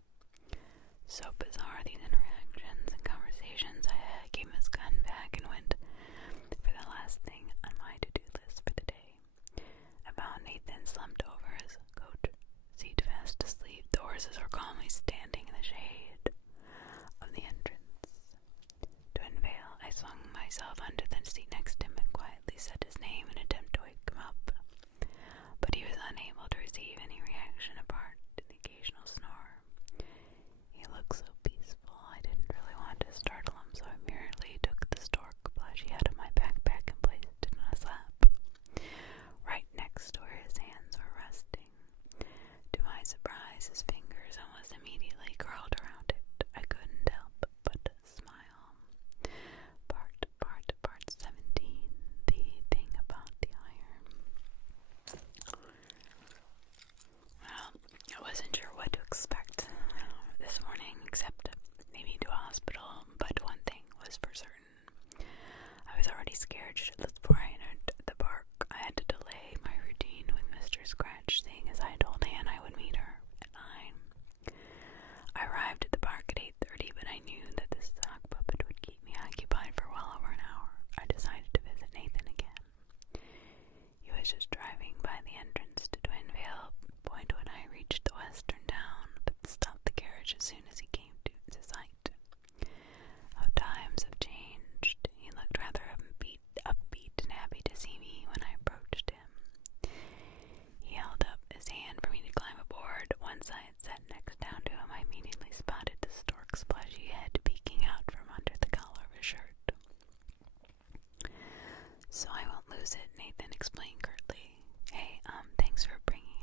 So bizarre, these interactions and conversations. I gave him his gun back and went for the last thing on my to-do list for the day. I found Nathan slumped over his coat seat, fast asleep. The horses were calmly standing in the shade of the entrance to unveil. I swung myself under the seat next to him and quietly said his name in an attempt to wake him up. But he was unable to receive any reaction apart from the occasional snore. He looked so peaceful. I didn't really want to startle him, so I merely took the stork plushie out of my backpack and placed it in his lap, right next to where his hands were resting. To my surprise, his fingers almost immediately curled around it. I couldn't help but smile. Part 17. The thing about the iron. Well, I wasn't sure what to expect this morning, except maybe to a hospital, but one thing was for certain. I was already scared shitless before I entered the park. I had to delay my routine with Mr. Scratch, seeing as I told Anne I would meet her at 9. I arrived at the park at 8:30, but I knew that this sock puppet would keep me occupied for well over an hour. I decided to visit Nathan again. He was just driving by the entrance to Twinvale Point when I reached the western town, but stopped the carriage as soon as he came to sight. How times have changed. He looked rather upbeat and happy to see me when I approached him. He held up his hand for me to climb aboard. Once I had sat next down to him, I immediately spotted the stork's plushy head peeking out from under the collar of his shirt. So I won't lose it, Nathan explained curtly. Hey, thanks for bringing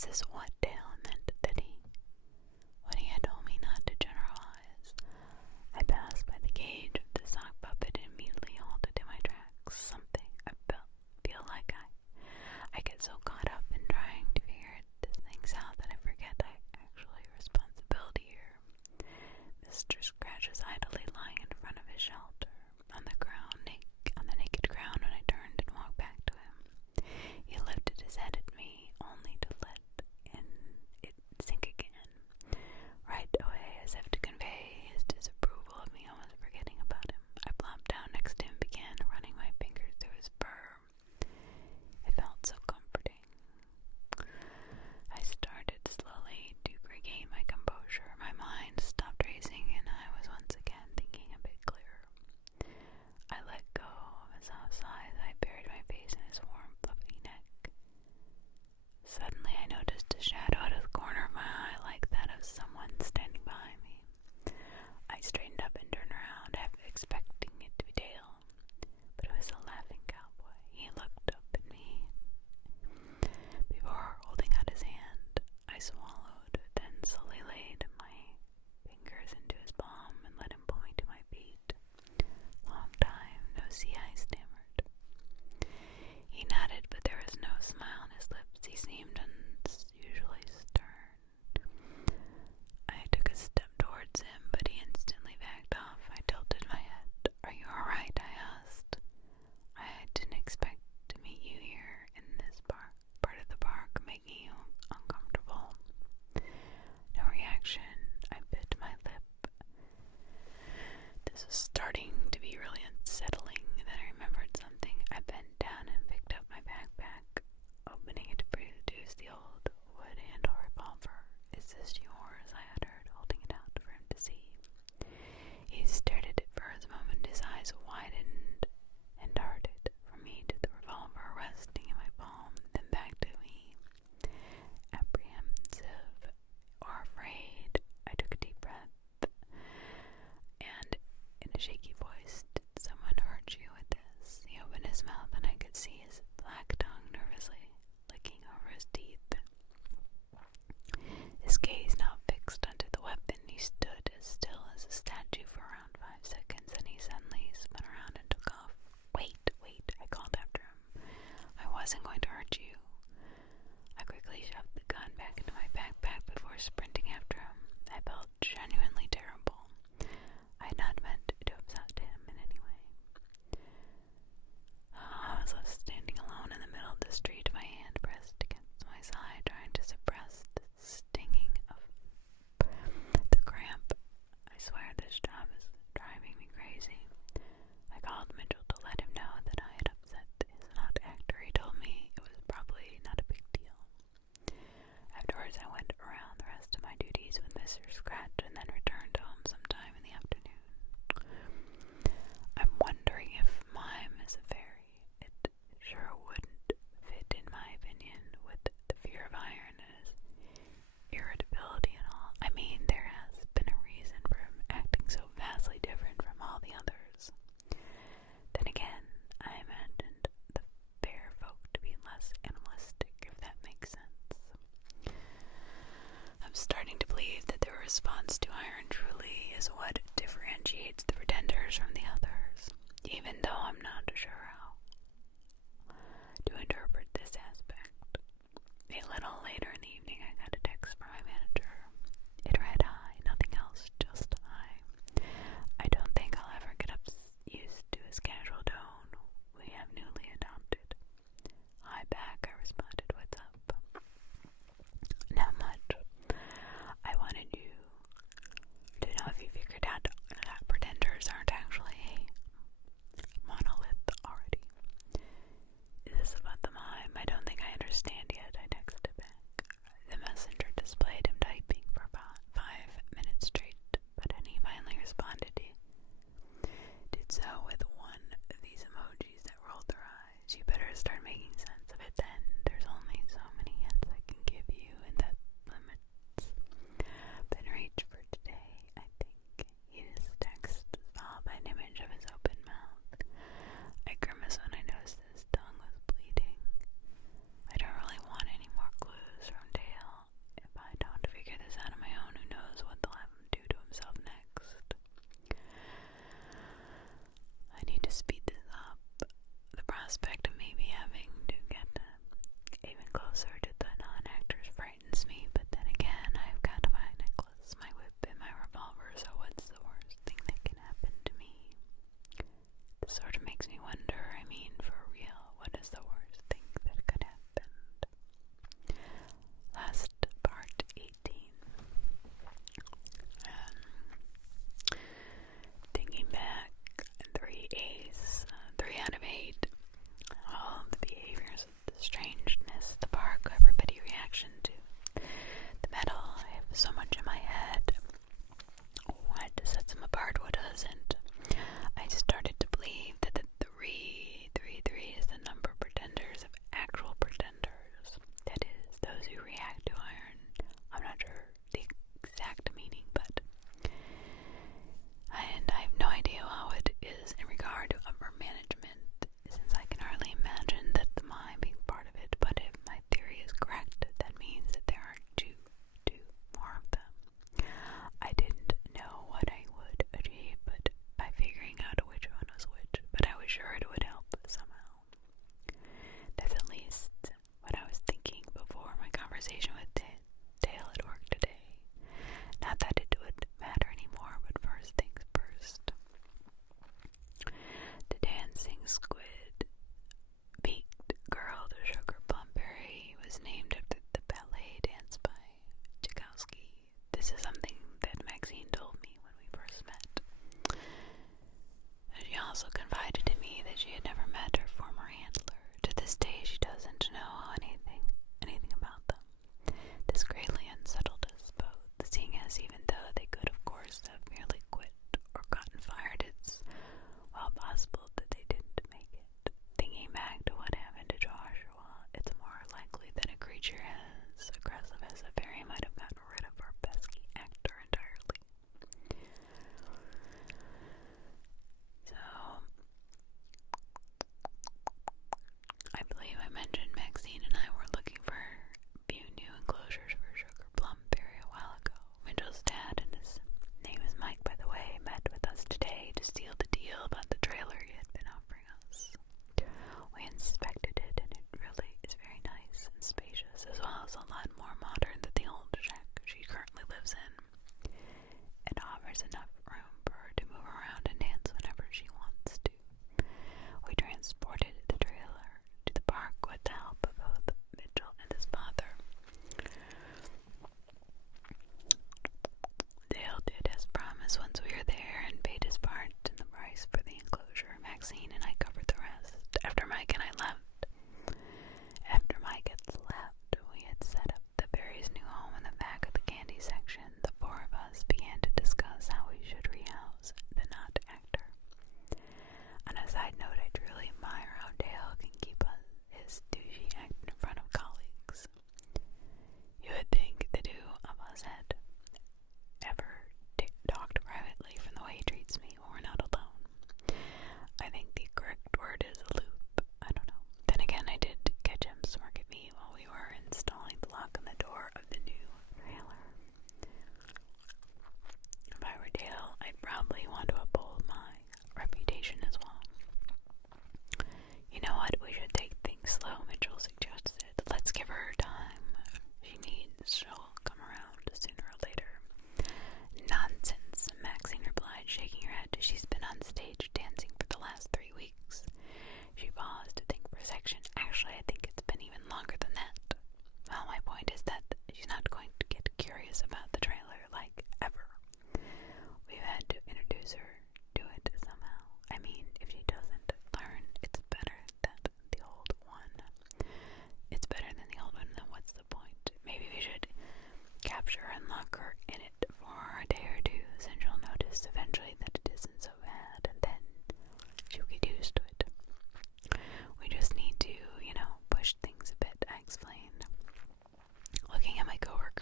was this what tale meant that when he had told me not to generalize. I passed by the cage of the sock puppet and immediately halted in my tracks. Something I feel like I get so caught up in trying to figure things out that I forget I actually have responsibility here. Mr. Scratch was idly lying in front of his shelter on the naked ground when I turned and walked back to him. He lifted his head at me, only to let it sink again, right away, as if to convey his disapproval of me, almost forgetting about him. I plopped down next to him, began running my fingers through his fur. It felt so comforting. I started slowly to regain my composure. My mind stopped racing, and I was once again thinking a bit clearer. I let go of his soft sighs. I buried my face in his warm, fluffy neck. Suddenly I noticed a shadow out of the corner of my eye, like that of someone standing behind me. I straightened up and turned around, half expecting it to be Dale, but it was a laughing cowboy. He looked up at me. Before holding out his hand, I swallowed, then slowly laid my fingers into his palm and let him pull me to my feet. Long time no see, I stammered. He nodded, but there was no smile on his lips. He seemed unusually stern. I took a step towards him, but he instantly backed off. I tilted my head. "Are you alright?" I asked. "I didn't expect to meet you here in this part of the park, making you uncomfortable." No reaction. I bit my lip. This was starting to be really unsettling. Then I remembered something. I bent down and picked up my backpack, opening it to produce the old wood-handle revolver. "Is this yours?" I uttered, holding it out for him to see. He stared at it for a moment. His eyes widened and darted from me to the revolver resting in my palm, then back to me. Apprehensive or afraid, I took a deep breath, and in a shaky voice, "Did someone hurt you with this?" He opened his mouth, and I could see his black tongue nervously licking over his teeth. His gaze now fixed onto the weapon. He stood as still as a statue for around 5 seconds, and he suddenly spun around and took off. Wait, I called after him. "I wasn't going to hurt you." I quickly shoved the gun back into my backpack before sprinting after him. I felt genuinely terrible. I had not meant to upset him in any way. I was left standing alone in the middle of the street, my hand pressed against my side, trying to suppress the stinging of the cramp. I swear this job is driving me crazy. I called Mitchell to let him know that I had upset his not actor. He told me it was probably not a big deal. Afterwards, I went around the rest of my duties with Mr. Scratch and then returned home sometime in the afternoon. I'm wondering if mime is a fairy. It sure wouldn't fit, in my opinion, with the fear of iron and his irritability and all. I mean, there has been a reason for him acting so vastly different from all the others. Then again, I imagined the fair folk to be less animalistic, if that makes sense. I'm starting to believe that the response to iron truly is what differentiates the pretenders from the others, even though I'm not sure how to interpret this aspect. A little later in the evening, I got a text from my manager. It read, "Hi, nothing else, just hi. I don't think I'll ever get used to his casual tone we have newly adopted." "Hi back," I responded. "What's up?" "Not much. I wanted you to know if you figured out that pretenders aren't actually a monolith already." "Is this about the mime? I don't think I understand yet," I texted back.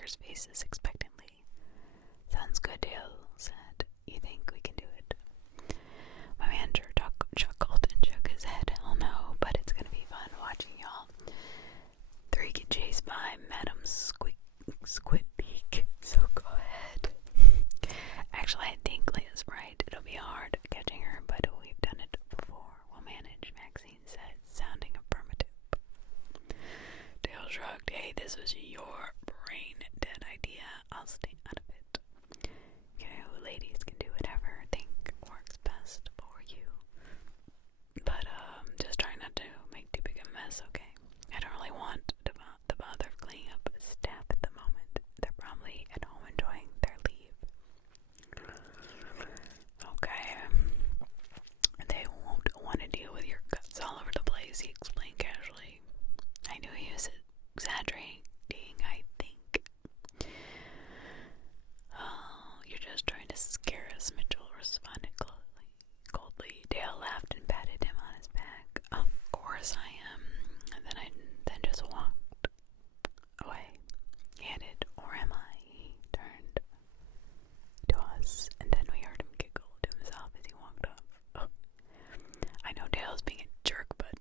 coworkers' faces expectantly. Sounds good, Dale said. You think we can do it? My manager chuckled and shook his head. Hell no, but it's gonna be fun watching y'all. 3 get chased by Madam Squidbeak, so go ahead. Actually, I think Leah's right. It'll be hard catching her, but we've done it before. We'll manage, Maxine said, sounding affirmative. Dale shrugged. Hey, this was your brain-dead idea. I'll stay out of it. You know, ladies can do whatever think works best for you. But, just try not to make too big a mess, okay? I don't really want the bother of cleaning up staff at the moment. They're probably at home enjoying their leave. Okay. They won't want to deal with your guts all over the place, he explained casually. I knew he was exaggerating, I think. Oh, you're just trying to scare us, Mitchell responded coldly. Dale laughed and patted him on his back. Of course I am. And then just walked away. He added, or am I? He turned to us, and then we heard him giggle to himself as he walked off. Oh. I know Dale's being a jerk, but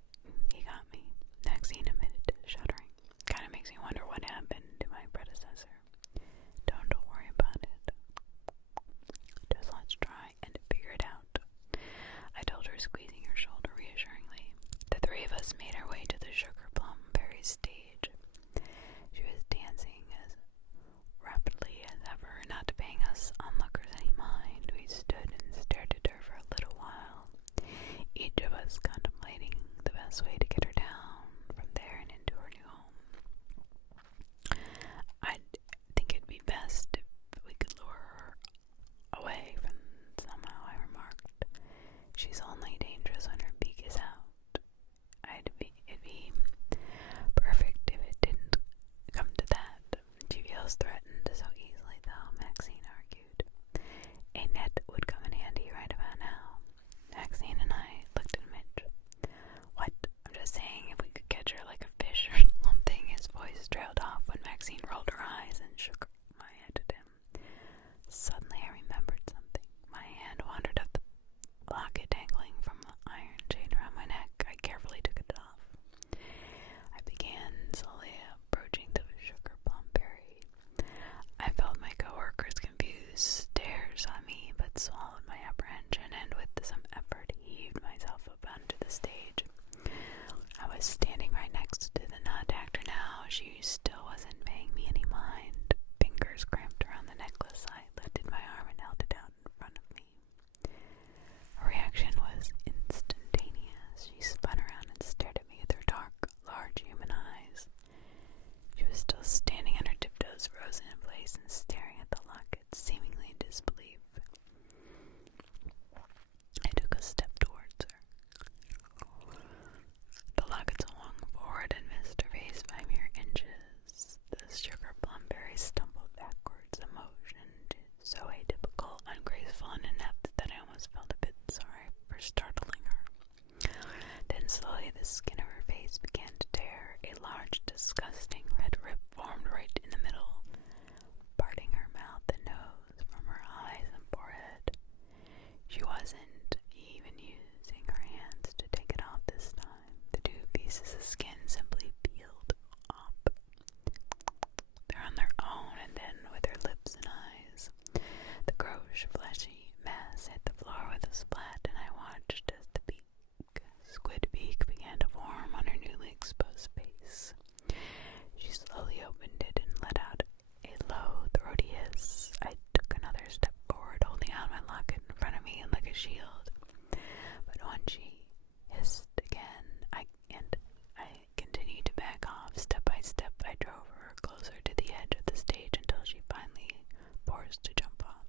he got me. Maxine admitted, shuddering. Kinda makes me wonder what happened to my predecessor. Don't worry about it. Just let's try and figure it out. I told her, squeezing her shoulder reassuringly. The 3 of us made our way to the Sugar Plum Berry stage. She was dancing as rapidly as ever, not paying us onlookers any mind. We stood and stared at her for a little while, each of us contemplating the best way to get her down from there and into her new home. I think it'd be best if we could lure her away from somehow, I remarked. She's only dangerous when her beak is out. It'd be perfect if it didn't come to that. She feels threatened so easily, though, Maxine argued. A net would come in handy right about now. Maxine and I looked at Mitch. What? I'm just saying if we could catch her like a fish or something. His voice trailed off when Maxine rolled her eyes and shook my head at him. Suddenly I remembered something. My hand wandered up the locket dangling from the iron chain around my neck. I carefully took it off. I began slowly approaching the Sugar Plum Berry. I felt my coworkers' confused stares on me, but swallowed my apprehension and with some effort heaved myself up onto the stage. I was standing right next to the nut actor now. She still wasn't paying me any mind. Fingers cramped around the necklace. I lifted my arm and held it out in front of me. Her reaction was instantaneous. She spun around and stared at me with her dark, large human eyes. She was still standing on her tiptoes, frozen in place and staring at the locket, seemingly in disbelief. I took a step towards her. The locket swung forward and missed her face by mere inches. The Sugar Plum Berry stumbled backwards, a motion so atypical, ungraceful, and inept that I almost felt a bit sorry for startling her. Then slowly the skin of her face began to tear. A large, disgusting red rip formed right in the middle, parting her mouth and nose from her eyes and forehead. She wasn't even using her hands to take it off this time. The 2 pieces of skin simply peeled off. They're on their own, and then with her lips and eyes. The gross, fleshy mass hit the floor with a splat, and I watched as the squid beak began to form on her newly exposed face. She slowly opened it and let out a low, throaty hiss. I took another step forward, holding out my locket in front of me like a shield. But when she hissed again, I continued to back off. Step by step, I drove her closer to the edge of the stage until she finally forced to jump off.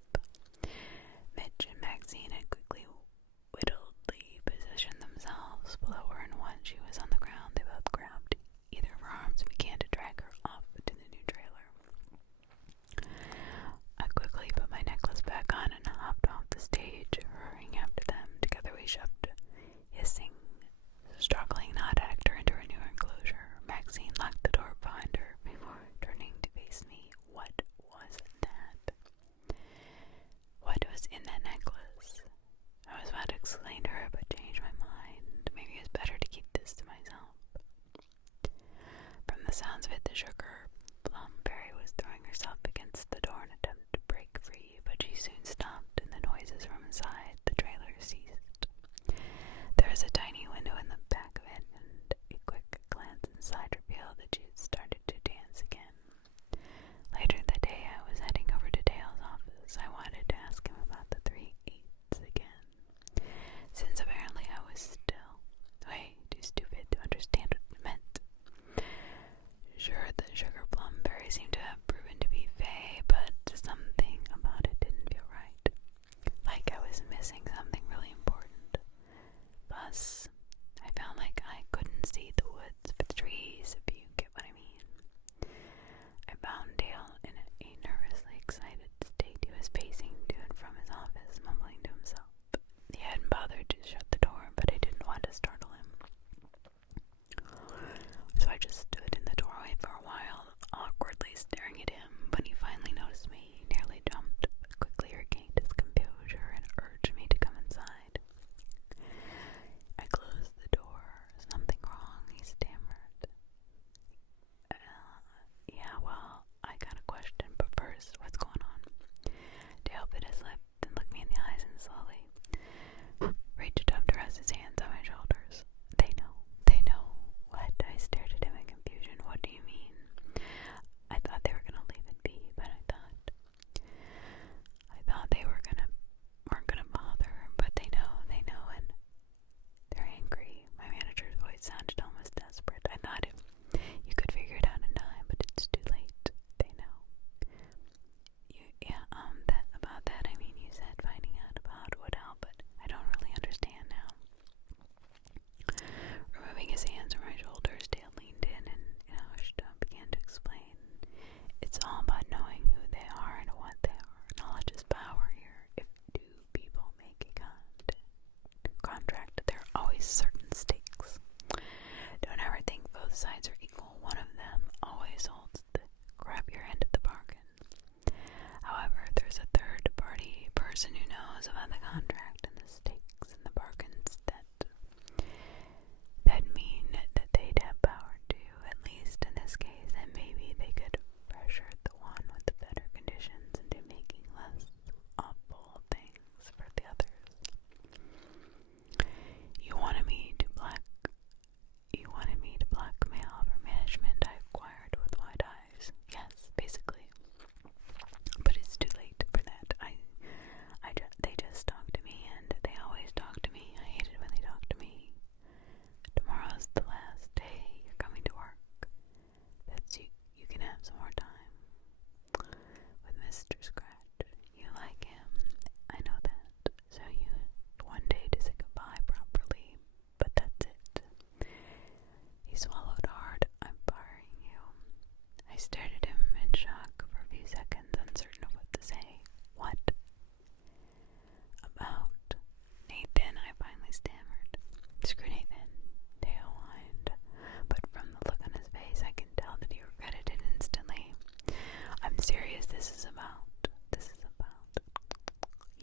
This is about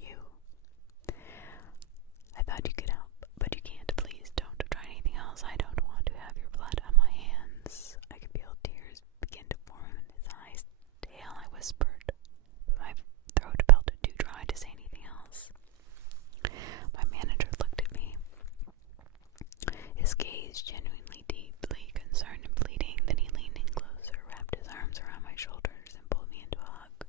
you. I thought you could help, but you can't. Please don't try anything else. I don't want to have your blood on my hands. I could feel tears begin to form in his eyes. Dale, I whispered, but my throat felt too dry to say anything else. My manager looked at me, his gaze genuinely deeply concerned and pleading. Then he leaned in closer, wrapped his arms around my shoulders, and pulled me into a hug.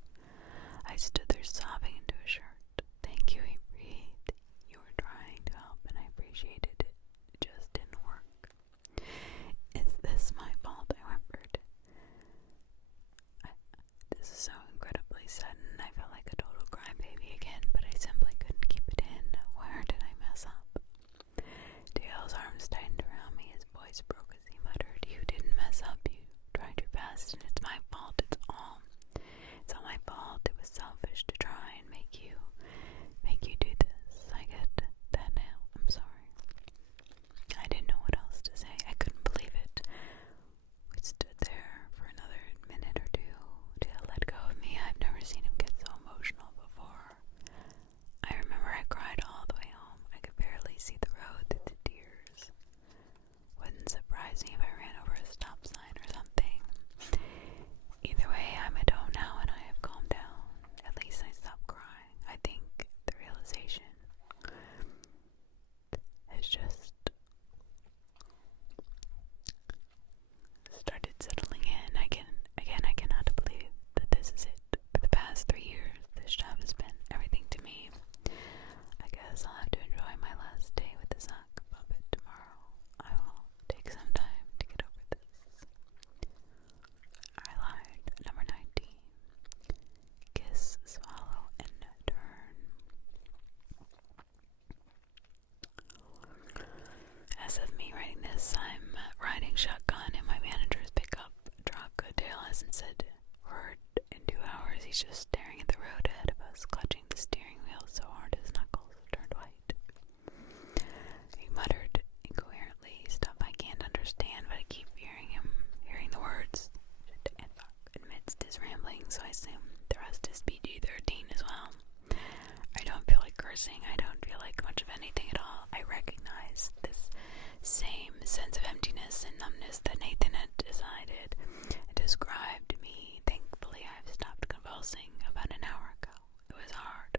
I stood there sobbing into a shirt. Thank you, he breathed. You were trying to help, and I appreciated it. It just didn't work. Is this my fault? I whimpered. This is so incredibly sudden. I felt like a total crybaby again, but I simply couldn't keep it in. Where did I mess up? Dale's arms tightened around me. His voice broke as he muttered, You didn't mess up. You tried your best, and it's my fault. It's all my fault. It was selfish to try and make you do this. I get that now. I'm sorry. I didn't know what else to say. I couldn't believe it. We stood there for another minute or two. Dale let go of me. I've never seen him get so emotional before. I remember I cried all the way home. I could barely see the road through the tears. Wouldn't surprise me if I ran over a stop sign or something. Either way, I'm at home now and I have calmed down. At least I stopped crying. I think the realization has just started settling in. I cannot believe that this is it. For the past 3 years, this job has been everything to me. I guess I'll have to enjoy my last day with the sock puppet tomorrow. I will take some time to get over this. I lied. Number 19. Kiss, swallow, and turn. As of me writing this, I'm riding shotgun in my manager's pickup truck. Dale hasn't said a word in 2 hours. He's just staring at the road ahead of us, clutching the steering wheel so hard his knuckles turned white. He muttered incoherently, stuff I can't understand, but I keep hearing the words amidst his rambling, so I assume the rest is PG-13 as well. I don't feel like cursing. I don't feel like much of anything at all. I recognize this same sense of emptiness and numbness that Nathan had decided and described to me. Thankfully, I've stopped convulsing about an hour ago. It was hard,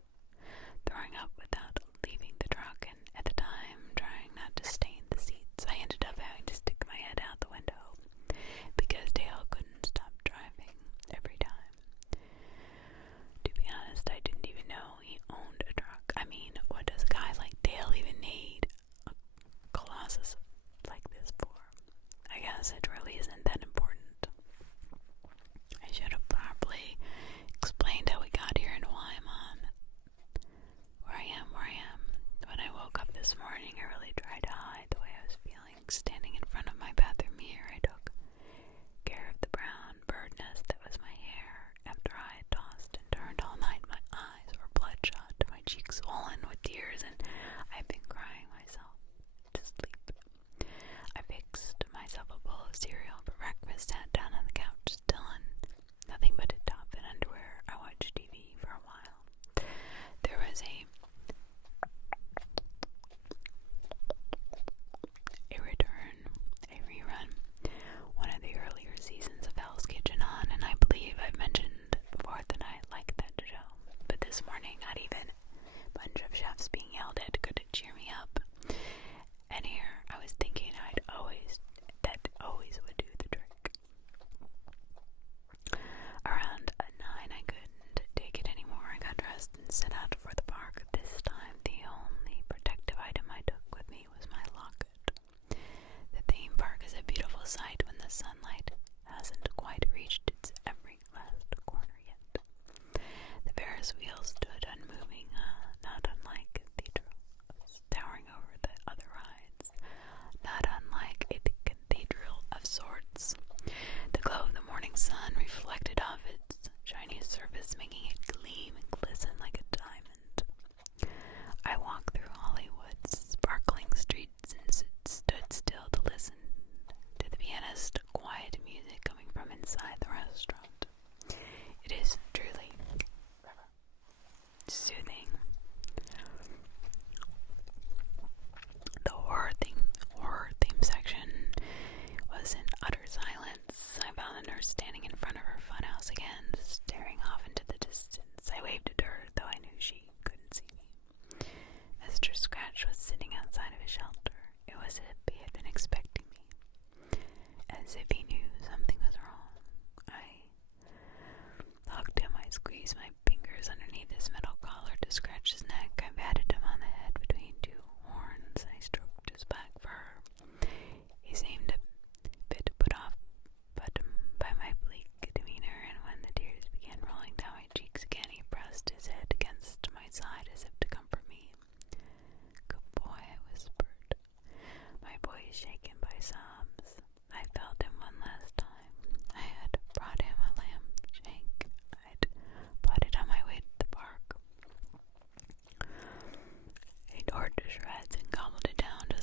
throwing up without leaving the truck, and at the time, trying not to stain the seats. I ended up having to stick my head out the window because Dale couldn't stop driving every time. To be honest, I didn't even know he owned a truck. I mean, what does a guy like Dale even need a Colossus like this for? I guess it really isn't that important. I should have probably explained how we got here and why I'm on where I am. When I woke up this morning, I really tried to hide the way I was feeling. Standing in front of my bathroom mirror, I took care of the brown bird nest that was my hair. After I had tossed and turned all night, my eyes were bloodshot, my cheeks swollen with tears, and I've been crying myself to sleep. I fixed myself a bowl of cereal for breakfast, sat down on the couch, still in nothing but a top and underwear. I watched TV for a while. There was a rerun, one of the earlier seasons of Hell's Kitchen on, and I believe I've mentioned before that I like that show. But this morning, not even a bunch of chefs being yelled at could cheer me up. And here I was thinking that always would do the trick. Around 9, I couldn't take it anymore. I got dressed and set out for the park. This time, the only protective item I took with me was my locket. The theme park is a beautiful sight when the sunlight hasn't quite reached its every last corner yet. The Ferris wheel stood unmoving, not unlike a cathedral, towering over the other rides, not unlike a cathedral of sorts. The glow of the morning sun reflected off its shiny surface, making it gleam and glisten like a diamond. I walked through Hollywood's sparkling streets and stood still to listen to the pianist's quiet music coming from inside the restaurant. It is truly squeezed my fingers underneath his metal collar to scratch his neck. I patted him on the head between two horns. I stroked his back fur. He seemed a bit put off by my bleak demeanor, and when the tears began rolling down my cheeks again, he pressed his head against my side as if to comfort me. "Good boy," I whispered, my voice shaken by sobs. I felt him one last time. I had brought him a lampshake I'd bought it on my way to the park. He tore it to shreds and gobbled it down to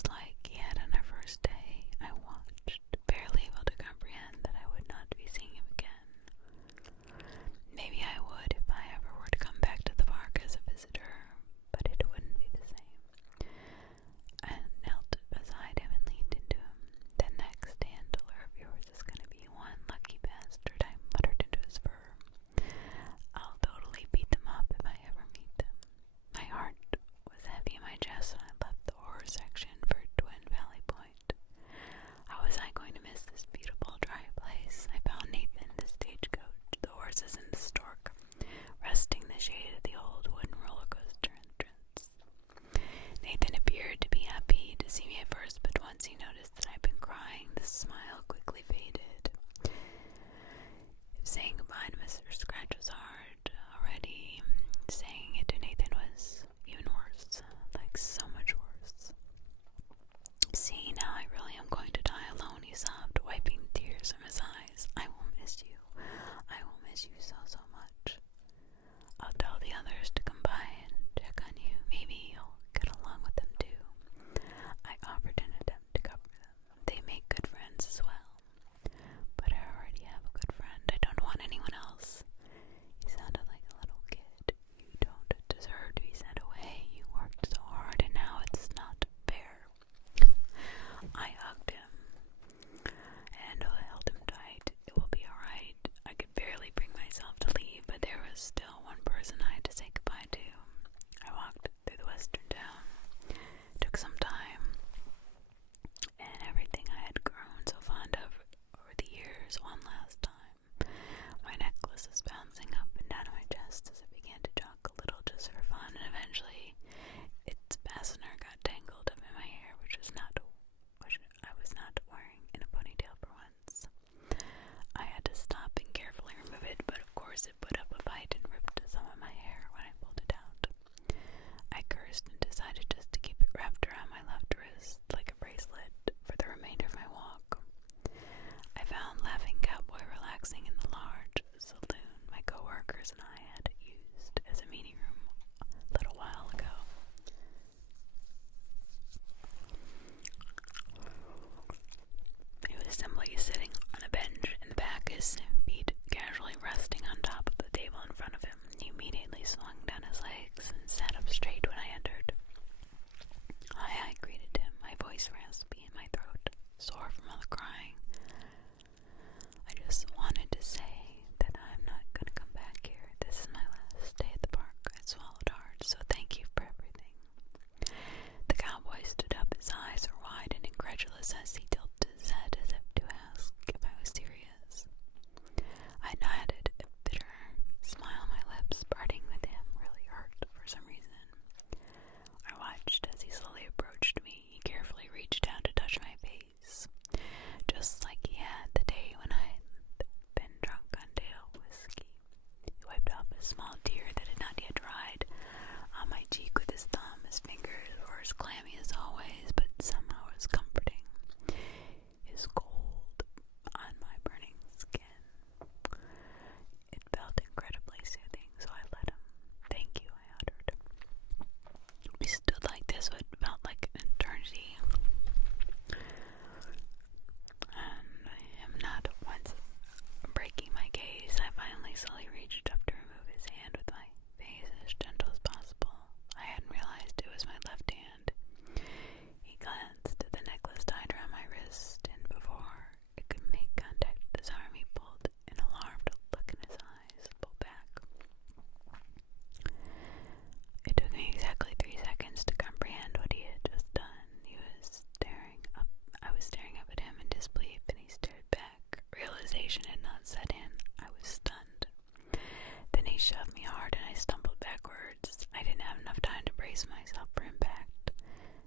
brace myself for impact.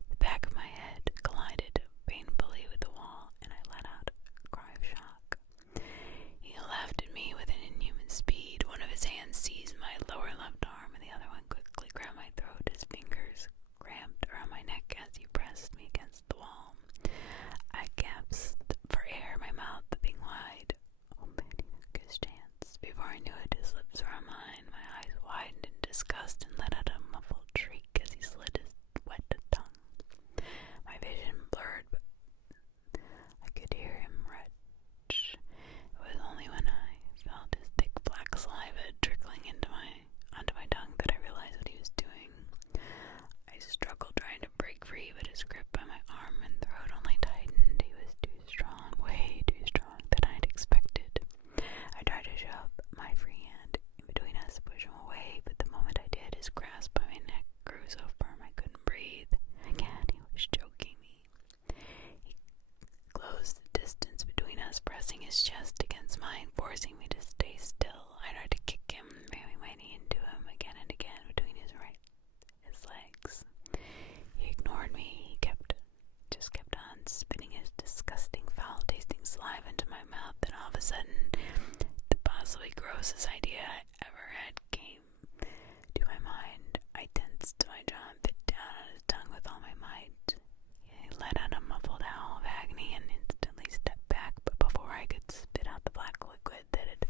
The back of my head collided painfully with the wall, and I let out a cry of shock. He laughed at me with an inhuman speed. One of his hands seized my lower left arm, and the other one quickly grabbed my throat. His fingers cramped around my neck as he pressed me against the wall. I gasped for air, my mouth being wide. Oh man, he took his chance. Before I knew it, his lips were on mine. My eyes widened in disgust and let out a muffled shriek as he slid his wet tongue. My vision blurred, but I could hear him retch. It was only when I felt his thick black saliva trickling onto my tongue that I realized what he was doing. I struggled trying to break free, but his grip on my arm and throat only tightened. He was too strong, way too strong than I'd expected. I tried to shove my free hand in between us to push him away, but the moment I did, his grasp on my neck grew so firm I couldn't breathe. Again, he was choking me. He closed the distance between us, pressing his chest against mine, forcing me to stay still. I tried to kick him, ramming my knee into him again and again between his legs. He ignored me. He just kept on spitting his disgusting, foul-tasting saliva into my mouth. Then all of a sudden, the possibly grossest idea I ever had came to my mind. I tensed my jaw and bit down on his tongue with all my might. He let out a muffled howl of agony and instantly stepped back, but before I could spit out the black liquid that had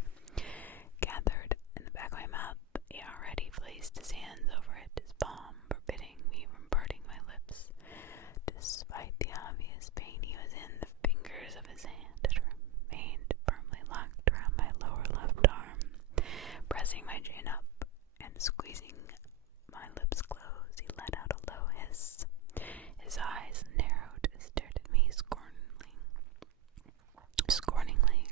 gathered in the back of my mouth, he already placed his hands over it, his palm, forbidding me from parting my lips. Despite the obvious pain he was in, the fingers of his hand had remained firmly locked around my lower left arm, pressing my chin up and squeezing my lips closed. He let out a low hiss. His eyes narrowed and stared at me scorningly.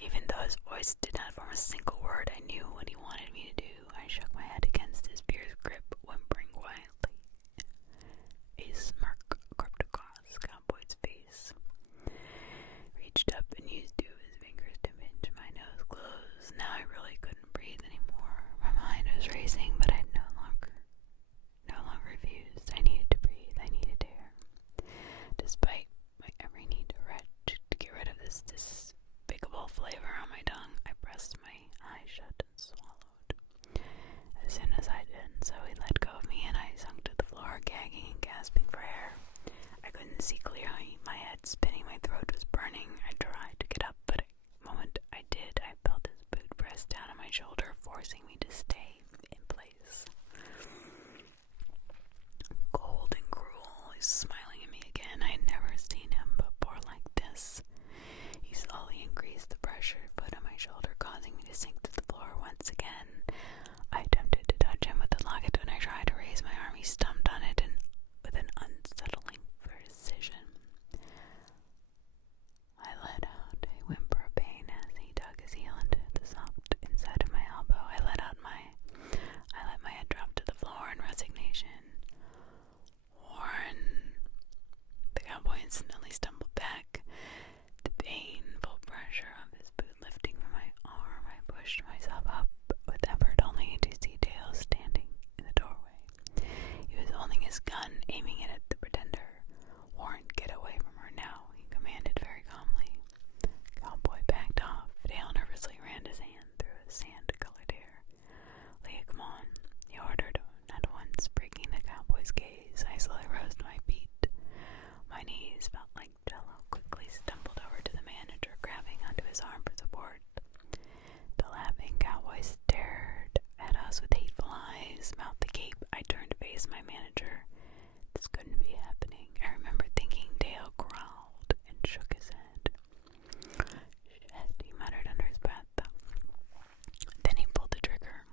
Even though his voice did not form a single word, I knew what he wanted me to do. I shook my head against his fierce grip, whimpering quietly. A smirk crept across the cowboy's face. Reached up and used two of his fingers to pinch my nose closed. Now I really couldn't breathe anymore. My mind was racing, but I no longer refused. I needed to breathe. I needed air. Despite my every need to retch to get rid of this despicable flavor on my tongue, I pressed my eyes shut and swallowed. As soon as I did so, he let go of me and I sunk to the floor, gagging and gasping for air. I couldn't see clearly. My head spinning, my throat was burning. I tried to get up, but the moment I did, I felt his boot press down on my shoulder, forcing me to stay in place. Cold and cruel, he's smiling at me again. I had never seen him before like this. He slowly increased the pressure put on my shoulder, causing me to sink to the floor once again. I attempted to touch him with the locket. When I tried to raise my arm, he stumped on it and with an unsettling precision. I let out a whimper of pain as he dug his heel into the soft inside of my elbow. I let my head drop to the floor in resignation. Warren! The cowboy instantly stumbled back, the painful pressure of his boot lifting from my arm. I pushed myself up with effort, only to see Dale standing in the doorway. He was holding his gun, aiming it at the pretender. Warren, get away from her now, he commanded very calmly. The cowboy backed off. Dale nervously ran his hand through his sand-colored hair. Leah, come on, he ordered, not once breaking the cowboy's gaze. I slowly rose to my feet. My knees felt like jello. Quickly stumbled over to the manager, grabbing onto his arm for support. The laughing cowboy stared at us with hateful eyes, mouth agape. I turned to face my manager. This couldn't be happening. I remember thinking. Dale growled and shook his head. Shit, he muttered under his breath. Then he pulled the trigger.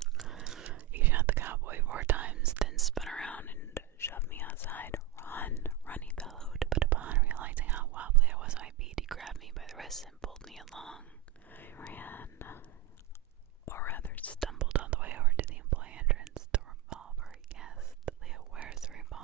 He shot the cowboy 4 times, then spun around and shoved me outside. Run, he bellowed, but upon realizing how wobbly I was on my feet, he grabbed me by the wrist and pulled me along. I ran, or rather stumbled all the way over to the employee entrance. The revolver, he gasped. Leah, where's the revolver?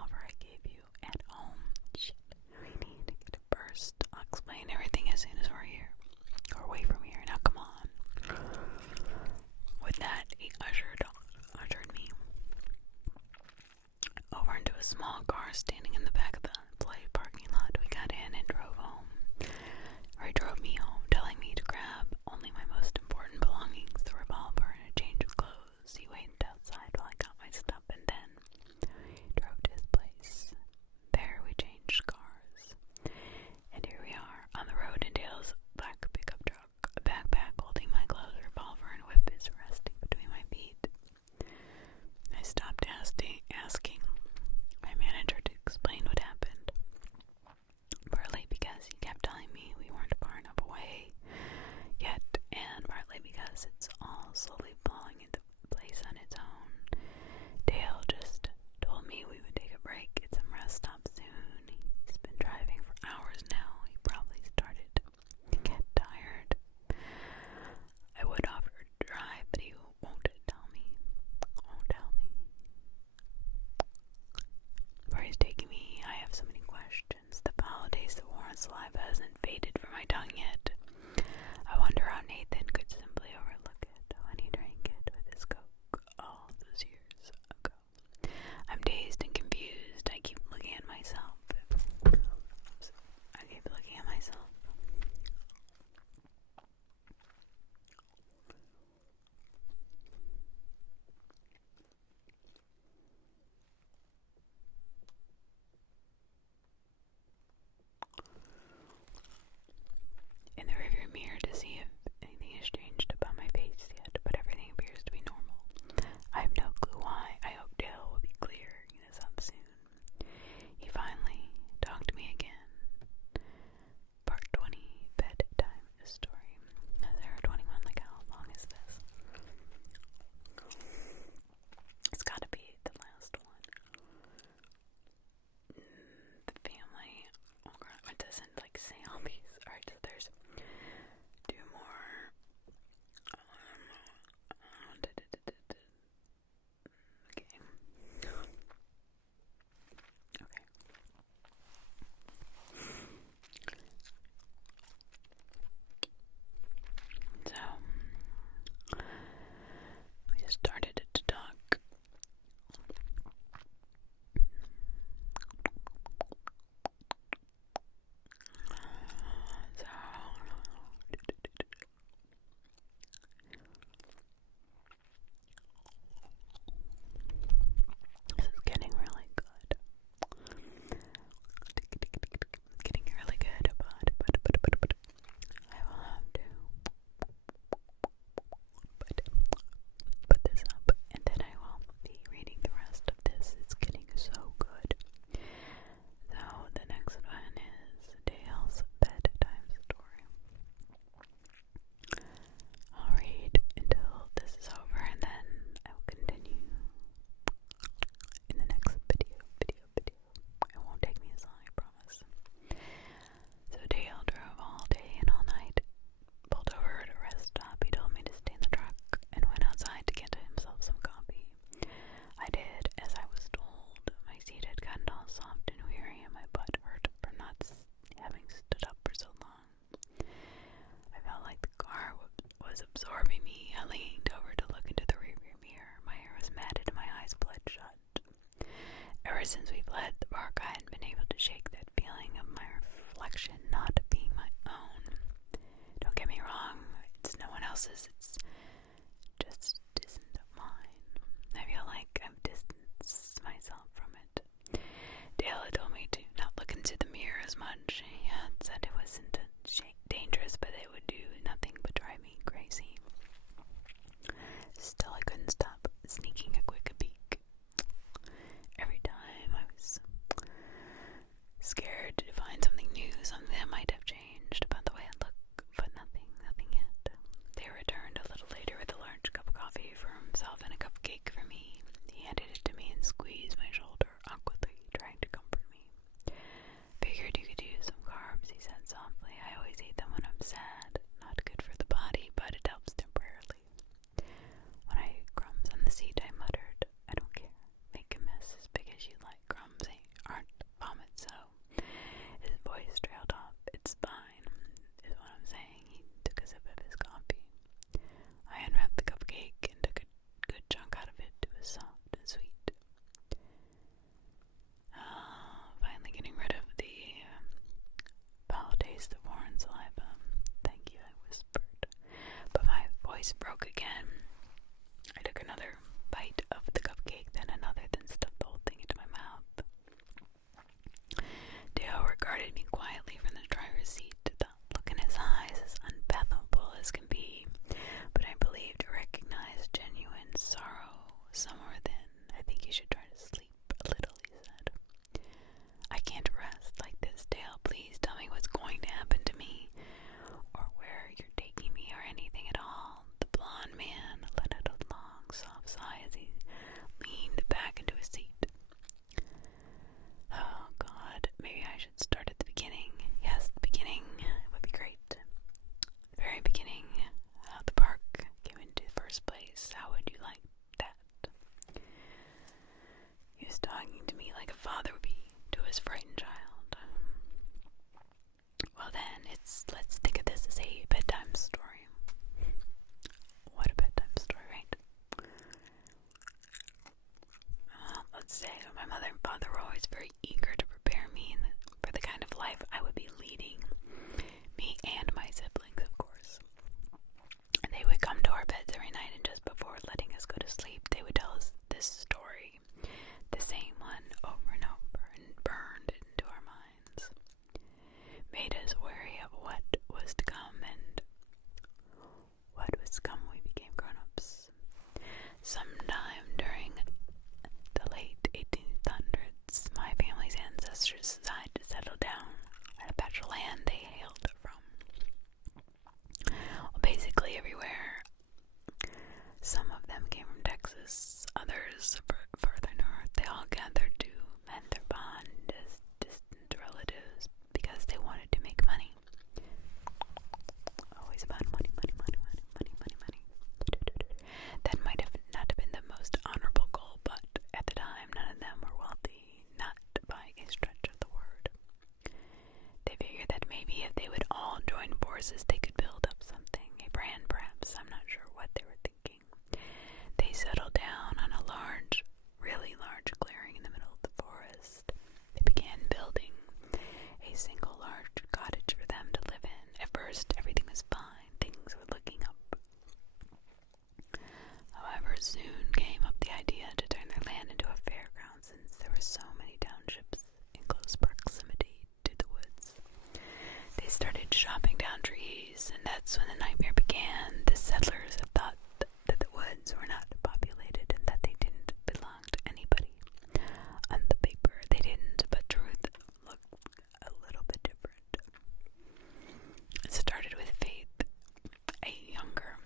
somewhere within. I think you should try to sleep a little, he said. I can't rest like this, Dale. Please tell me what's going to happen to me, or where you're taking me, or anything at all. The blonde man let out a long, soft sigh as he leaned back into his seat. Oh, God, maybe I should start at the beginning. Yes, the beginning would be great. The very beginning, how the park came into the first place. How would you like that? He was talking to me like a father would be to his frightened child. Well then, let's think of this as a bedtime story. What a bedtime story, right? Let's say my mother and father were always very eager to prepare me for the kind of life I would be leading. Me and my siblings, of course. And they would come to our beds every night, and just before letting us go to sleep, they would tell us this story, the same one over and over, and burned into our minds. Made us wary of what was to come, and what was to come when we became grown-ups. Sometime during the late 1800s, my family's ancestors decided to settle down at a patch of land they hailed from. Well, basically everywhere. Some of them came from Texas, others further north. They all gathered to mend their bond as distant relatives because they wanted to make money. Always about money. That might have not been the most honorable goal, but at the time none of them were wealthy, not by a stretch of the word. They figured that maybe if they would all join forces, they could build up something, a brand perhaps. I'm not sure what they were thinking. They settled down on a large, really large clearing in the middle of the forest. They began building a single large cottage for them to live in. At first, everything was fine. Things were looking up. However, soon came up the idea to turn their land into a fairground, since there were so many townships in close proximity to the woods. They started chopping down trees, and that's when the nightmare began. The settlers had thought that the woods were not populated and that they didn't belong to anybody. On the paper, they didn't, but truth looked a little bit different. It started with Faith, a younger.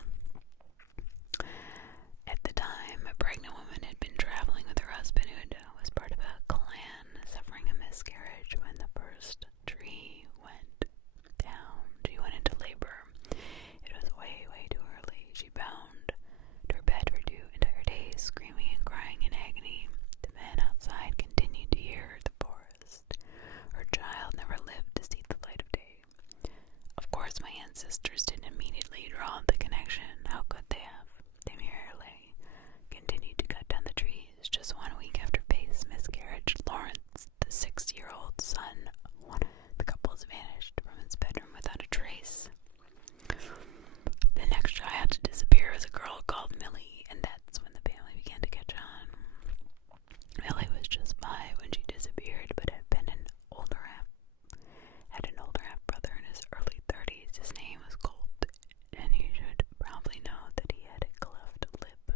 At the time, a pregnant woman had been traveling with her husband, who was part of a clan, suffering a miscarriage when the first tree went down. She went into labor. It was way, way too early. She bound to her bed for 2 entire days, screaming and crying in agony. The men outside continued to hear the forest. Her child never lived to see the light of day. Of course, my ancestors didn't immediately draw the connection. How could they have? They merely continued to cut down the trees. Just 1 week after Faith's miscarriage, Lawrence, the 6-year-old son, one of the couples, vanished from his bedroom without a trace. The next child to disappear was a girl called Millie, and that's when the family began to catch on. Millie was just 5 when she disappeared, but had an older half brother in his early 30s. His name was Colt, and you should probably know that he had a cleft lip.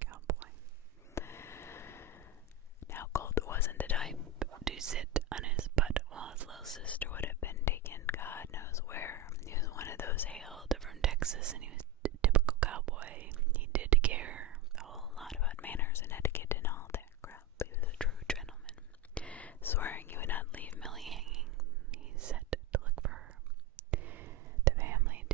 Cowboy. Now, Colt wasn't the type to sit on his butt while his little sister would have been taken God knows where. He was one of those hailed from Texas, and he was a typical cowboy. He did care a whole lot about manners and etiquette and all that crap. He was a true gentleman, swearing he would not leave Millie hanging. He set to look for her. The family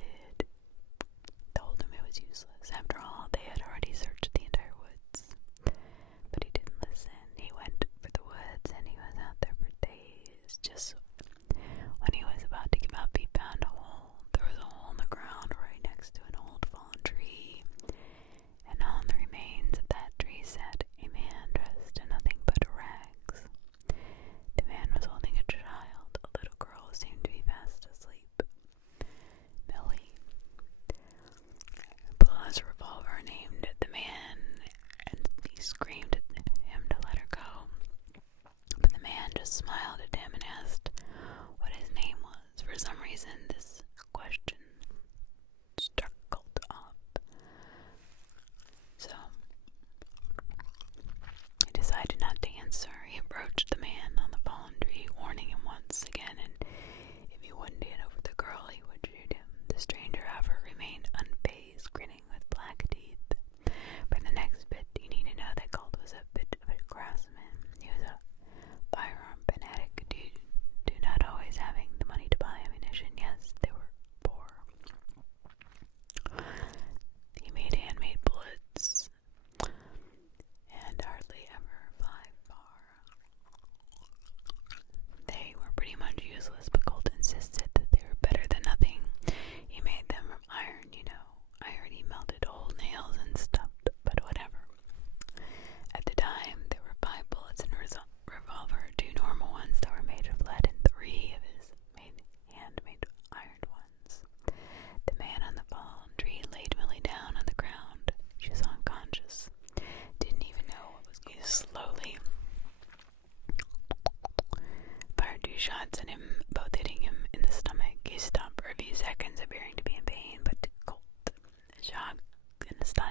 told him it was useless. After all, they had already searched the entire woods. But he didn't listen. He went for the woods, and he was out there for days. Just when he was about to give up, he found a hole. There was a hole in the ground right next to an old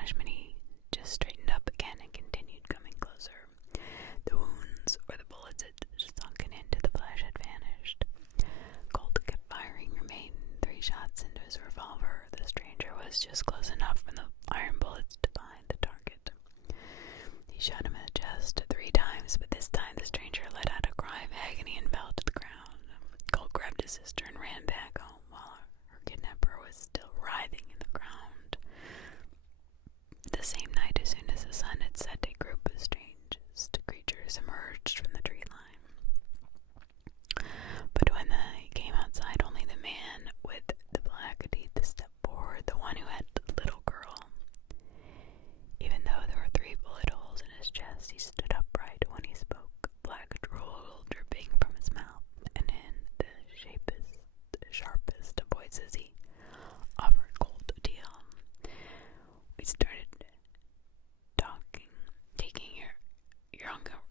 flash, but he just straightened up again and continued coming closer. The wounds where the bullets had sunken into the flesh had vanished. Colt kept firing, remained 3 shots into his revolver. The stranger was just close enough for the iron bullets to find the target. He shot him in the chest 3 times, but this time the stranger let out a cry of agony and fell to the ground. Colt grabbed his sister and ran back home while her kidnapper was still writhing in the ground. The same night, as soon as the sun had set, a group of strangest creatures emerged from the tree line. But when they came outside, only the man with the black teeth stepped forward, the one who had the little girl. Even though there were 3 bullet holes in his chest, he stood upright when he spoke, black drool dripping from his mouth, and in the sharpest of voices he offered Colt a deal. We started taking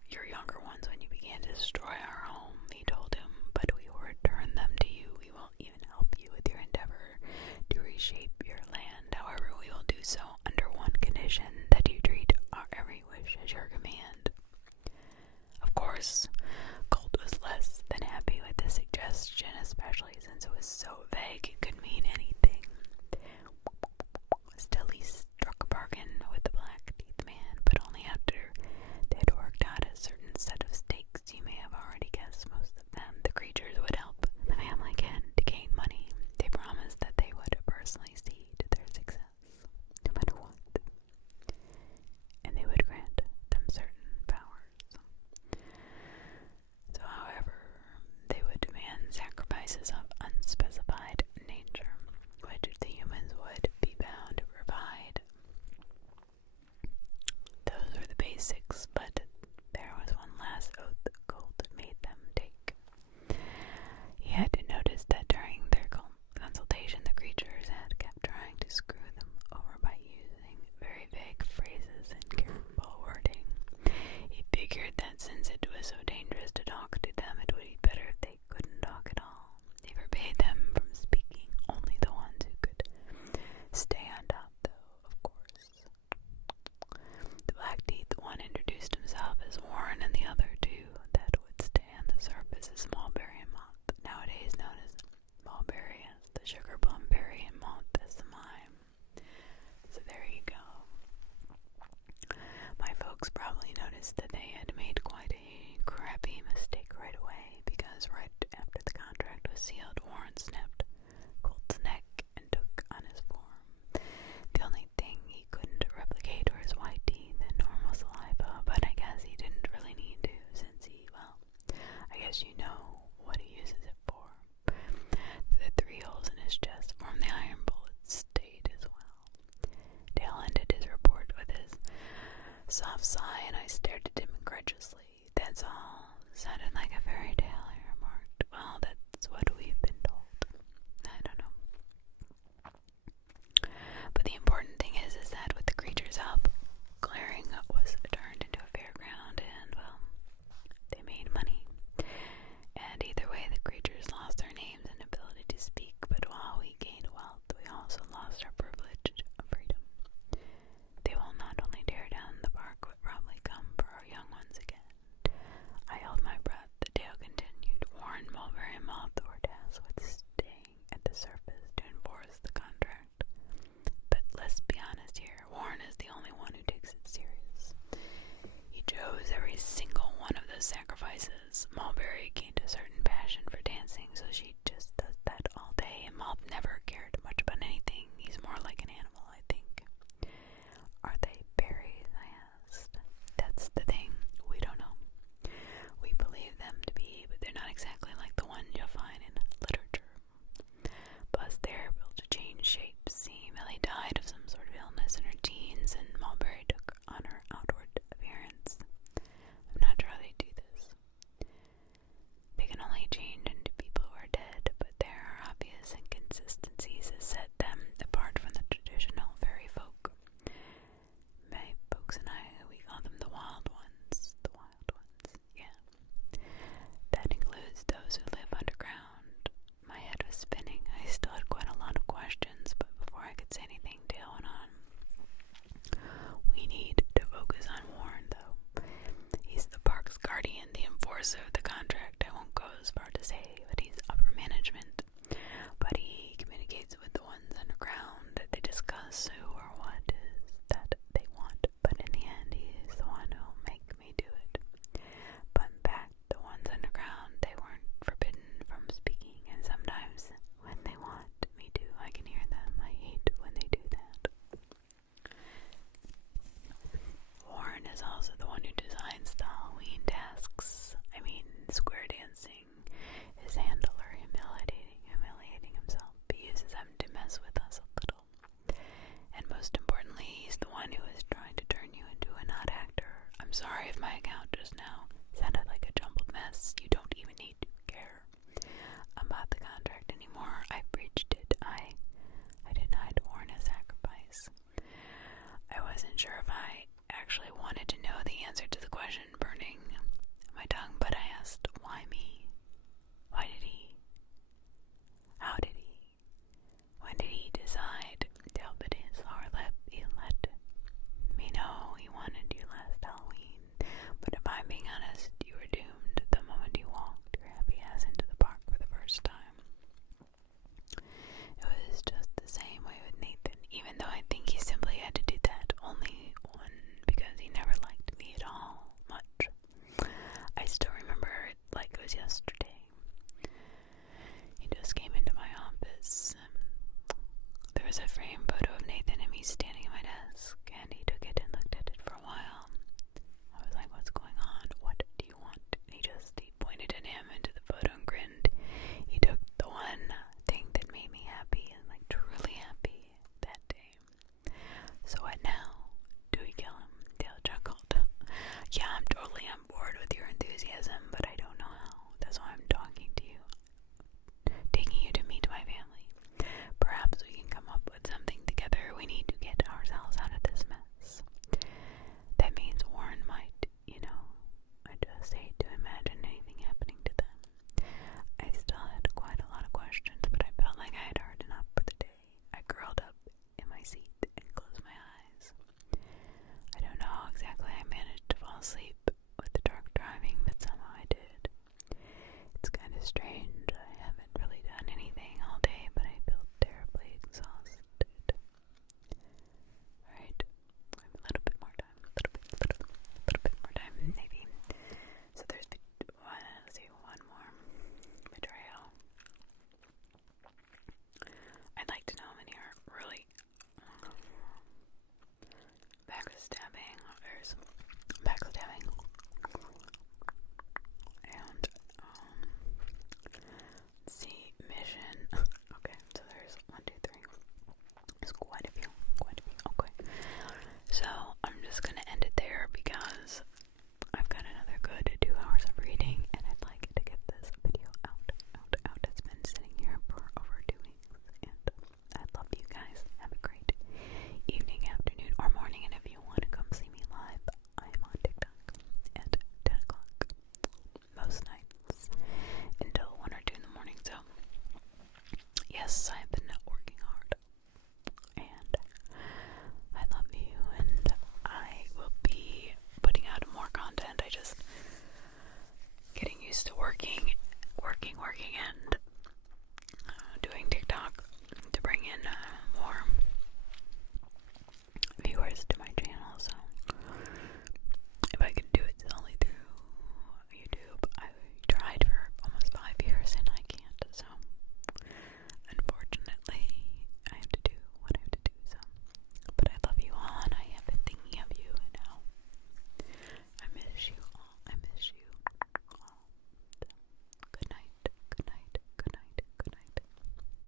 your younger ones when you began to destroy our home, he told him, but we will return them to you. We will even help you with your endeavor to reshape your land. However, we will do so under one condition, that you treat our every wish as your command. Of course, Colt was less than happy with the suggestion, especially since it was so vague it could mean anything. Still, he struck a bargain with the black-teeth man, but only after they had worked out a certain set of stakes. You may have already guessed most of them. The creatures would help the family again to gain money. They promised that they would personally see to their success, no matter what, and they would grant them certain powers. So, however, they would demand sacrifices of unspecified nature, which the humans would be bound to provide. Those were the basics, but there was one last oath Colt made them take. He had noticed that during their consultation, the creatures had kept trying to screw them over by using very vague phrases and careful wording. He figured that since it was so dangerous to talk to them, it would be better if they couldn't talk at all. He forbade them from speaking, only the ones who could stay on top, though, of course. The black-teeth one introduced himself as Warren, and the other 2 that would stay on the surface as Mulberry and Moth, nowadays known as Mulberry as the sugar plum berry and Moth as the mime. So there you go. My folks probably noticed that they had made quite a crappy mistake right away, because right after the contract was sealed, Warren snapped Colt's neck and took on his form. The only thing he couldn't replicate were his white teeth and normal saliva, but I guess he didn't really need to, since I guess you know what he uses it for. The 3 holes in his chest formed the iron bullets stayed as well. Dale ended his report with his soft sigh, and I stared at him incredulously. That's all. Sounded like a fairy tale, I remarked. Well, that's what we've been told. I don't know. But the important thing is that with the creatures up, clearing was turned into a fairground, and, well, they made money. And either way, the creatures lost their names and ability to speak, but while we gained wealth, we also lost our privilege of freedom. They will not only tear down the park, but probably come for our young ones again. I held my breath. The tale continued. Warren, Mulberry, and Moth were tasked with staying at the surface to enforce the contract. But let's be honest here, Warren is the only one who takes it serious. He chose every single one of those sacrifices. Mulberry gained a certain passion for dancing, so she just does that all day, and Moth never cared much about anything. He's more like an animal, I think. Are they berries? I asked. That's the thing. We don't know. We believe them to be, but they're not exactly like the ones you'll find in literature. Plus, they're able to change shapes. See, Millie died of some sort of illness in her teens, and Mulberry took on her outward appearance. I'm not sure how they do this. They can only change into people who are dead, but there are obvious inconsistencies that set them apart from the traditional fairy folk. My folks and I, we call them the wild ones. The wild ones, yeah. That includes those who live underground. My head was spinning. I still had quite a lot of questions, but before I could say anything, Dale went on. sorry if my account just now sounded like a jumbled mess. You don't even need to care about the contract anymore. I